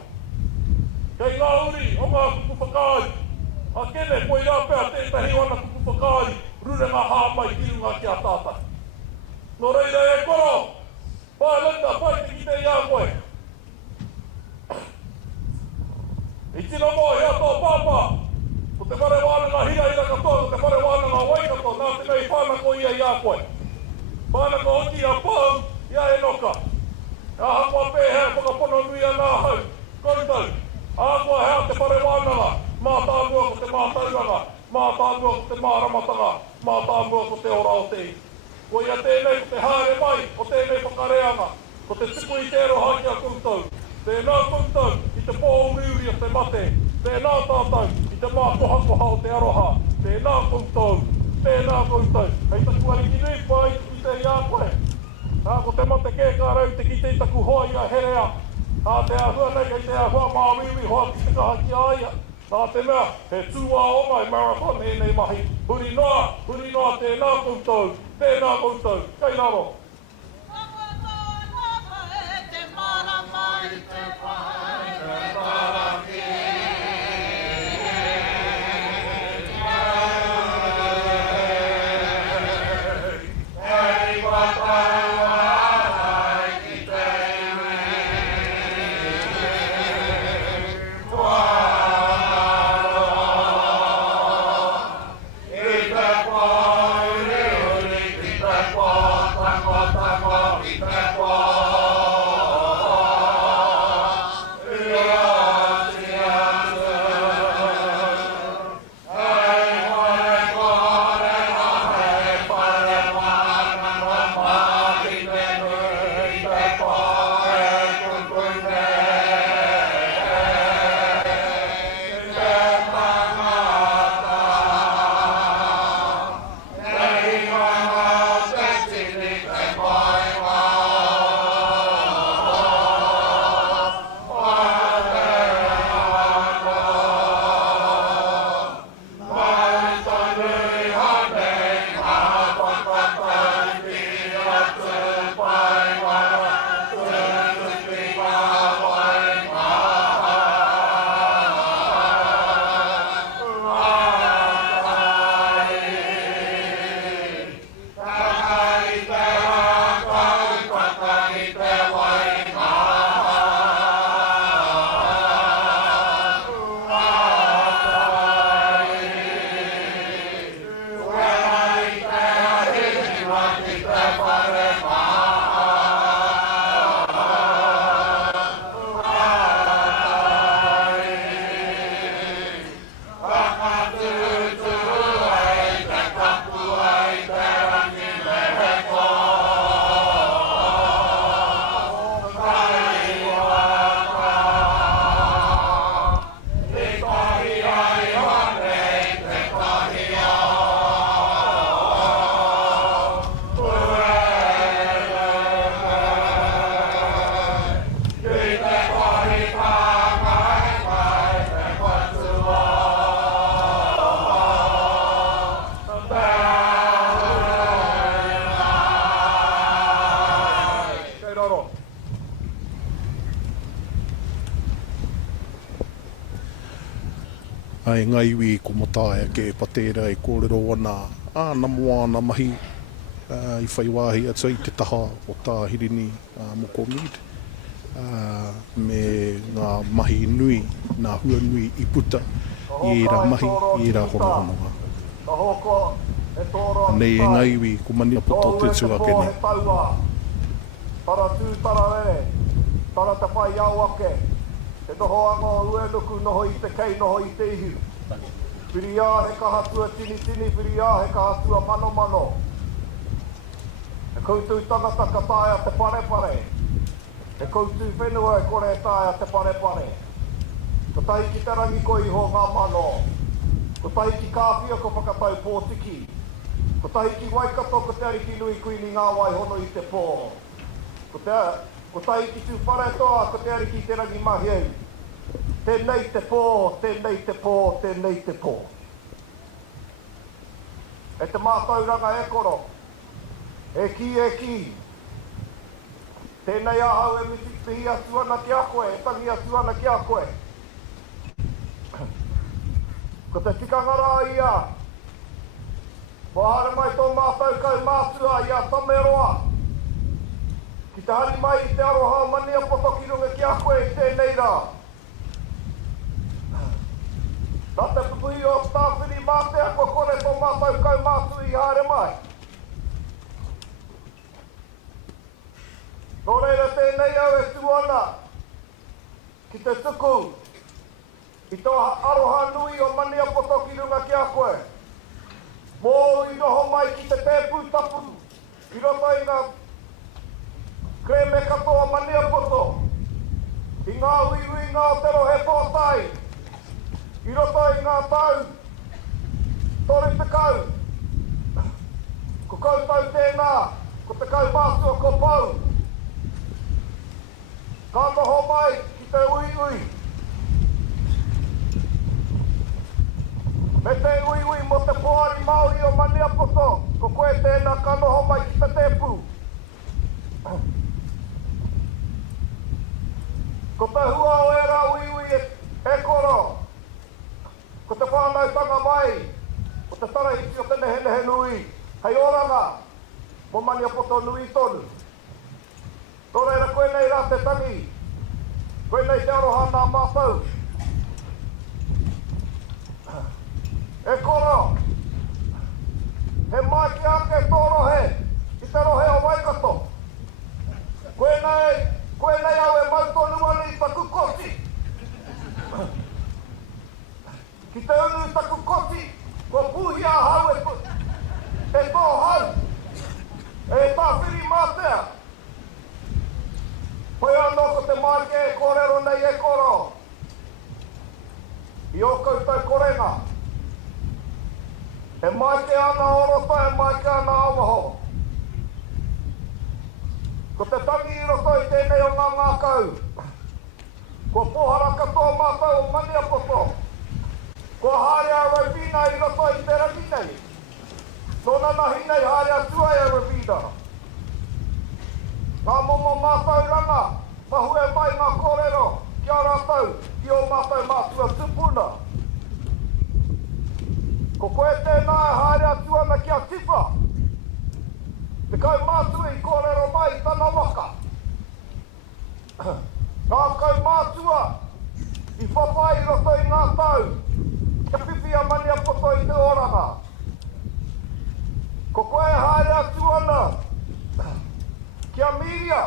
Kei ngā uri o ngā kupu whakai. A kene koe rāpea tētahi wana kupu whakai, Rūnanga hāpai kirunga ki a tātai. Nō reira e koro, pai lenda, pai te ki te ia koe. I tino mō, hea tō pāpā, ko te whare Wānanga hira ira katoa, ko te whare Wānanga waikato, nā te mei whānako ia koe. Whānako hoki a pau, ia e noka. Ia hapua pē hea whakapono nui a nā hau, koutou. Ākua hea te whare Wānanga, Mātātua ko te mātauranga, Mātātua ko te māramatanga, Mātātua ko te ora o te i. Ko ia tēnei ko te haere mai, o tēnei whakareanga, ko te tupu i te rohaki a koutou. Tēnā koutou i te pōuriuri o te mate, tēnā tātou i te mākohakoha o te aroha, tēnā koutou, hei taku ariki nui pai i te ia koe. Ko te mate kē kā rau te ki te taku hoa i a herea, te ahua nei kei te ahua māwiwi hoa ki te kaha ki aia. Nā te mea, he tūā o mai marathon e nei mahi. Huri noa, tēnā koutou, kei raro. Ai ngai wi ko matāia ke patera e kōrero ana āna moana mahi I whaiwahi atu I te taha o tā Hirini Moko Mead. Me ngā mahi nui, ngā hua nui I puta I era mahi, I era honohononga. Nei e ngai wi ko mani poto te tua kene. Tara tūtara rere, tara te whai au ake, te noho anga o uenuku, noho I te kei, noho I te ihu. Whiri ā he kahatua tini tini, whiri ā he kahatua mano mano. E koutou tangata ka tāia te pare pare. E koutou whenua e kore tāia te pare pare. Ko tahi ki te rangi ko iho ngā mano. Ko tahi ki kāwhia ko whakatau pōtiki. Ko tahi ki waikato ko te ariki nui kuini ngā waihono I te pō. Ko tahi ki tū whare toa ko te ariki te rangi mahi au. Tēnei te pō, tēnei te pō, tēnei te pō. E te mātauranga e koro. E ki. Tēnei ahau e mitipihi atu ana ki a koe, e tangi atu ana ki a koe. Ko te tikangara ia. Wahare mai tō mātau kau mātua ia tameroa. Ki te hari mai I te aroha mania poto ki runga ki a koe tēnei rā. Tā te pupuhi o tāwhiri mātea ko kore tō mātau kau mātua I haere mai. Nō reira tēnei au e tuana ki te tuku I tō aroha nui o mania poto ki runga ki a koe. Mō I noho mai ki te tēpū tapu I roto I ngā kreme katoa mania poto. I ngā ui ngā tero he pōtai. I roto I ngā tau. Tori te kau. Ko koutou tēnā. Ko te kau mātua ko pau. Ka noho mai ki te ui. Me te ui mo te poari Māori o mania poto. Ko koe tēnā ka noho mai ki te tēpū. Ko te hua o e rā ui e koro. Ko te whānautanga mai. Ko te tarahiti o te nehe nui. Hei oranga. Mo mania poto nui tonu. Tō reira koe nei rā te tangi. Koe nei te aroha nā mātau. E koro. He mai ki ake tō rohe. I te rohe o waikato. Koe nei au e mautonu ani I taku koti. Ki te unu I taku koti. Ko puhi a hau e tō hau. E tā whiri mātea. Hoi anō ko te marke e kōrero nei e koro. I o koutou korenga. E maike ana orota, e maike ana awaho. Ko te tangi I roto I tēnei o ngā ngākau. Ko pohara katoa mātau o mania poto. Ko haere a Rūnanga I roto I te rangi nei. Tōna nahi nei haere a tua e Rūnanga. Ngā momo mātau ranga, mahu e mai ngā kōrero, kia rātau, ki o mātau mātua tupuna. Ko koe tēnā e haere atua na kia tipa. Te kau mātua I kōrero mai tana waka. Ngā kau mātua I whapai roto I ngā tau, kia pipi a mania poto I te oranga. Ko koe e haere atua na, kia miria.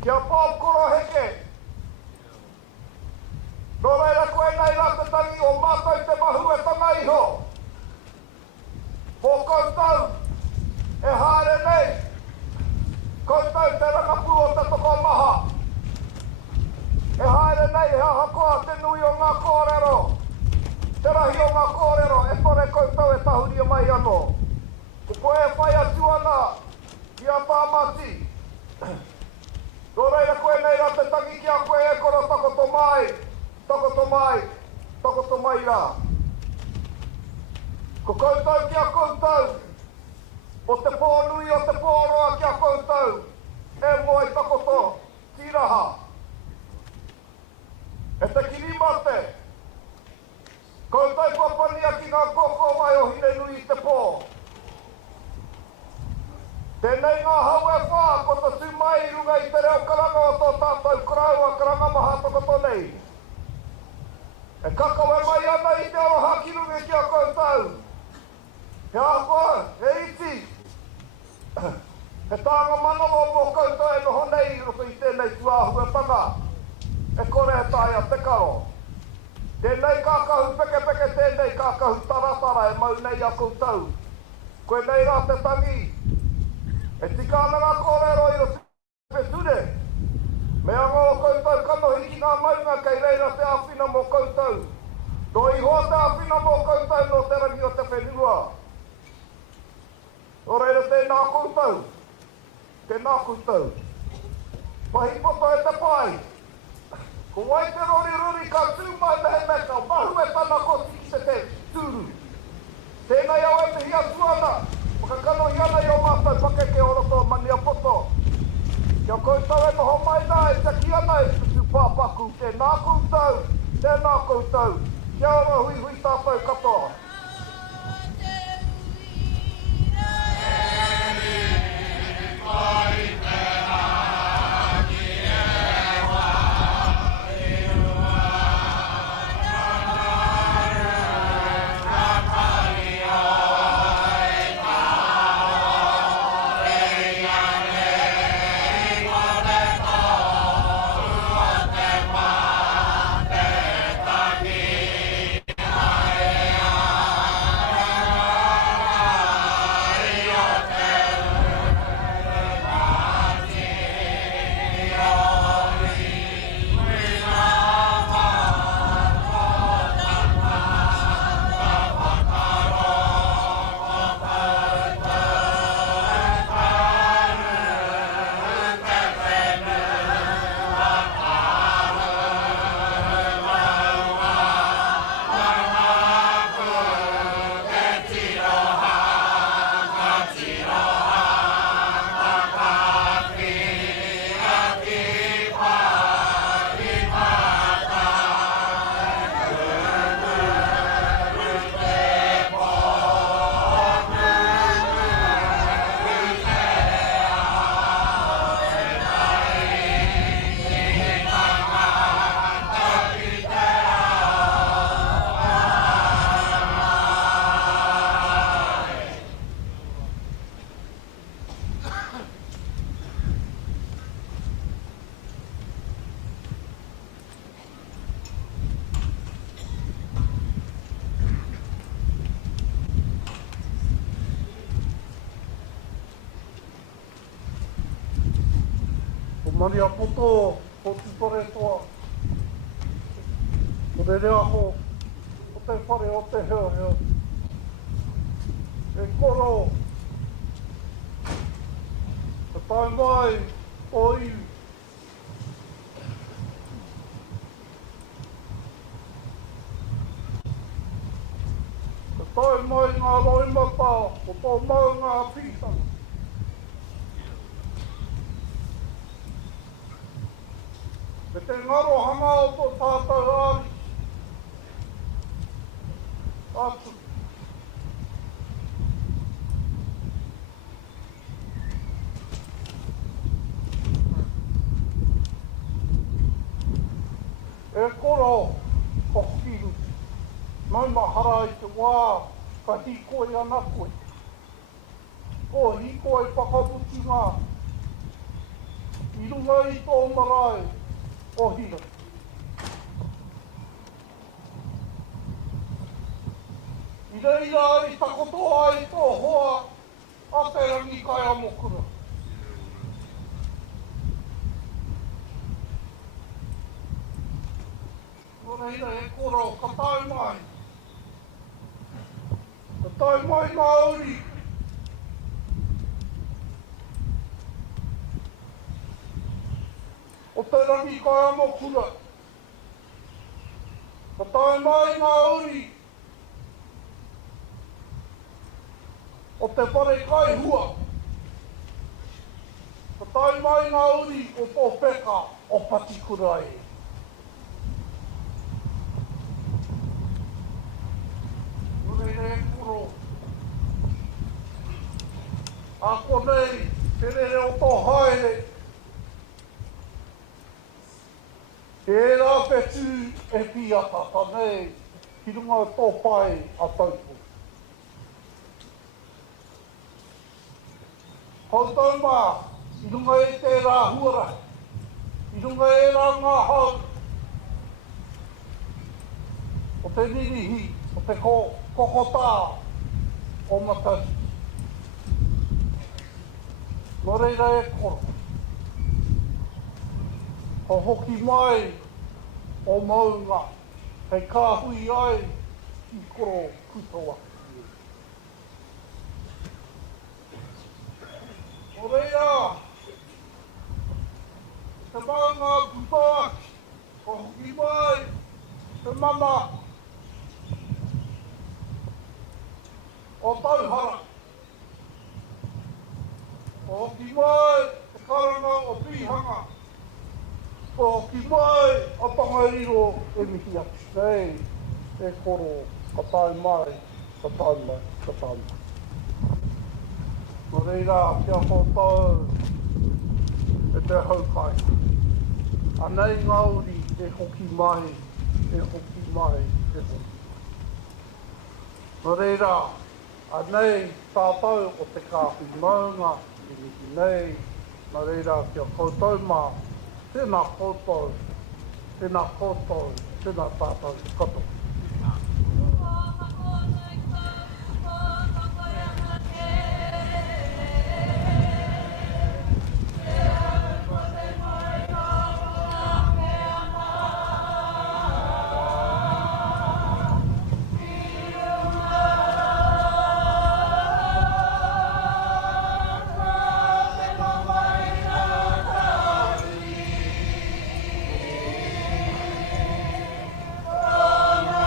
Kia pāpkoro heke. Nō reira koe nei rā te tangi o mātou te mahu e tanga iho. Mō koutou e haere nei. Koutou te rangapu o te toko maha. E haere nei he hakoa te nui o ngā kōrero. Te rahi o ngā kōrero e tore koutou e tahuria mai anō. Ko koe e whai atu ana ki a tāmati. Nō reira koe nei rā te tangi ki a koe e koro takoto mai. Takoto mai rā. Ko koutou ki a koutou. O te pōnui o te pōroa ki a koutou. E moi takoto ki raha. E te kirimate. Koutai papania ki ngā koko mai o hine nui I te pō. Tēnei ngā hau e whā, ko ta tū mai I runga I te reo karanga o tō tātou kraua karanga maha toko nei. E kakawe mai ana I te awa hakirungi ki a koutou. He ahoa, he iti. He tānga mana o mō koutou e noho nei roto I tēnei tuāhu e panga. E kore e tāia te karo. Tēnei kākahu peke tēnei kākahu taratara e mau nei a koutou. Koe nei rā te tangi. E tikāna ngā kōrero I o te ture. Me anga o koutou kano hiki ngā maunga kei reira te awhina mō koutou. Nō ihoa te awhina mō koutou no te rangi o te whenua. O reira tēnā koutou. Tēnā koutou. Pahipoto e te pai. Ko wai te rori ka tū mai te he meka, mahu e tana ko ki te tūru. Tēnei au e te hia tuana, whakakano hiana I o mātou whakeke o roto mani a poto. Kia koutou e noho mai nā e te ki ana e tutu pāpaku, tēnā koutou, kia ora hui tātou katoa. Mani a poto, o tūtore toa. O te rea ho, o te whare o te heo. E koro, e tai mai o iu. E tai mai ngā loimata, o tō mau ngā pītanga. E te ngaro hanga o tō tātou āri. Atu. E koro, kokiru. Mai mahara I te wā, ka hikoi ana koe. Ko hikoi whakaputi ngā. I runga I tō marae. O hira. I reira I takotoa I tō hoa a te rangi kai a mokura. O reira e koro ka tai mai. Ka tai mai ngā uri. O te rangi kai a mokura. Ka tai mai ngā uri. O te whare kai hua. Ka tai mai ngā uri o tō peka o Patikura e. A konei, te rere o tō haere. E rā petu e pi a tata nei, ki runga o tō pai a taupu. Koutou mā, i runga e te rā huara, i runga e rā ngā hau, o te nirihi, o te kokotā, o Mataatua. Nō reira e koro. Ko hoki mai o maunga, hei kāhui ai ki koro kutoa. Nō reira, te maunga kutoa, ko hoki mai, te mama, o tauhara. O ki mai, te karanga o pihanga. O ki mai, a pangairo e mihi atu. Nei, e koro, ka tai mai, ka tai mai, ka tai mai. Nō reira, kia kōtau, e te haukai. Anei ngauri, e hoki mai, e hoki mai, e hoki. Nō reira, anei tātou o te kāhui maunga, i mihi nei, nā reira kia koutou mā, tēnā koutou, tēnā koutou, tēnā tātou kato. Oh,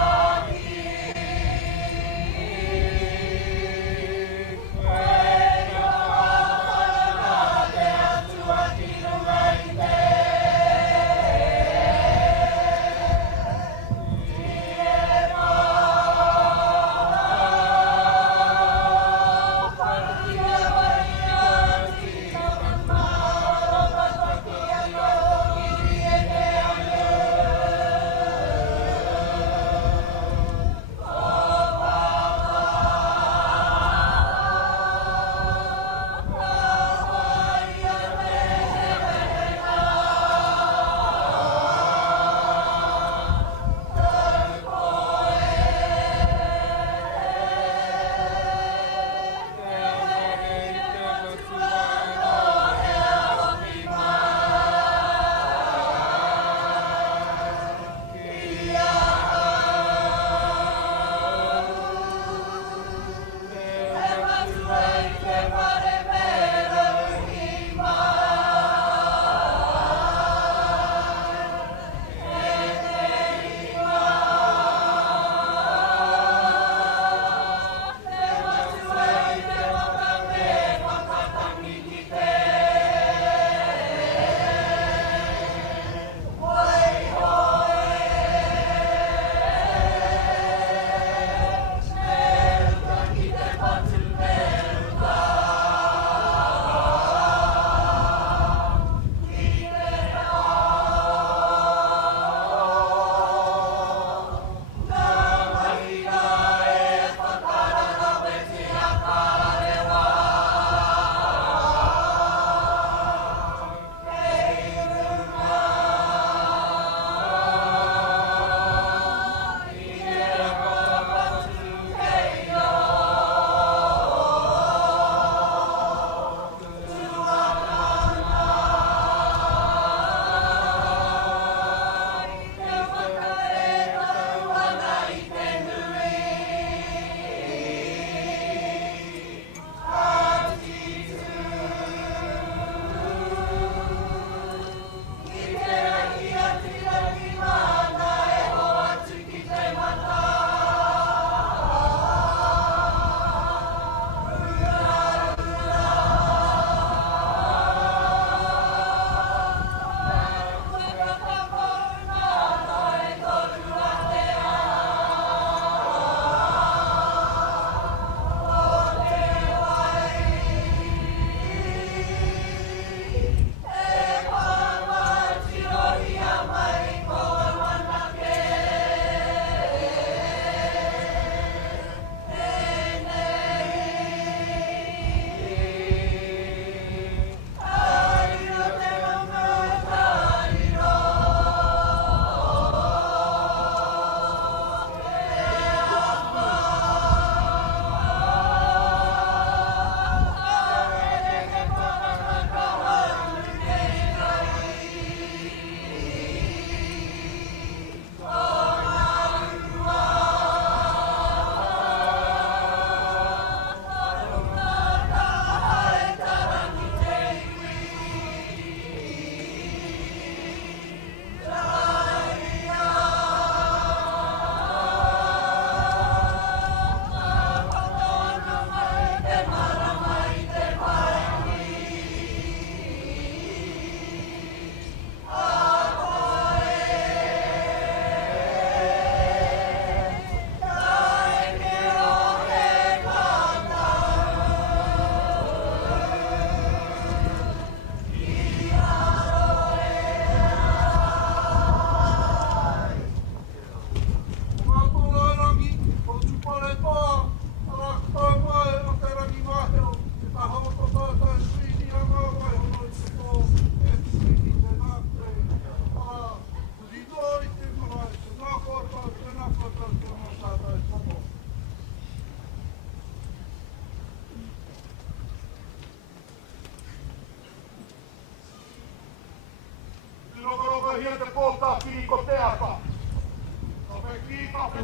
ko te ata.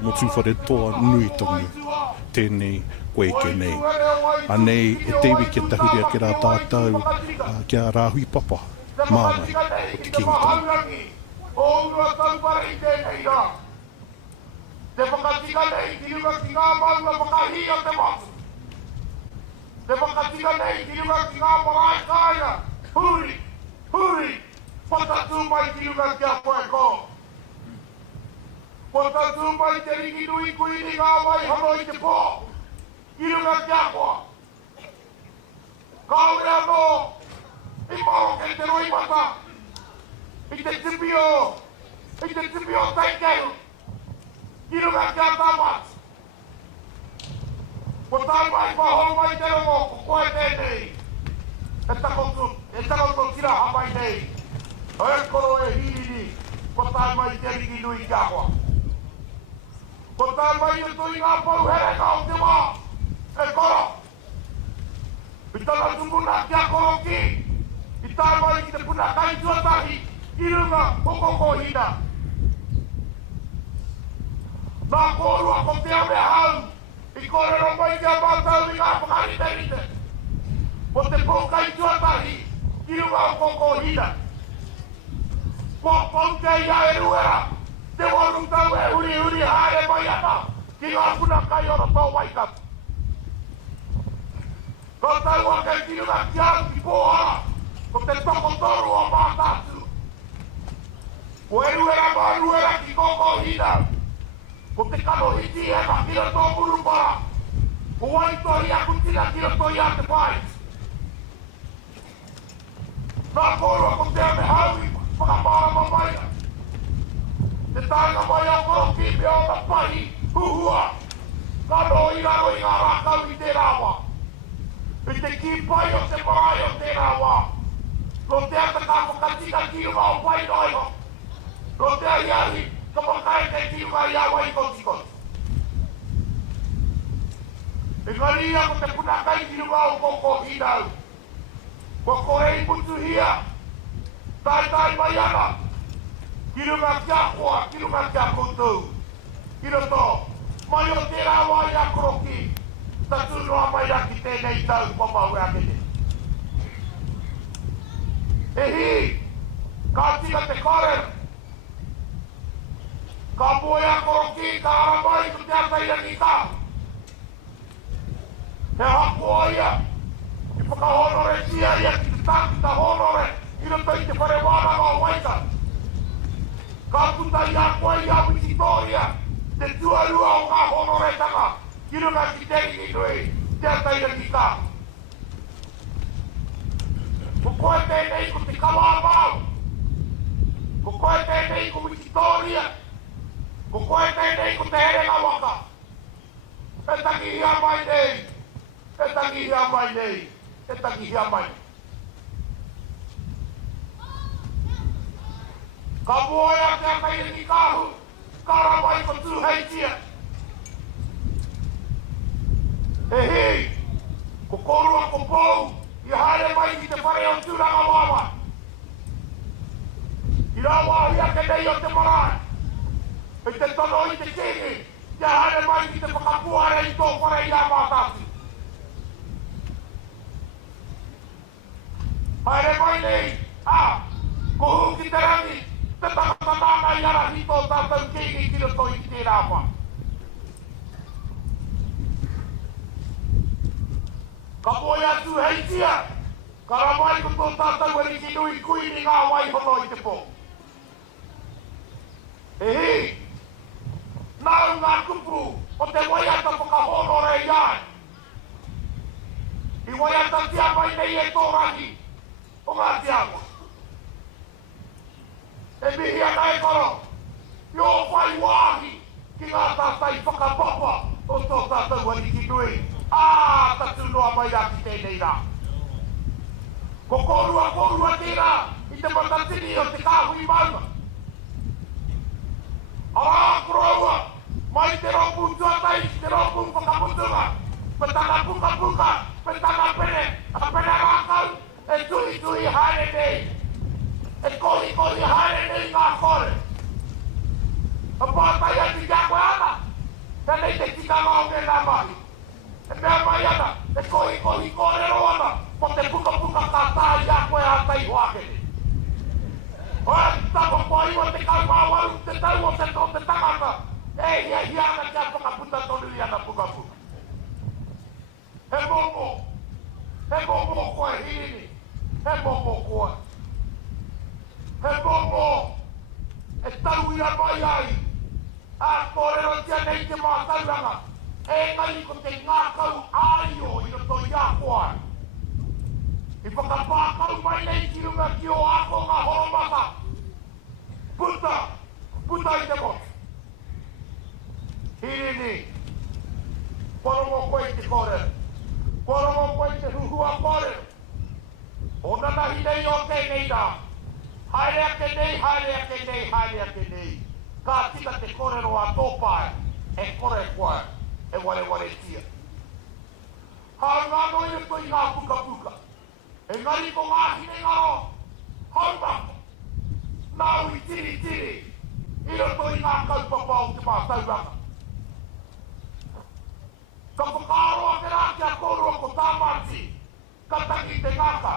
Mo tū whare toa nui tongi, tēnei koe ke nei. Anei, e tewi ke tahuria ki rā tātou, kia rāhui papa, māwai, o te kingitongi. O urua tau para i tēnei rā. Te whakatika nei ki runga ki ngā maunga whakahi o te motu. Te whakatika nei ki runga ki ngā marae kāia. Huri, huri, whakatū mai ki runga ki a koe ko. Whakatū mai te ringi nui kuini ngā mai hono i te pō. Ki runga ki a koa. Kaore anō, i mao ke te roi mata. I te tipio taikeu. Ki runga ki a tāmat. Ko tai mai whaho mai te rongo, ko koe tēnei. E takotu tira hamai nei. E koro e hiriri, ko tai mai te ringi nui ki a koa. Ko tai mai te tui ngā pau here ka o te wā. E koro. I tana tupuna ki a koro ki. I tai mai ki te puna kai Tūtahi. I runga koko hina. Nā kōrua ko te ame hau. I kōrero mai ki a mātau i ngā whakariterite. Ko te pōkai Tūtahi. I runga koko hina. Pōpau te ia e ruera. Te warutau e uri haere mai ana. Ki ngā puna kai ora tō waikat. Ko tau ake ki runga ki au ki pōhara. Ko te toko toru o Mataatua. Ko e ruera ki koko hina. Ko te kano hiti e ma kira tō murupara. Ko waitori aku tina kira tō ia te pai. Nā kōrua ko te ame haui whakapara mamaia. Te tāinga mai au koro ki me o na pahi huhua. Kano i raro i ngā rākau i te rāwa. I te ki pai o te marae o te rāwa. Ko te ata ka whakatika ki o mau pai noiho. Ko te aiari, ka whakae te ki o mai awa i koti. E ngaria ko te punakai ki o mau koko hinau. Ko kore i mutu hia. Tai mai ana. Ki runga kia koa, ki runga kia koutou. Ki roto, mai o te rawa i a koroki. Tatu noa mai a ki tēnei tau papau e akete. E hi, ka tika te kare. Ka moe a koroki, ka ara mai ku te Irirangi ka. He hakoa ia, i whakahonore tia ia ki te tākita honore. I roto i te whare Wānanga o Waika. Ka puta i a koe i a Victoria, te tuarua o ngā honoretanga. Ki runga ki te ringi nui, te Irirangi ka. Ko koe tēnei ko te kawa mau. Ko koe tēnei ko Victoria. Ko koe tēnei ko te herenga waka. E tangi hia mai nei. E tangi hia mai nei. E tangi hia mai. Ka moea te Irirangi kāhu. Kara mai ko tūheitia. E hei. Ko korua ko pou. I haere mai ki te whare o Tūranga wawa. I rā wāhi ake nei o te marae. E te tono i te kiri. I haere mai ki te whakapuare i tō whare i a Mataatua. Haere mai nei. Ko hu ki te rangi. Te takatananga i ara hito tātou kiri ki roto i te rāwha. Ka moe atu heitia. Ka ramai ko tō tātou e riki nui kuini ngā waihono i te pō. E hi, nāu ngā kupu o te waiata whakahonore i ai. I waiata tia mai nei e tō rangi o Ngāti Awa. E mihi ana e koro, i o whai wāhi ki ngā tātai whakapapa o tō tātou e riki nui. Tatu noa mai rā ki tēnei rā. Ko korua tērā i te matatini o te kāhui maunga. Arā koroua, mai te ropu Tūtahi, te ropu whakamutunga. Petana puka, petana pene, a pene rākau, e tui haere nei. E kori haere nei ngā kore. A pātai ati kia koe ana. Tēnei te tika ngāonge nā mahi. E mea mai ana, e kohi kōrero ana, po te puka ka tāi a koe a tai hoakene. Oe, tako koe iwa te kau māwaru, te tau o te tō te tangata. E hiana kia whakaputa tonu i ana puka. He momo koe hirini, he momo koe. He momo, e tau ira mai ai, a kōrero tia nei te mātauranga, e ngai ko te ngākau āio i roto i a koe. I whakapākau mai nei ki runga ki o ako ngā horomata. Puta i te motu. Hirini, poromo koe te kōrero. Poromo koe te huhua kōrero. O nanahi nei o tēnei rā. Haere ake nei. Ka tika te kōrero a tōpae. E kore koe. E ware tia. Hau ngā noi ruto i ngā puka. E ngari ko ngā hine ngaro. Hau mako. Nau i tiri. I roto i ngā kaupapa o te mātauranga. Ka whakaroa te rā kia kōrua ko tāmati. Ka tangi te ngāka.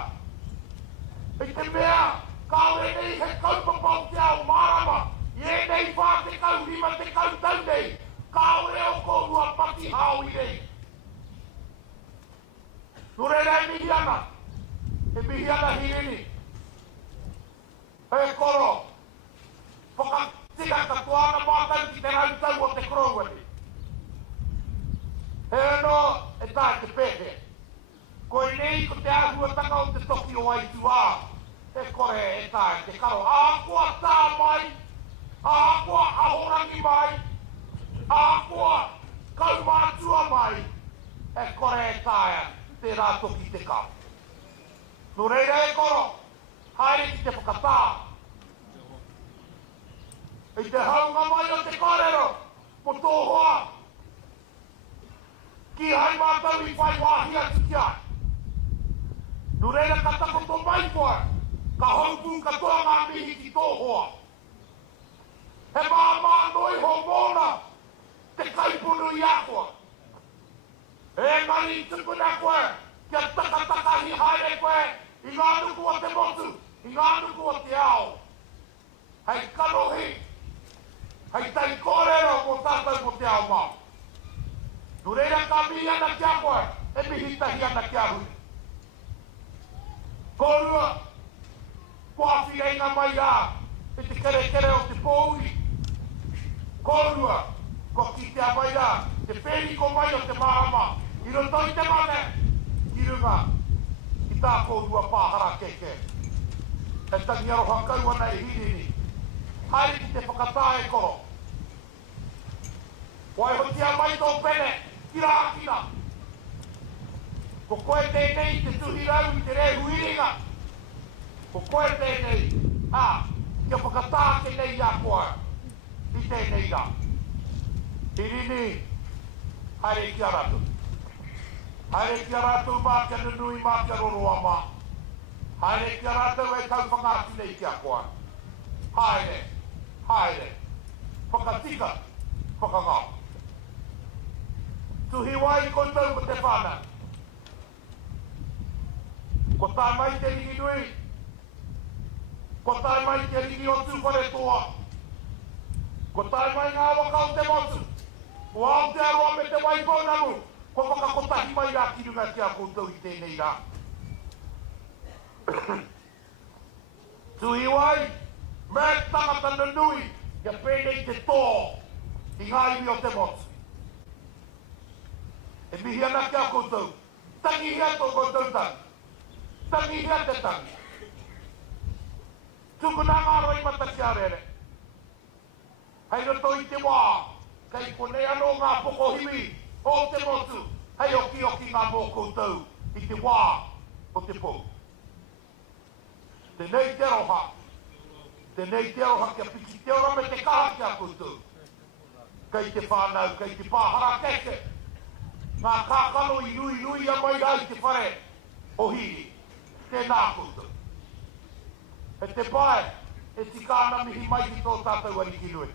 E te mea, ka ore nei he kaupapa o te ao mārama. I e nei whā te kau rima te kau tau nei. Ka ore o kōrua pati hao i nei. Nure rei mihi ana. E mihi ana hirini. He koro. Whakatika ka tuana mātau ki te rautau o te korowani. He no, e tae te pehe. Ko i nei ko te ahuatanga o te toki o aitua. E kore e tae te karo. Ākua tā mai. Ākua ahorangi mai. Ākua kaumātua mai. E kore e tae te rā toki te kā. No reira e koro. Haere ki te whakatā. E te haunga mai o te kōrero. Po tōhoa. Ki hai mātau i whai wāhi atu kia. Nu reira ka tako tō mai koe. Ka haupun ka toa ngā mihi ki tōhoa. He māmā noi ho mōna. Te kaipunu i ākoa. E ngari i tukuna koe. Kia taka hi haere koe. I ngā nuku o te motu. I ngā nuku o te ao. Hei kanohi. Hei tai kōrero mo tātou mo te ao mā. Nu reira ka mihi ana kia koe, e mihi tahi ana kia hui. Kōrua, kōwhi reinga mai rā, e te kere o te pōuri. Kōrua, ko ki te amai rā, te pēriko mai o te marama, i roto i te mane, ki runga, i tā kōrua pāhara keke. E tangi aroha kaua nei hirini, haere ki te whakatāe koro. Wai hotia mai tō pene, kira. Ko koe tēnei te tuhi rau i te rehu iringa. Ko koe tēnei, kia whakatāke nei a koe. I tēnei rā. Hirini, haere ki aratu. Haere ki aratu mā kia nunui mā kia roroa mā. Haere ki aratu e kau whangāti nei kia koe. Haere. Whakatika, whakangā. Tuhi wai ko tau ko te whana. Ko tai mai te ringi nui. Ko tai mai te ringi o tū whare toa. Ko tai mai ngā waka o te motu. O Aotearoa me te waipaunamu. Ko whakakotahi mai a kirunga kia koutou i tēnei rā. Tuhi wai, me tangata nanui. Ia pēnei te tō. I ngā iwi o te motu. E mihi ana kia koutou. Tangi hea tō koutou tangi. Tangi hea te tangi. Tukuna ngā roi mata kia rere. Hei roto i te wā. Kei konei anō ngā pokohiwi o te motu. Hei oki ngā mō koutou i te wā o te pō. Tenei te roha. Tenei te roha kia piki te ora me te kaha kia koutou. Kei te whānau, kei te pāhara keke. Ngā kākano i nui a mai ai te whare o hiri. Tēnā koutou. E te pae, e tikāna mihi mai ki tō tātou ariki nui.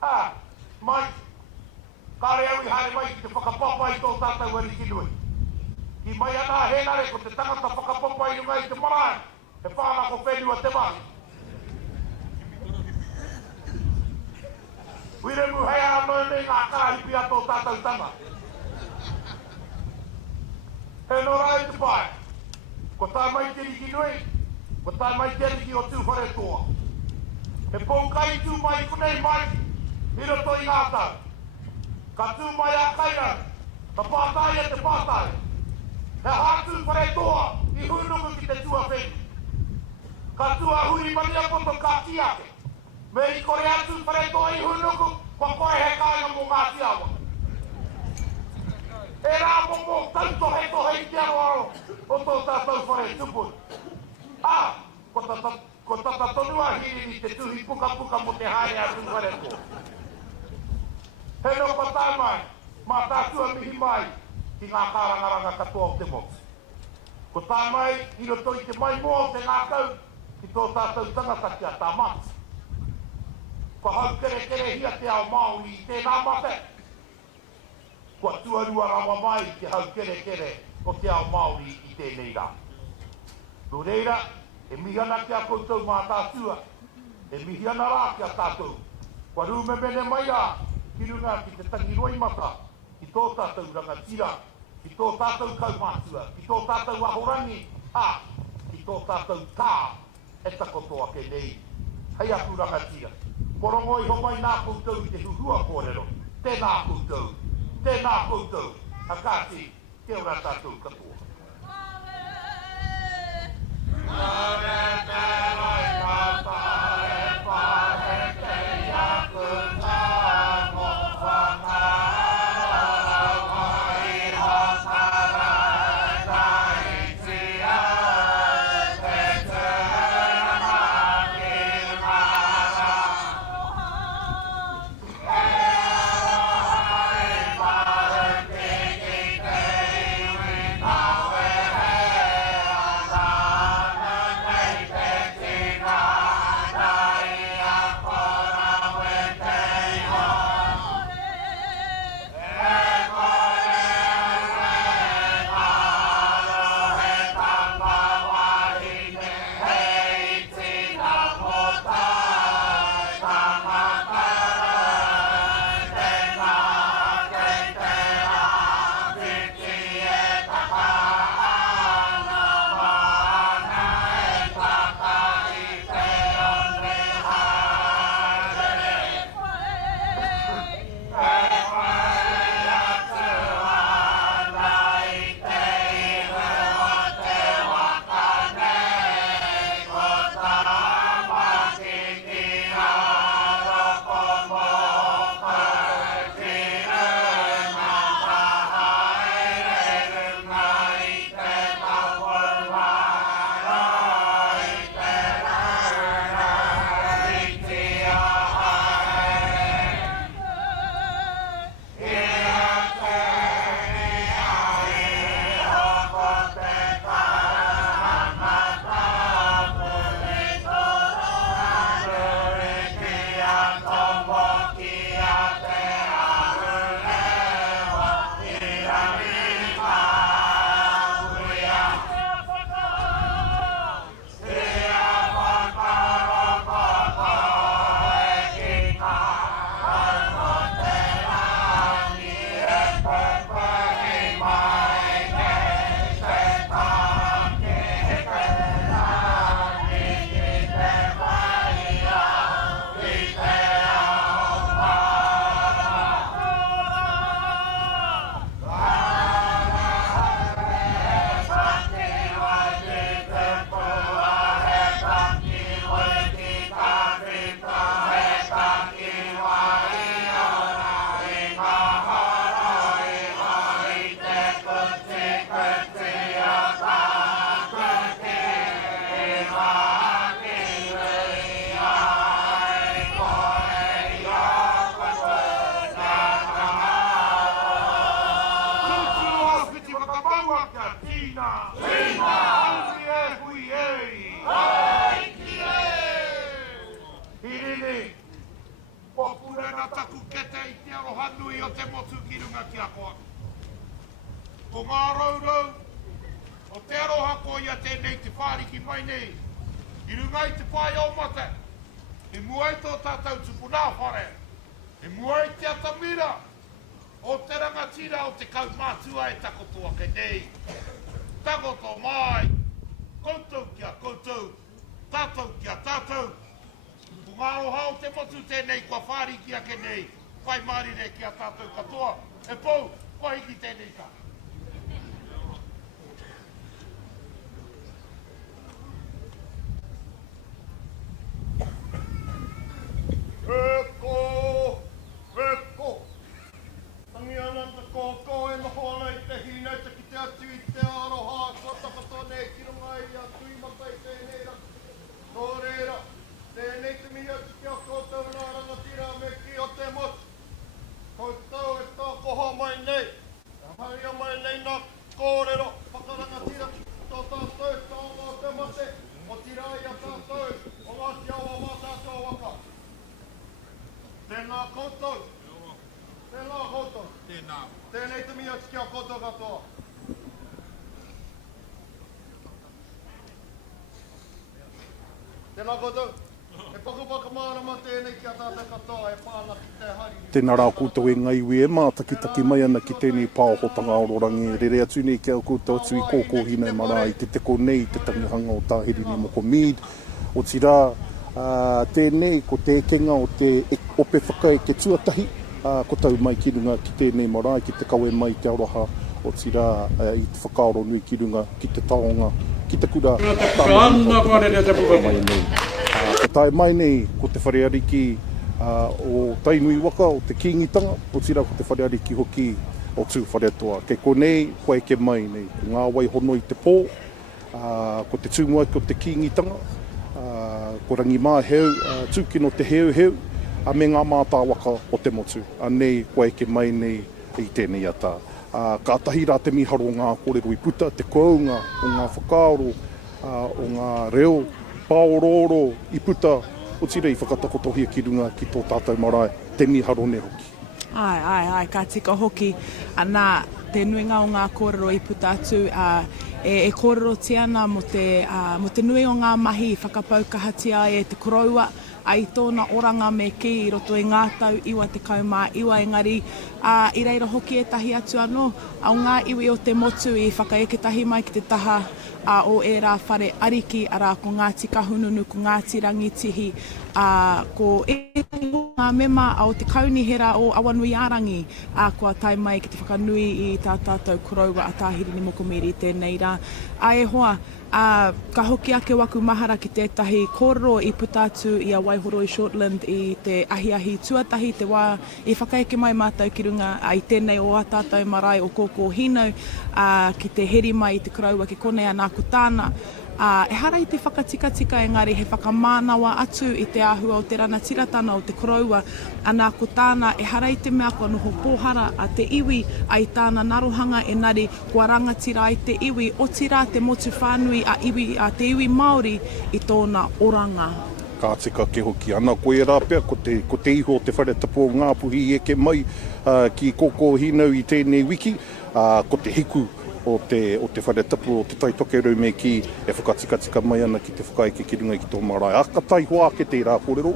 Mai, kare au I haere mai ki te whakapapa I tō tātou wari kinui. Ki mai ana henare ko te tangata whakapapa I runga I te marae, he whāna ko whenua te mahi. Wire mu hea anoi nei ngā kāhipi a tō tātou tanga. He no rai te pai, ko tā mai te riki nui, ko tā mai te riki o tū whare toa. He pōkai tū mai kunei mai, I roto I ngā tau. Ka tū mai a kaira, ka pātai e te pātai. He hātū whare toa, I Ūhunga ki te tua whenu. Ka tū a huri mani a poto ka kiake. Me I kore atu whare toa I Ūhunga, kwa koe he kāinga mō Ngāti Awa. E rā mō tauto he tohe I te aroaro, o tō tātou whare tupun. Ko tata tonua Hirini te tuhi puka puka mo te haere atu whare toa. He no patai mai, Mataatua mihi mai, ki ngā kārangaranga katoa o te motu. Ko tā mai, I roto I te mai mō o te ngākau, ki tō tātou tangata kia tā matu. Ko hau kere hia te ao Māori I tēnā mate. Ko tuarua rawa mai ki hau kere o te ao Māori I tēnei rā. Nō reira, e mihana kia koutou Mataatua, e mihana rā kia tātou. Ko rūme mene mai rā, ki runga ki te tangi roi mata, ki tō tātou rangatira, ki tō tātou kaumātua, ki tō tātou ahorangi, ki tō tātou tā, e takotoa ke nei. Hei aku rangatira. Korongo I homai nā koutou I te huhua kōrero. Tēnā koutou. Hakati, te ora tātou katoa. Ngāre te roi kata e pāhe te iaku tā mo whakara wai hokara tai tia te tērana ki mara. E arahai maru ki ki te iwi nawe he anana nei te tina tai a kora we te iho. E kore maro he tapa wahine hei tina potai tamatara tēnā kei te rā tiki e takaana wana e taka I te one haere. E whai atu ana I te iwe o te waka nei, ko tā maki ki aroko mōka ki runga ka haere runga I te kapuara I te rara riti a haere. Ia te nia I hoko te karahanga tapu I tōranu riki a tomo ki a te arulewa Irirangi Mānuka. Ia whakaroko koe ki ngā mo te rangi e pēpēhi mai nei te tāke te rangi ki te waia ki te ao Hirini, o pura ora taku kete i te aroha nui o te motu ki runga ki a koa. Ko ngā raurau, o te aroha ko ia tēnei te whāriki mai nei. I runga i te whai o mate, e muai tō tātou tupuna whare, e muai te atamira, o te rangatira o te kaumātua e takotoa ke nei. Takoto mai, koutou kia koutou, tātou kia tātou. Ko ngā roha o te motu tēnei kua whāriki a ke nei, whai marire kia tātou katoa, e pou, kua hiki tēnei ka. Eko, eko. Tangi ana te kōkō e noho ana i te hina, te ki te atu i te aroha, ko takato nei ki runga i a tui matai tēnei ra. Nō reira, tēnei te mihi atu ki a kōtau nā rangatira me ki o te motu. Koutou e tā koha mai nei, e haria mai nei nā kōrero, whakarangatira, tō tātou, tāngā te mate, o tirai a tātou, o Ngāti Awa Mātātua waka. Tēnā koutou. Tēnā koutou. Tēnā. Tēnei te mia tiki a koutou katoa. Tēnā koutou. E pakupaka mārama tēnei ki a tātou katoa e pāna ki te hari. Tēnā rā koutou e ngai ue mā taki mai ana ki tēnei pāhotanga Ororangi. Rere atu nei ki a koutou atu i kōkōhina mara i te teko nei te tangihanga o tā Hirini Moko Mead. O tira tēnei ko te ekenga o te ope whakaeke Tūtahi, ko tau mai ki runga ki tēnei marae, ki te kawe mai te aroha o tira i te whakaaro nui ki runga, ki te taonga, ki te kura. Ko tae mai nei ko te whareariki o tainui waka, o te kingitanga, o tira ko te whareariki hoki o tū whareatoa. Kei ko nei, Whakaeke mai nei, ko ngā wai hono i te pō, ko te tūmua ko te kingitanga, ko rangi mā heu, tūkino te heu, a me ngā mātā waka o te motu. A nei, Whakaeke mai nei i tēnei ata. Ka tahi rā te miharo o ngā kōrero i puta, te kounga, o ngā whakaaro, o ngā reo, pāororo i puta, o tira i whakatakotohia ki runga ki tō tātou marae, te miharo ne hoki. Ai, ka tika hoki. Anā, te nuinga o ngā kōrero i puta atu, e kōrero tiana mo te nui o ngā mahi whakapaukahatia e te koroua ai tōna oranga me ki i roto e ngā tau iwa te kaumā iwa engari i reira hoki e tahi atu anō au ngā iwi o te motu i whakaeke tahi mai ki te taha o e rā whare ariki ara ko Ngāti Kahununu, ko Ngāti Rangi tihi ko e ngā mema o te kaunihera o Awanuiārangi kua tai mai ki te whakanui i tā tātou koroua a tā Hirini Moko Mead i tēnei rā. E hoa, ka hoki ake waku mahara ki tētahi kōrero i puta atu i a Waihoro i Shortland i te ahiahi tuatahi, te wā i whakaeke mai mātou ki runga i tēnei o a tātou marae o kōkō hinau ki te heri mai i te koroua ke konei anā ko tāna. E hara i te whakatika engari he whakamānawa atu i te āhua o te rana tiratana o te koroua anā ko tāna e hara i te mea kua noho pōhara a te iwi ai tāna narohanga e nari kua rangatira i te iwi o tira te motu whānui a te iwi Māori i tōna oranga. Ka tika ke hoki ana koe rā pia, ko te iho o te whare tapu o ngā puhi eke mai ki kōkō hinau i tēnei wiki, ko te hiku o te whare tapu o te taitokerau me ki e whakatika mai ana ki te whakaeke ki runga ki tō marae. Ka tai hoa ke te rā kōrero,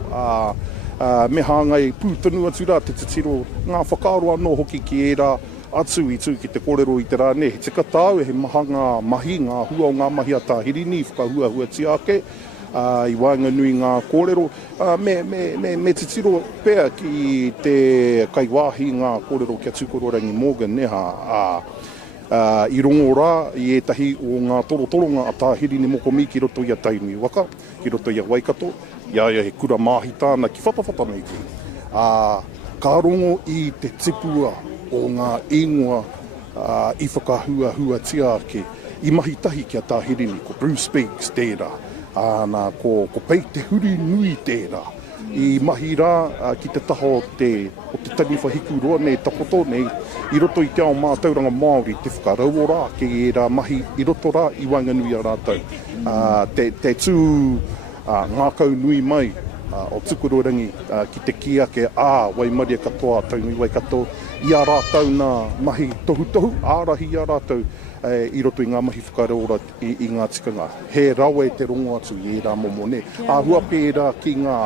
me hāngai pūtanu atu rā te titiro ngā whakaaro anō hoki ki e rā atu i tū ki te kōrero i te rā ne. He tika tāu he mahanga mahi, ngā hua o ngā mahi a tā Hirini, whakahua tiake, i Wānganui ngā kōrero, me titiro pēr ki te kaiwāhi ngā kōrero kia tūkororangi Morgan neha, i rongo rā i etahi o ngā torotoronga a tā Hirini Moko Mead ki roto i a tainui waka, ki roto i a Waikato, ia he kura māhi tāna ki whapawhapa nei ki. Ka rongo i te tipua o ngā ingoa i whakahua tiake, i mahi tahi ki a tā Hirini, ko Bruce Speaks tērā, ko pei te huri nui tērā, i mahi rā ki te taha o te tani whahiku roa nei takoto nei i roto i te ao mātauranga Māori te whakarau rā ke e rā mahi i roto rā i Wānganui a rātou. Te tū ngā kau nui mai o tukurorangi ki te kia ke wai maria katoa taunui wai katoa i a rātau nā mahi tohu ārahi i a rātau i roto i ngā mahi whakareora i ngā tikanga. He rawe te rongo atu i rā momo ne. Hua pērā ki ngā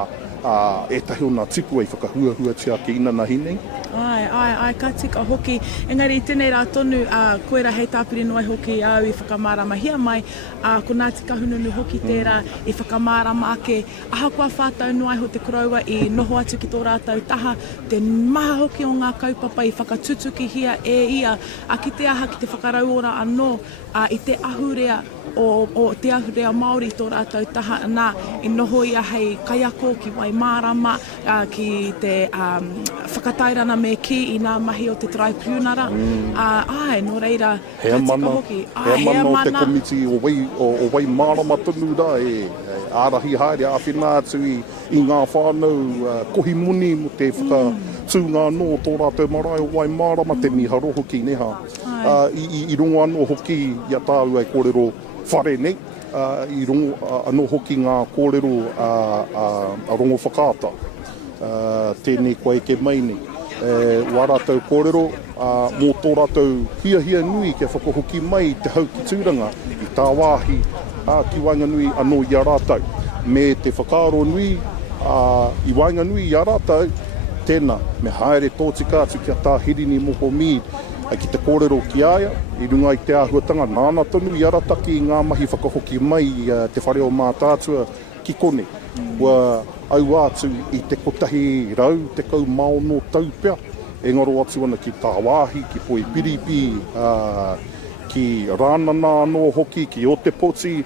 e tahi o ngā tipu ai whakahua tia ki ina nahi nei. Ai, ka tika hoki. Engari, tēnei rā tonu, koe rā hei tāpiri noai hoki au i whakamārama hia mai, ko nā tika hununu hoki tērā i whakamārama ake. Aha kua whātau noai ho te koroua i noho atu ki tō rātau taha, te maha hoki o ngā kaupapa i whakatutuki hia ia, a ki te aha ki te whakarauora anō, i te ahurea o te ahurea Māori tō rātau taha nā, i noho ia hei kaiako ki Waimārama, ki te whakatairana me ki i ngā mahi o te traipūnara. No reira, Hea mana o te komiti o Waimārama tonu rā ārahi haere a whina atu i ngā whānau kohi muni mo te whakatūnga no tō rātau marae o Waimārama te miharo hoki neha. I rongo anō hoki i a tāu ai kōrero Whare nei, i rongo anō hoki ngā kōrero a rongo whakaata. Tēnei Whakaeke mai nei. Wā rātau kōrero, mō tō rātau hia nui kia whakahoki mai te hau ki tūranga i tā wāhi ki Wainganui anō i a rātau. Me te whakaaro nui i Wainganui i a rātau, tēnā me haere tōtika atu ki a tā Hirini Moko Mead ki te kōrero ki aia, i runga i te āhuatanga nāna tonu i arataki i ngā mahi whakahoki mai te whare o Mataatua ki kone. Ua au atu i te kotahi rau, te kau maono taupea, e ngaro atu ana ki tā wāhi, ki Poi Piripi, ki Rānana anō hoki, ki o te poti,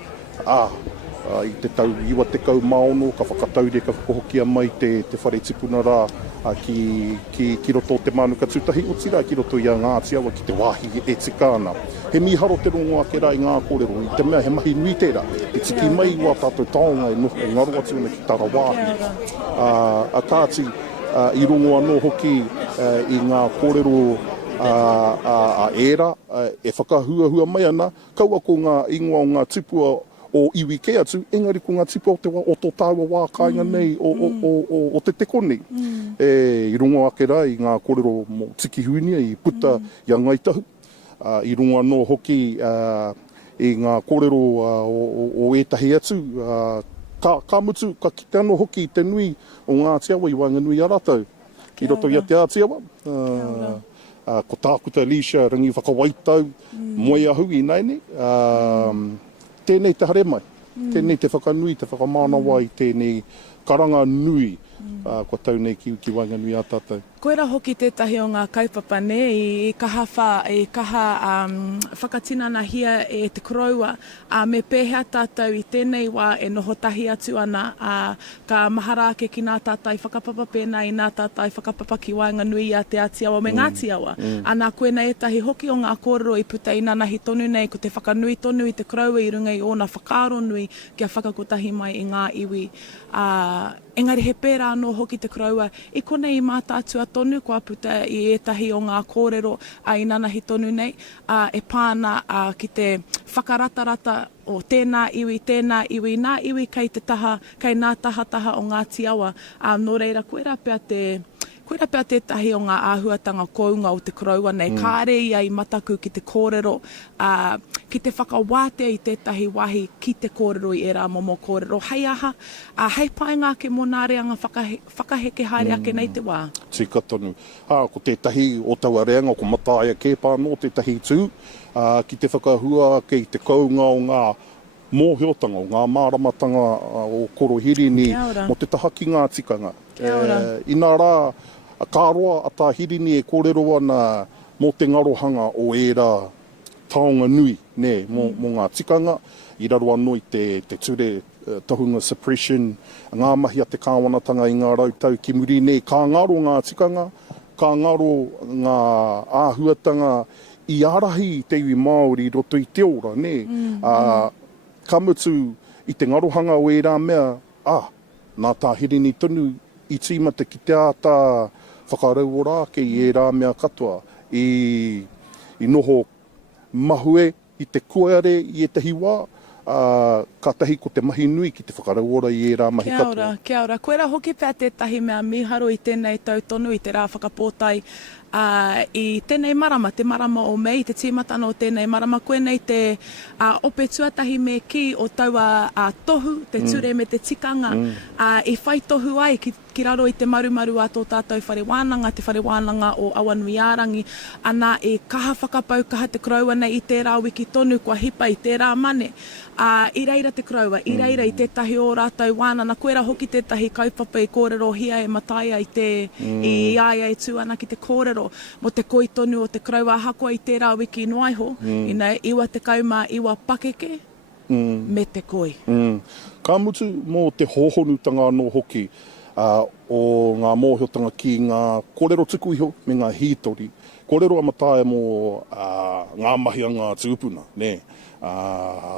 i te tau iwa te kau maono, ka whakataure ka whakahokia mai te whare tipuna rā, ki roto te Mānuka Tūtahi o tira, ki roto i a Ngāti Awa ki te wāhi e tika ana. He miharo te rongo ake rā i ngā kōrero, i te mea he mahi nui tērā, e tiki mai wā tātou taonga e ngaro atu ana ki tāra wāhi. A kāti, i rongo anō hoki i ngā kōrero a era, e whakahuahua mai ana, kaua ko ngā ingoa o ngā tipua o iwi ke atu, engari ko ngā tipa o tō tāua wā kāinga nei o te teko nei. I rungo ake rā i ngā kōrero mo tiki huinia i puta i a ngaitahu. I rungo anō hoki i ngā kōrero o etahi atu. Ka mutu, ka kite anō hoki te nui o Ngāti Awa i Wainganui a rātau. I roto i a te Ngāti Awa. Ko tākuta Alicia, rangi whakawaitau, moe ahu i nei nei. Tēnei te hare mai, tēnei te whakanui, te whakamānawa i tēnei karanga nui, kua tau nei ki Wainganui a tātou. Koe rā hoki tētahi o ngā kaupapa ne, i kaha whakatinana hia e te koroua, me pēhea tātou i tēnei wā e noho tahi atu ana, ka maharake ki nā tātai whakapapa pēnā i nā tātai whakapapa ki Wainganui a te Ngāti Awa me Ngāti Awa. Anā koe nei etahi hoki o ngā kōrero i puta i nanahi tonu nei, ko te whakanui tonu i te koroua i runga i ona whakaaro nui kia whakakotahi mai i ngā iwi. Engari he pērā anō hoki te koroua, i konei Mātātua tonu kua puta i etahi o ngā kōrero i nanahi tonu nei, e pāna ki te whakaratarata o tēnā iwi, nā iwi kei te taha, kei nā taha o Ngāti Awa. Nō reira, koe rā pēr tētahi o ngā āhuatanga kounga o te koroua nei, kāre ia i mataku ki te kōrero, ki te whakawātea i tētahi wahi ki te kōrero i era momo kōrero. Hei aha, hei paenga ke mō nā reanga whakaheke haere ake nei te wā. Tika tonu. Ko tētahi o taua reanga, ko mataia ke pāno tētahi tū, ki te whakahua ke i te kounga o ngā mōhiotanga, o ngā māramatanga o koro Hirini, mo te taha ki ngā tikanga. Ina rā, kā roa a tā Hirini e kōrero ana mō te ngarohanga o era taonga nui, ne, mō ngā tikanga, i raro anō i te ture Tohunga suppression, ngā mahi a te kāwanatanga i ngā rautau ki muri, ne, kā ngaro ngā tikanga, kā ngaro ngā āhuatanga i arahi te iwi Māori roto i Te Ora, ne, ka mutu i te ngarohanga o era mea, nā tā Hirini tonu, i tīmata ki te ātā whakarau ke i e rā mea katoa, i noho mahue i te koeare i e tahi wā, ka tahi ko te mahi nui ki te whakarauora I e rā mahi katoa. Kia ora. Koe rā hoki pēr tētahi mea miharo I tēnei tautonu I te rā whakapōtai I tēnei marama, te marama o mei, te tīmatana o tēnei marama, koe nei te ope tuatahi me ki o taua tohu, te ture me te tikanga, I whai tohu ai ki raro I te marumaru a tō tātou whare Wānanga, te whare Wānanga o Awanuiārangi, ana e kaha whakapau, kaha te kraua nei I tērā wiki tonu, kua hipa I tērā mane. I reira te kraua, I reira I tētahi o rātou wānana, koe rā hoki tētahi kaupapa I kōrero hia e mataia I aia e tūana ki te kōrero, mo te koitonu o te kraua hakoa I tērā wiki noaiho, ina iwa te kauma, iwa pakeke, me te koi. Ka mutu mō te hōhonutanga anō hoki o ngā mōhiotanga ki ngā kōrero tuku iho me ngā hītori. Kōrero amataia mō ngā mahi a ngā tūpuna, ne?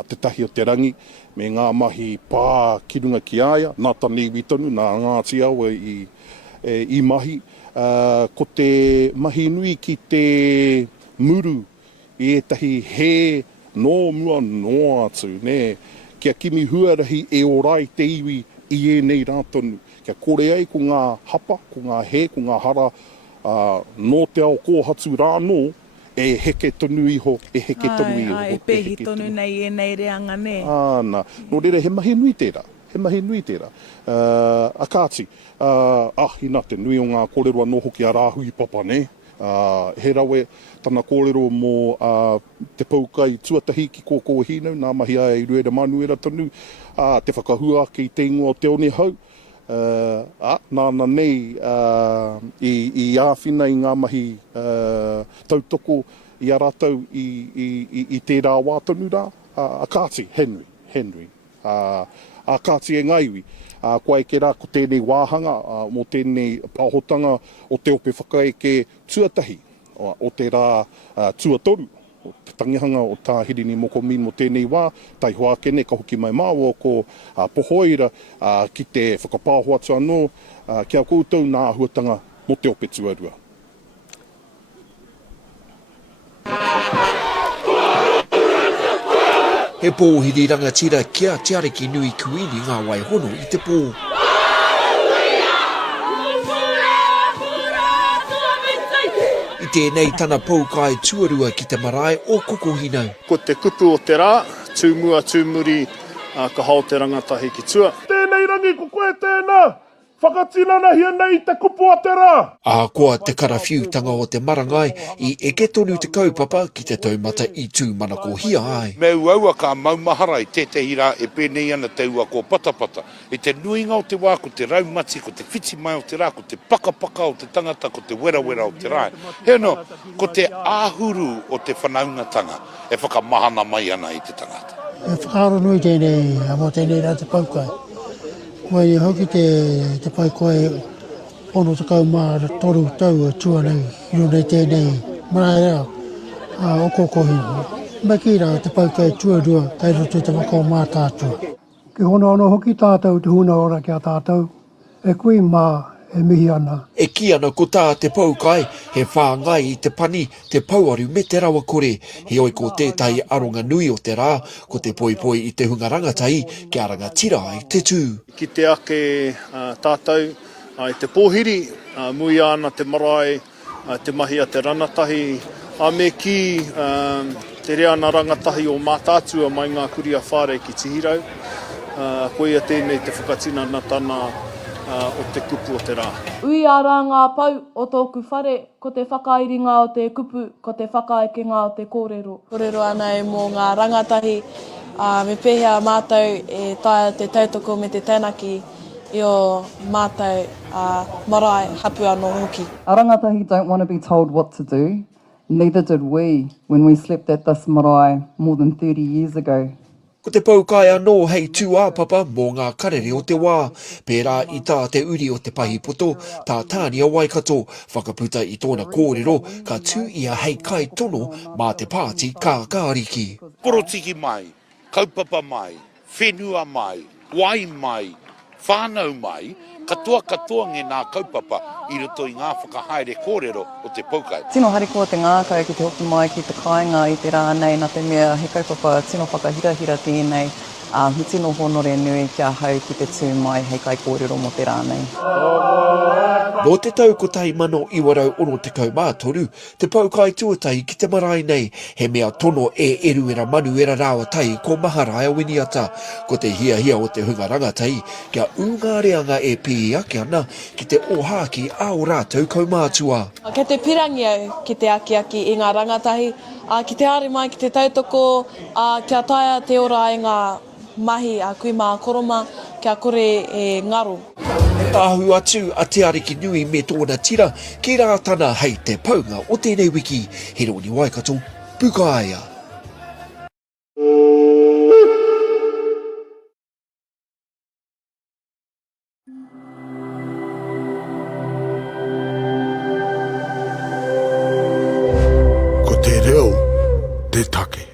Te tahi o te rangi, me ngā mahi pā ki runga ki aia, nā taniwi tonu, nā Ngāti Awa I mahi. Ko te mahi nui ki te muru I etahi he nō mua noa atu, ne? Kia kimi huarahi e orai te iwi I nei rātonu. Kia kore ai ko ngā hapa, ko ngā he, ko ngā hara nō te ao kōhatu rānō, e heke tonu iho, e heke tonu iho. E pēhi tonu nei e nei reanga ne. Nā, no rere he mahi nui tērā, he mahi nui tērā. A kāti, hina te nui o ngā kōrero anō hoki a rāhui papa, ne? He rawe, tana kōrero mō te paukai tuatahi ki kōkō hinau, nā mahi ai I ruera manuera tonu, te whakahua ki te ingoa o te one hau. Nāna nei I āwhina I ngā mahi tautoko I a rātau I tērā wātonu rā. A kāti, Henry. A kāti e ngaiwi. Kua eke rā ko tēnei wāhanga, mō tēnei pāhotanga o te ope whakaeke tuatahi, o te rā tuatoru. O te tangihanga o tā Hirini Moko Mead mo tēnei wā, tai hoa kene ka hoki mai māua ko pohoira ki te whakapāho atu anō, kia koutou nā ahuatanga mo te ope tuarua. He pō Hiriranga tira kia te areki nui kuini ngā waihono I te pō. I tēnei tana paukai tuarua ki te marae o kokohinau. Ko te kupu o te rā, tūmua tūmuri ka hao te rangatahi ki tua. Tēnei rangi ko koe tēnā, whakatinana hia nei te kupu o te rā. Koa te karawhiutanga o te marangai I eke tonu te kaupapa ki te taumata I tūmana ko hia ai. Me uaua ka maumahara I tētahi rā e pēnei ana te ua ko patapata. I te nuinga o te wā, ko te raumati, ko te whiti mai o te rā, ko te pakapaka o te tangata, ko te werawera o te rā. He no, ko te āhuru o te whanaungatanga e whakamahana mai ana I te tangata. E whakaaro nui tēnei, amo tēnei rā te paukai. Koe I hoki te pai koe ono te kaumā toru tau tua nei, ino nei tēnei marae rā, o kokohina. Maki rā te paukai tuarua, kai roto te wako Mataatua. Ki hono ano hoki tātou te huna ora kia tātou, e kui mā e mihi ana. E ki ana ko tā te paukai, he whāngai I te pani, te pauaru me te rawa kore. He oi ko tētai aronga nui o te rā, ko te poipoi I te hunga rangatai, kia rangatira I te tū. Ki te ake tātou, I te pōhiri, mui ana te marae, te mahi a te ranatahi, a me ki te reana rangatahi o Mataatua mai ngā kuria Whare ki Tihirau. Koia tēnei te whakatinana tana o te kupu o te rā. Ui ara ngā pau o tōku whare, ko te whakairinga o te kupu, ko te whakaeke ngā o te kōrero. Kōrero ana e mō ngā rangatahi, me pēhea mātou e taia te tautoko me te tēnaki I o mātou marae hapu anō hoki. Our rangatahi don't want to be told what to do. Neither did we when we slept at this marae more than 30 years ago. Ko te paukai anō hei tū āpapa mō ngā karere o te wā. Pērā I tā te uri o te pahi poto, tā tāni a waikato, whakaputa I tōna kōrero, ka tū ia hei kai tono mā te pāti kā kāriki. Porotiki mai, kaupapa mai, whenua mai, wai mai, whānau mai, katoa nge nā kaupapa i roto i ngā whakahaere kōrero o te paukai. Tino hariko te ngākau ki te hoki mai ki te kāinga i te rānei, nā te mea he kaupapa tino whakahirahira tēnei, tino honore nui kia hau ki te tū mai hei kai kōrero mo te rānei. Nō te tau ko tai mano i warau ono te kaumātoru, te paukai Tūtahi ki te marae nei, he mea tono e eruera manuera rāwa tai ko maharaia winiata, ko te hia o te hunga rangatai, kia Ūhunga e pii ake ana ki te ohaki ao rātou kaumātua. Kei te pirangi au ki te aki i ngā rangatahi, ki te are mai ki te tautoko, kia taia Te Ora i ngā mahi a kui mā koroma, kia kore e ngaru. Ahu atu a te ariki nui me tōna tira ki rātana hei te paunga o tēnei wiki. Hirini Waikato, Pukaia. Ko te reo, te take.